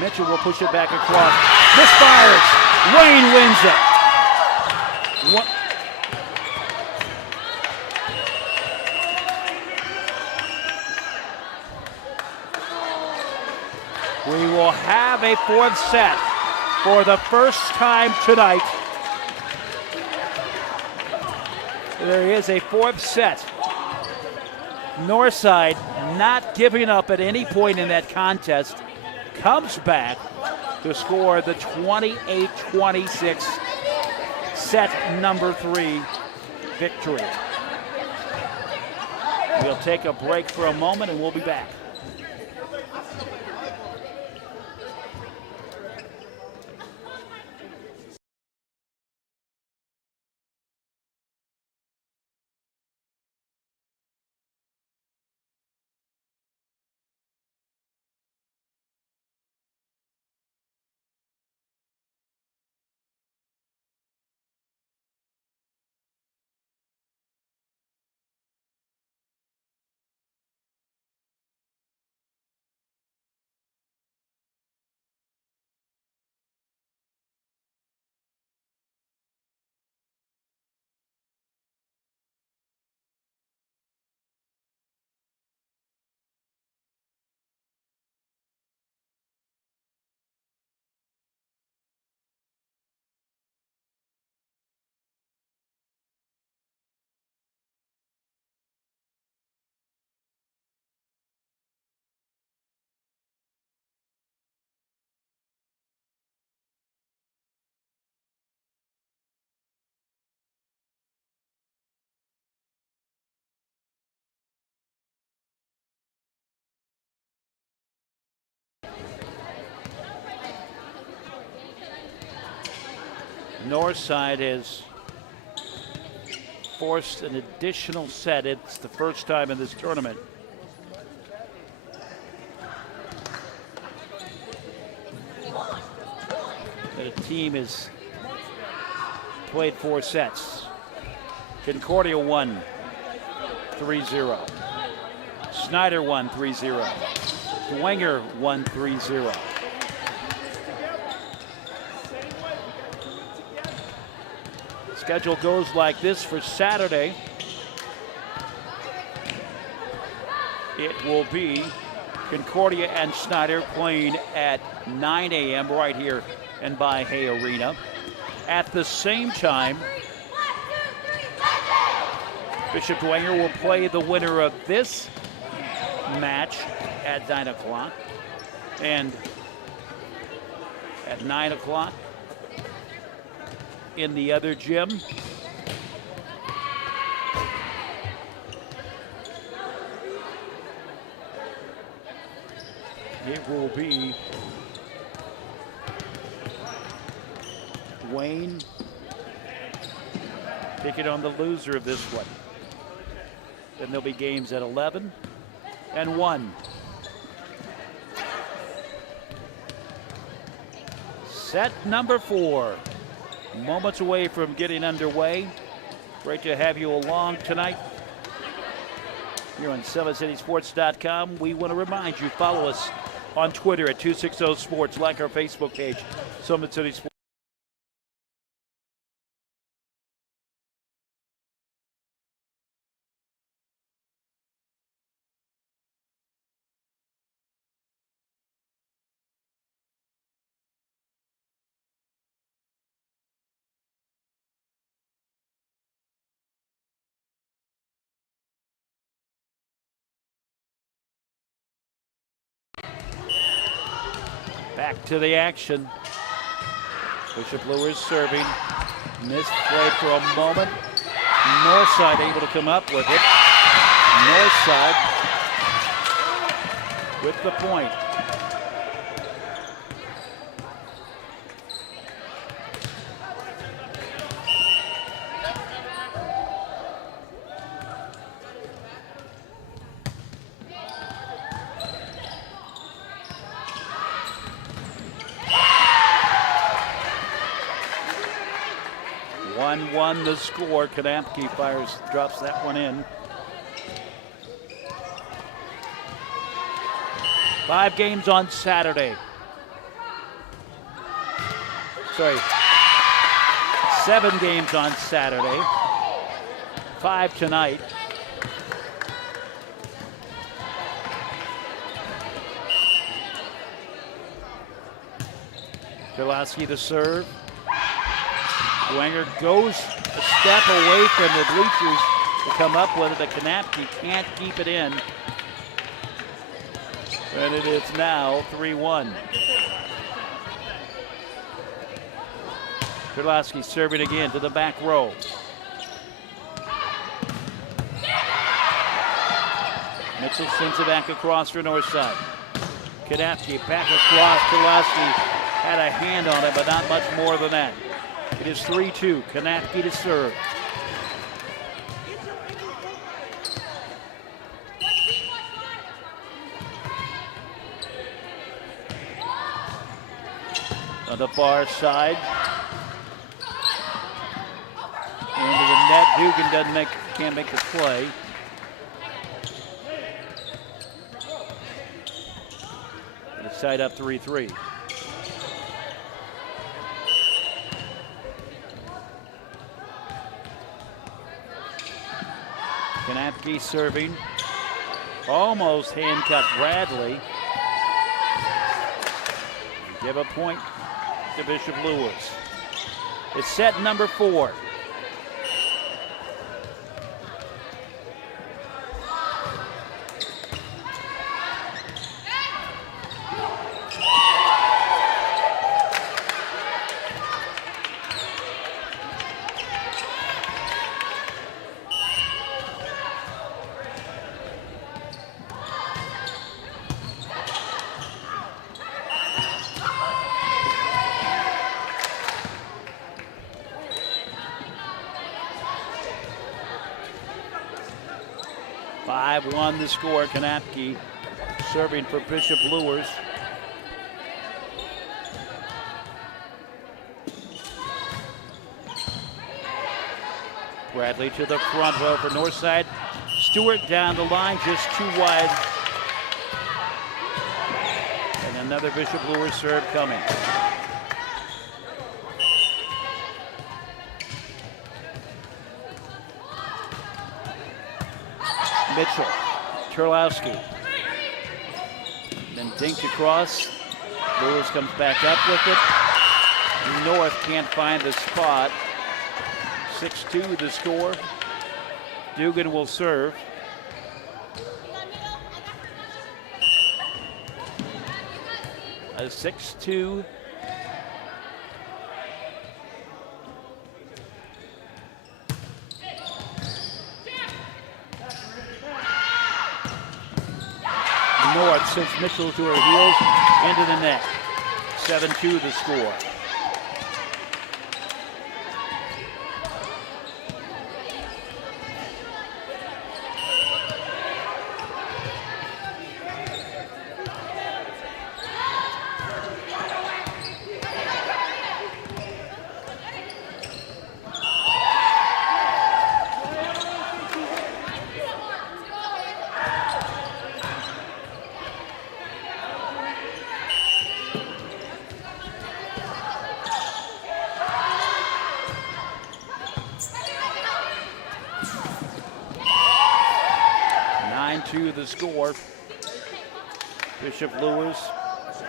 Mitchell will push it back across. Misfires. Wayne wins it. We will have a fourth set for the first time tonight. There is a fourth set. Northside, not giving up at any point in that contest, comes back to score the 28-26 set number 3 victory. We'll take a break for a moment and we'll be back. Northside has forced an additional set. It's the first time in this tournament. That a team has played 4 sets. Concordia won 3-0. Snider won 3-0. Dwenger won 3-0. Schedule goes like this for Saturday. It will be Concordia and Snider playing at 9 a.m. right here in Hay Arena. At the same time, Bishop Dwenger will play the winner of this match at 9 o'clock. And at 9 o'clock, in the other gym, it will be Wayne taking on the loser of this one. Then there'll be games at 11 and 1. Set number 4. Moments away from getting underway. Great to have you along tonight. Here on SummitCitySports.com. We want to remind you, follow us on Twitter at 260 Sports, like our Facebook page, Summit City Sports. Back to the action. Bishop Luers serving. Missed play for a moment. Northside able to come up with it. Northside with the point. 1-1 the score. Kanapke drops that one in. 5 games on Saturday. 7 games on Saturday. 5 tonight. Terlowski to serve. Dwenger goes a step away from the bleachers to come up with it, but Kanapke can't keep it in. And it is now 3-1. Terlowski serving again to the back row. Mitchell sends it back across for Northside. Kanapke back across. Terlowski had a hand on it, but not much more than that. It is 3-2. Kanapke to serve. On the far side. Into the net. Dugan can't make the play. It's tied up 3-3. Kanapke serving. Almost handcuffed Bradley. Give a point to Bishop Luers. It's set number 4. Won the score. Kanapke serving for Bishop Luers. Bradley to the front row for Northside. Stewart down the line, just too wide. And another Bishop Luers serve coming. Mitchell, Terlowski, then dinked across. Luers comes back up with it. North can't find the spot. 6-2 the score. Dugan will serve. A 6-2. North sends Mitchell to her heels into the net. 7-2 the score. The score. Bishop Luers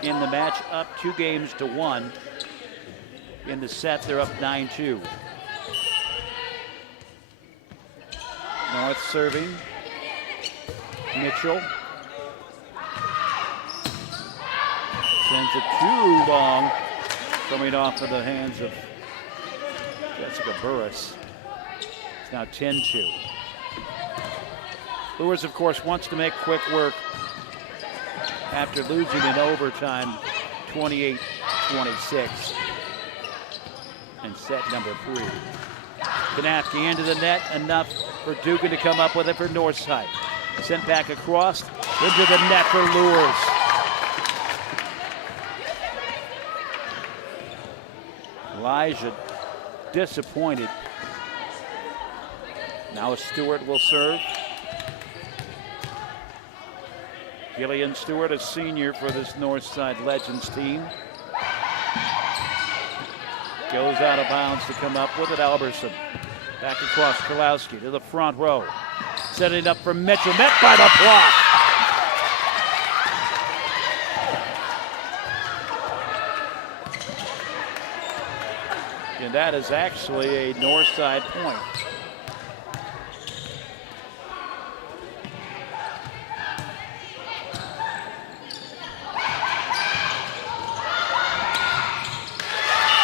in the match up 2-1. In the set, they're up 9-2. North serving. Mitchell sends it too long, coming off of the hands of Jessica Burris. It's now 10-2. Luers, of course, wants to make quick work after losing in overtime 28-26 in set number 3. Kanapke into the net, enough for Dugan to come up with it for Northside. Sent back across, into the net for Luers. Elijah disappointed. Now Stewart will serve. Gillian Stewart, a senior for this Northside Legends team. Goes out of bounds to come up with it. Alberson back across Kurlowski to the front row. Setting up for Mitchell, met by the block. And that is actually a Northside point.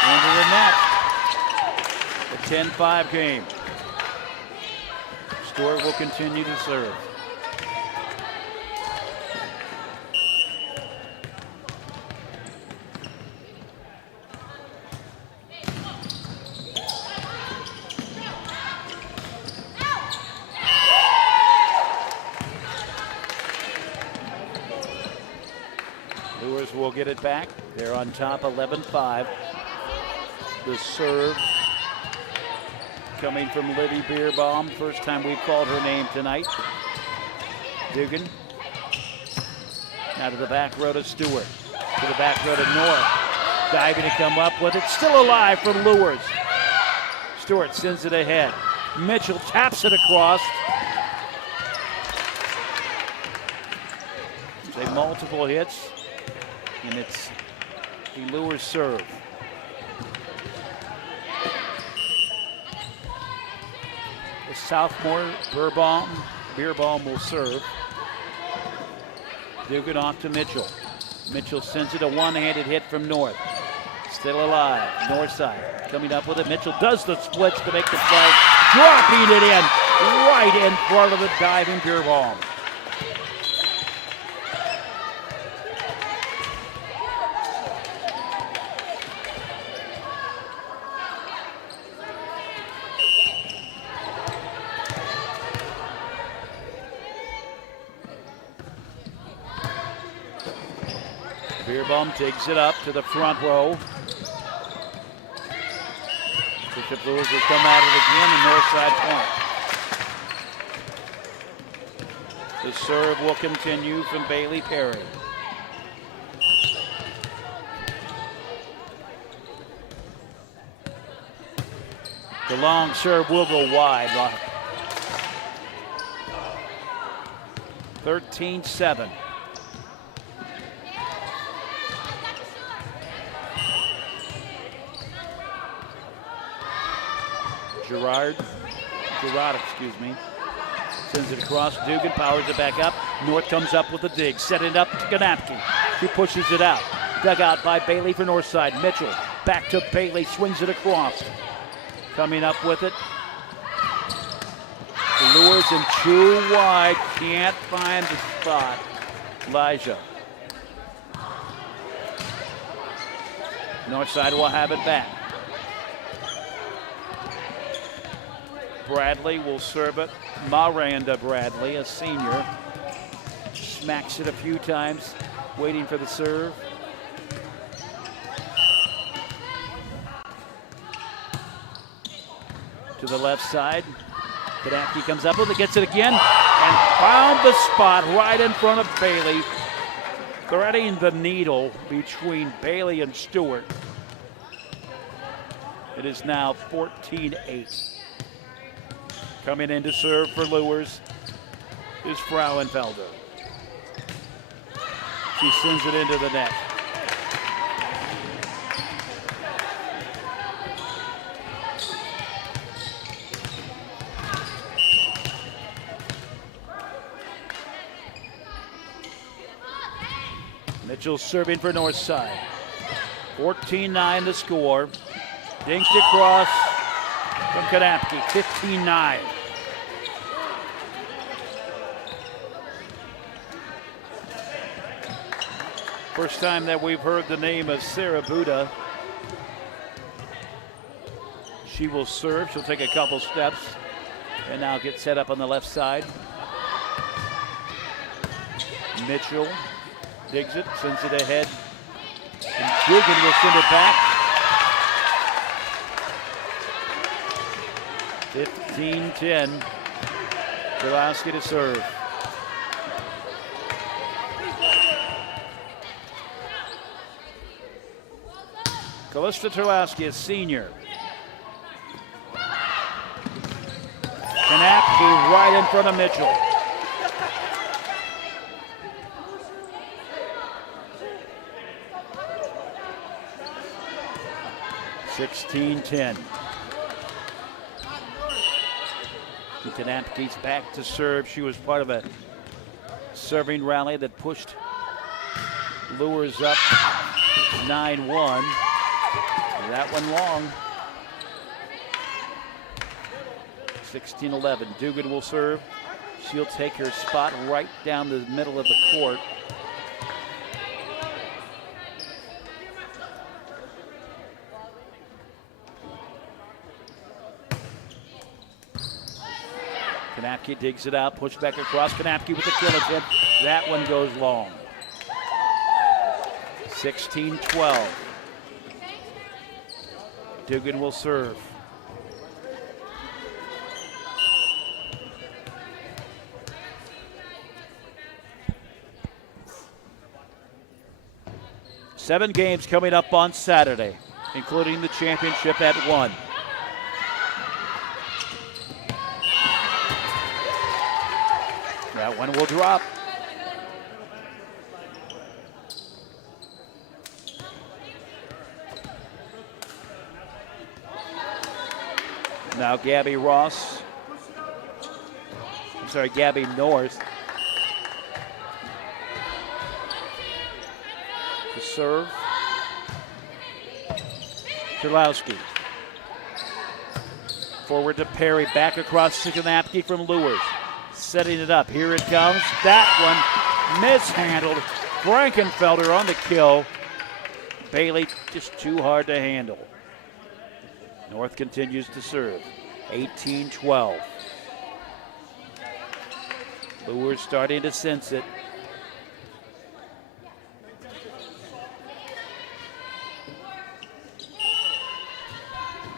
Into the net. A 10-5 game. Stewart will continue to serve. Luers will get it back. They're on top 11-5. The serve coming from Libby Bierbaum. First time we've called her name tonight. Dugan. Now to the back row to Stewart. To the back row to North. Diving to come up with it. Still alive from Luers. Stewart sends it ahead. Mitchell taps it across. They multiple hits. And it's a Luers serve. The sophomore Bierbaum will serve. Dugan off to Mitchell. Mitchell sends it a one-handed hit from North. Still alive. Northside coming up with it. Mitchell does the splits to make the play. Dropping it in right in front of the diving Bierbaum. Bierbaum takes it up to the front row. Bishop Luers will come at it again, the Northside point. The serve will continue from Bailey Perry. The long serve will go wide. 13-7. Gerard, sends it across. Dugan powers it back up. North comes up with a dig. Set it up to Ganapke. He pushes it out. Dug out by Bailey for Northside. Mitchell back to Bailey. Swings it across. Coming up with it. Luers and too wide. Can't find the spot. Elijah. Northside will have it back. Bradley will serve it. Miranda Bradley, a senior, smacks it a few times, waiting for the serve. To the left side. Kadapke comes up with it, gets it again, and found the spot right in front of Bailey, threading the needle between Bailey and Stewart. It is now 14-8. Coming in to serve for Luers is Frauenfelder. She sends it into the net. Mitchell serving for Northside. 14-9 the score. Dinked across from Kadapke. 15-9. First time that we've heard the name of Sarah Buda. She will serve. She'll take a couple steps and now get set up on the left side. Mitchell digs it, sends it ahead. And Dugan will send it back. 15-10. Terlowski to serve. Callista Terlowski, a senior. Kanapke right in front of Mitchell. (16-10). Kanapke's back to serve. She was part of a serving rally that pushed Luers up 9-1. That one long. 16-11. Dugan will serve. She'll take her spot right down the middle of the court. Kanapke digs it out, pushed back across. Kanapke with the kill attempt. That one goes long. 16-12. Dugan will serve. Seven games coming up on Saturday, including the championship at 1. That one will drop. Now Gabby North. To serve. Terlowski. Forward to Perry, back across to Kanapke from Luers. Setting it up, here it comes. That one mishandled. Frankenfelder on the kill. Bailey just too hard to handle. North continues to serve. 18-12. Luers starting to sense it.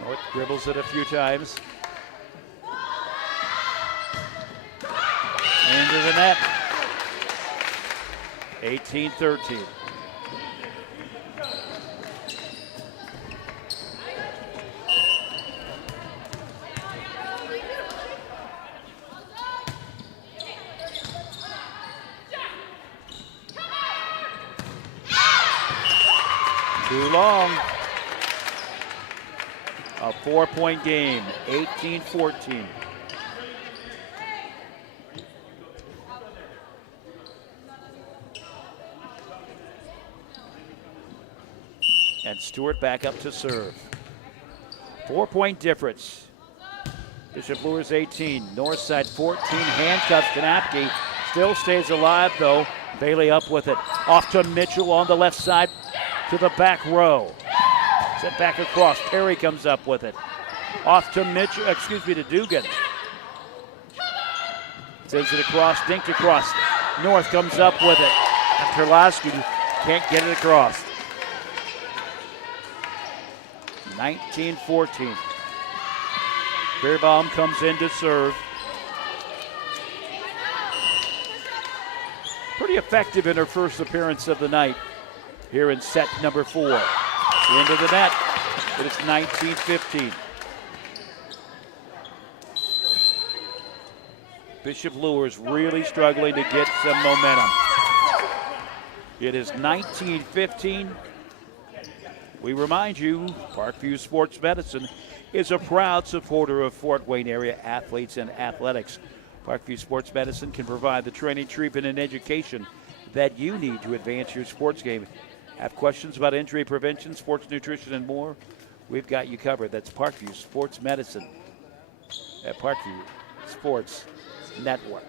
North dribbles it a few times. Into the net. 18-13. Too long. A 4-point game, 18-14. And Stewart back up to serve. 4-point difference. Bishop Luers 18, Northside 14. Handcuffs Kanapke. Still stays alive though. Bailey up with it. Off to Mitchell on the left side to the back row. Set back across. Perry comes up with it. Off to to Dugan. Sends it across, dinked across. North comes up with it. And Terlowski can't get it across. 19-14. Beerbaum comes in to serve. Pretty effective in her first appearance of the night here in set number 4. Into the net, but it's 19-15. Bishop Luers really struggling to get some momentum. It is 19-15. We remind you, Parkview Sports Medicine is a proud supporter of Fort Wayne area athletes and athletics. Parkview Sports Medicine can provide the training, treatment, and education that you need to advance your sports game. Have questions about injury prevention, sports nutrition, and more? We've got you covered. That's Parkview Sports Medicine at Parkview Sports Network.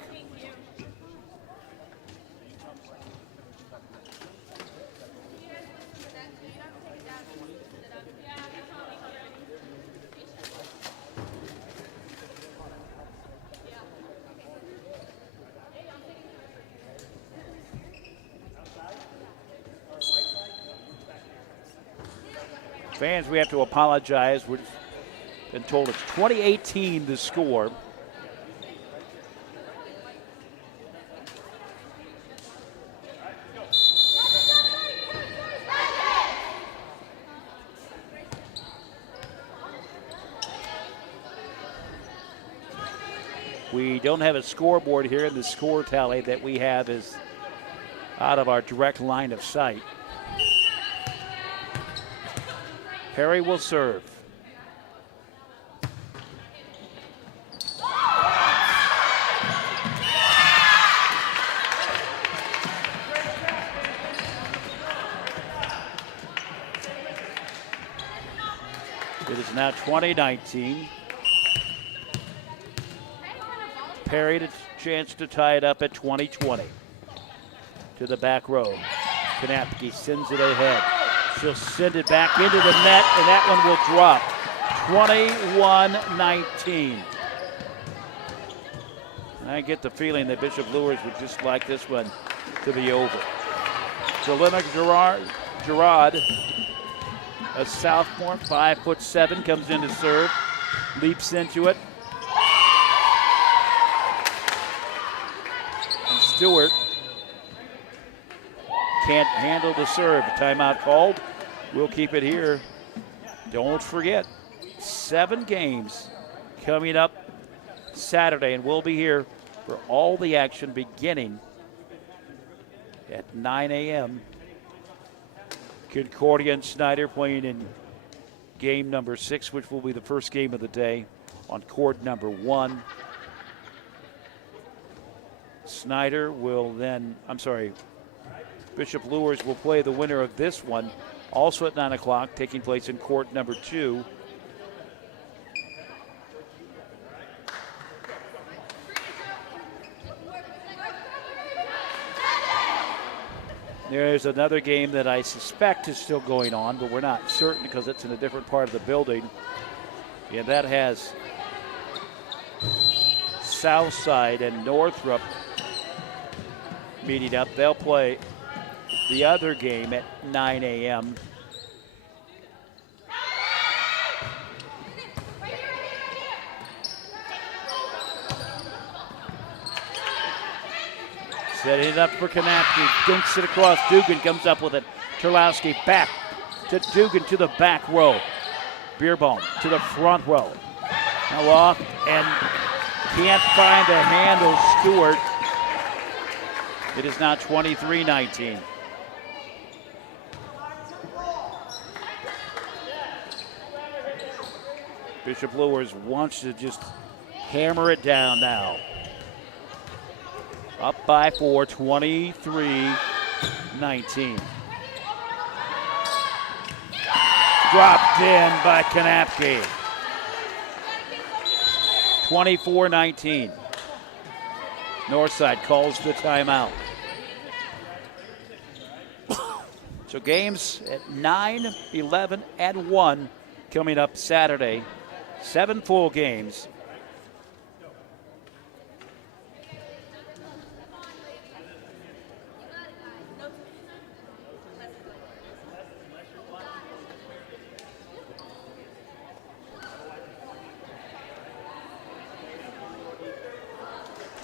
Fans, we have to apologize. We're Been told it's 20-18 the score. We don't have a scoreboard here, and the score tally that we have is out of our direct line of sight. Perry will serve. It is now 20-19. Perry a chance to tie it up at 20-20. To the back row. Kanapke sends it ahead. She'll send it back into the net, and that one will drop. 21-19. I get the feeling that Bishop Luers would just like this one to be over. Jelena Gerard, a sophomore, 5'7", comes in to serve, leaps into it. And Stewart can't handle the serve. Timeout called. We'll keep it here. Don't forget, 7 games coming up Saturday, and we'll be here for all the action beginning at 9 a.m. Concordia and Snider playing in game number 6, which will be the first game of the day on court number 1. Snider will then, Bishop Luers will play the winner of this one, also at 9 o'clock, taking place in court number 2. There's another game that I suspect is still going on, but we're not certain because it's in a different part of the building. And that has Southside and Northrop meeting up. They'll play the other game at 9 a.m. Setting it up for Kanapke, dinks it across. Dugan comes up with it. Terlowski back to Dugan to the back row. Beerbaum to the front row. Now off and can't find a handle. Stewart. It is now 23-19. Bishop Luers wants to just hammer it down now. Up by 4, 23-19. Dropped in by Kanapke. 24-19. Northside calls the timeout. So games at 9, 11, and 1 coming up Saturday. 7 full games.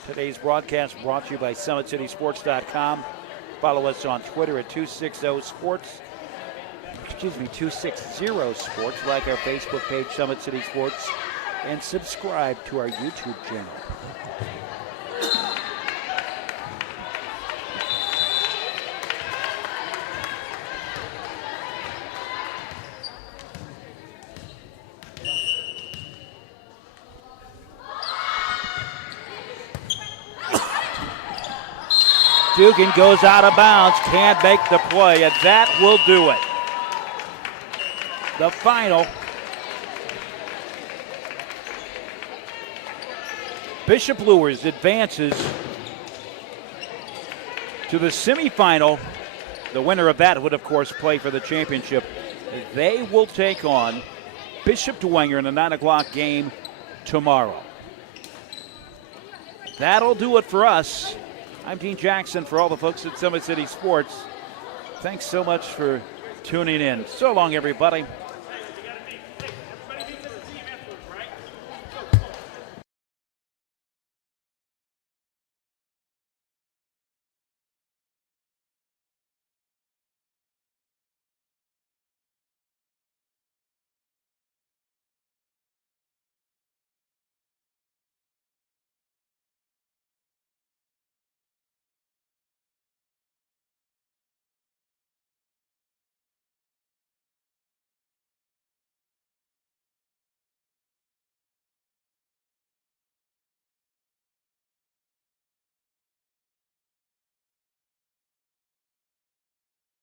Today's broadcast brought to you by SummitCitySports.com. Follow us on Twitter at 260sports. 260 Sports. Like our Facebook page, Summit City Sports, and subscribe to our YouTube channel. Dugan goes out of bounds, can't make the play, and that will do it. The final. Bishop Luers advances to the semifinal. The winner of that would, of course, play for the championship. They will take on Bishop Dwenger in the 9 o'clock game tomorrow. That'll do it for us. I'm Dean Jackson for all the folks at Summit City Sports. Thanks so much for tuning in. So long, everybody.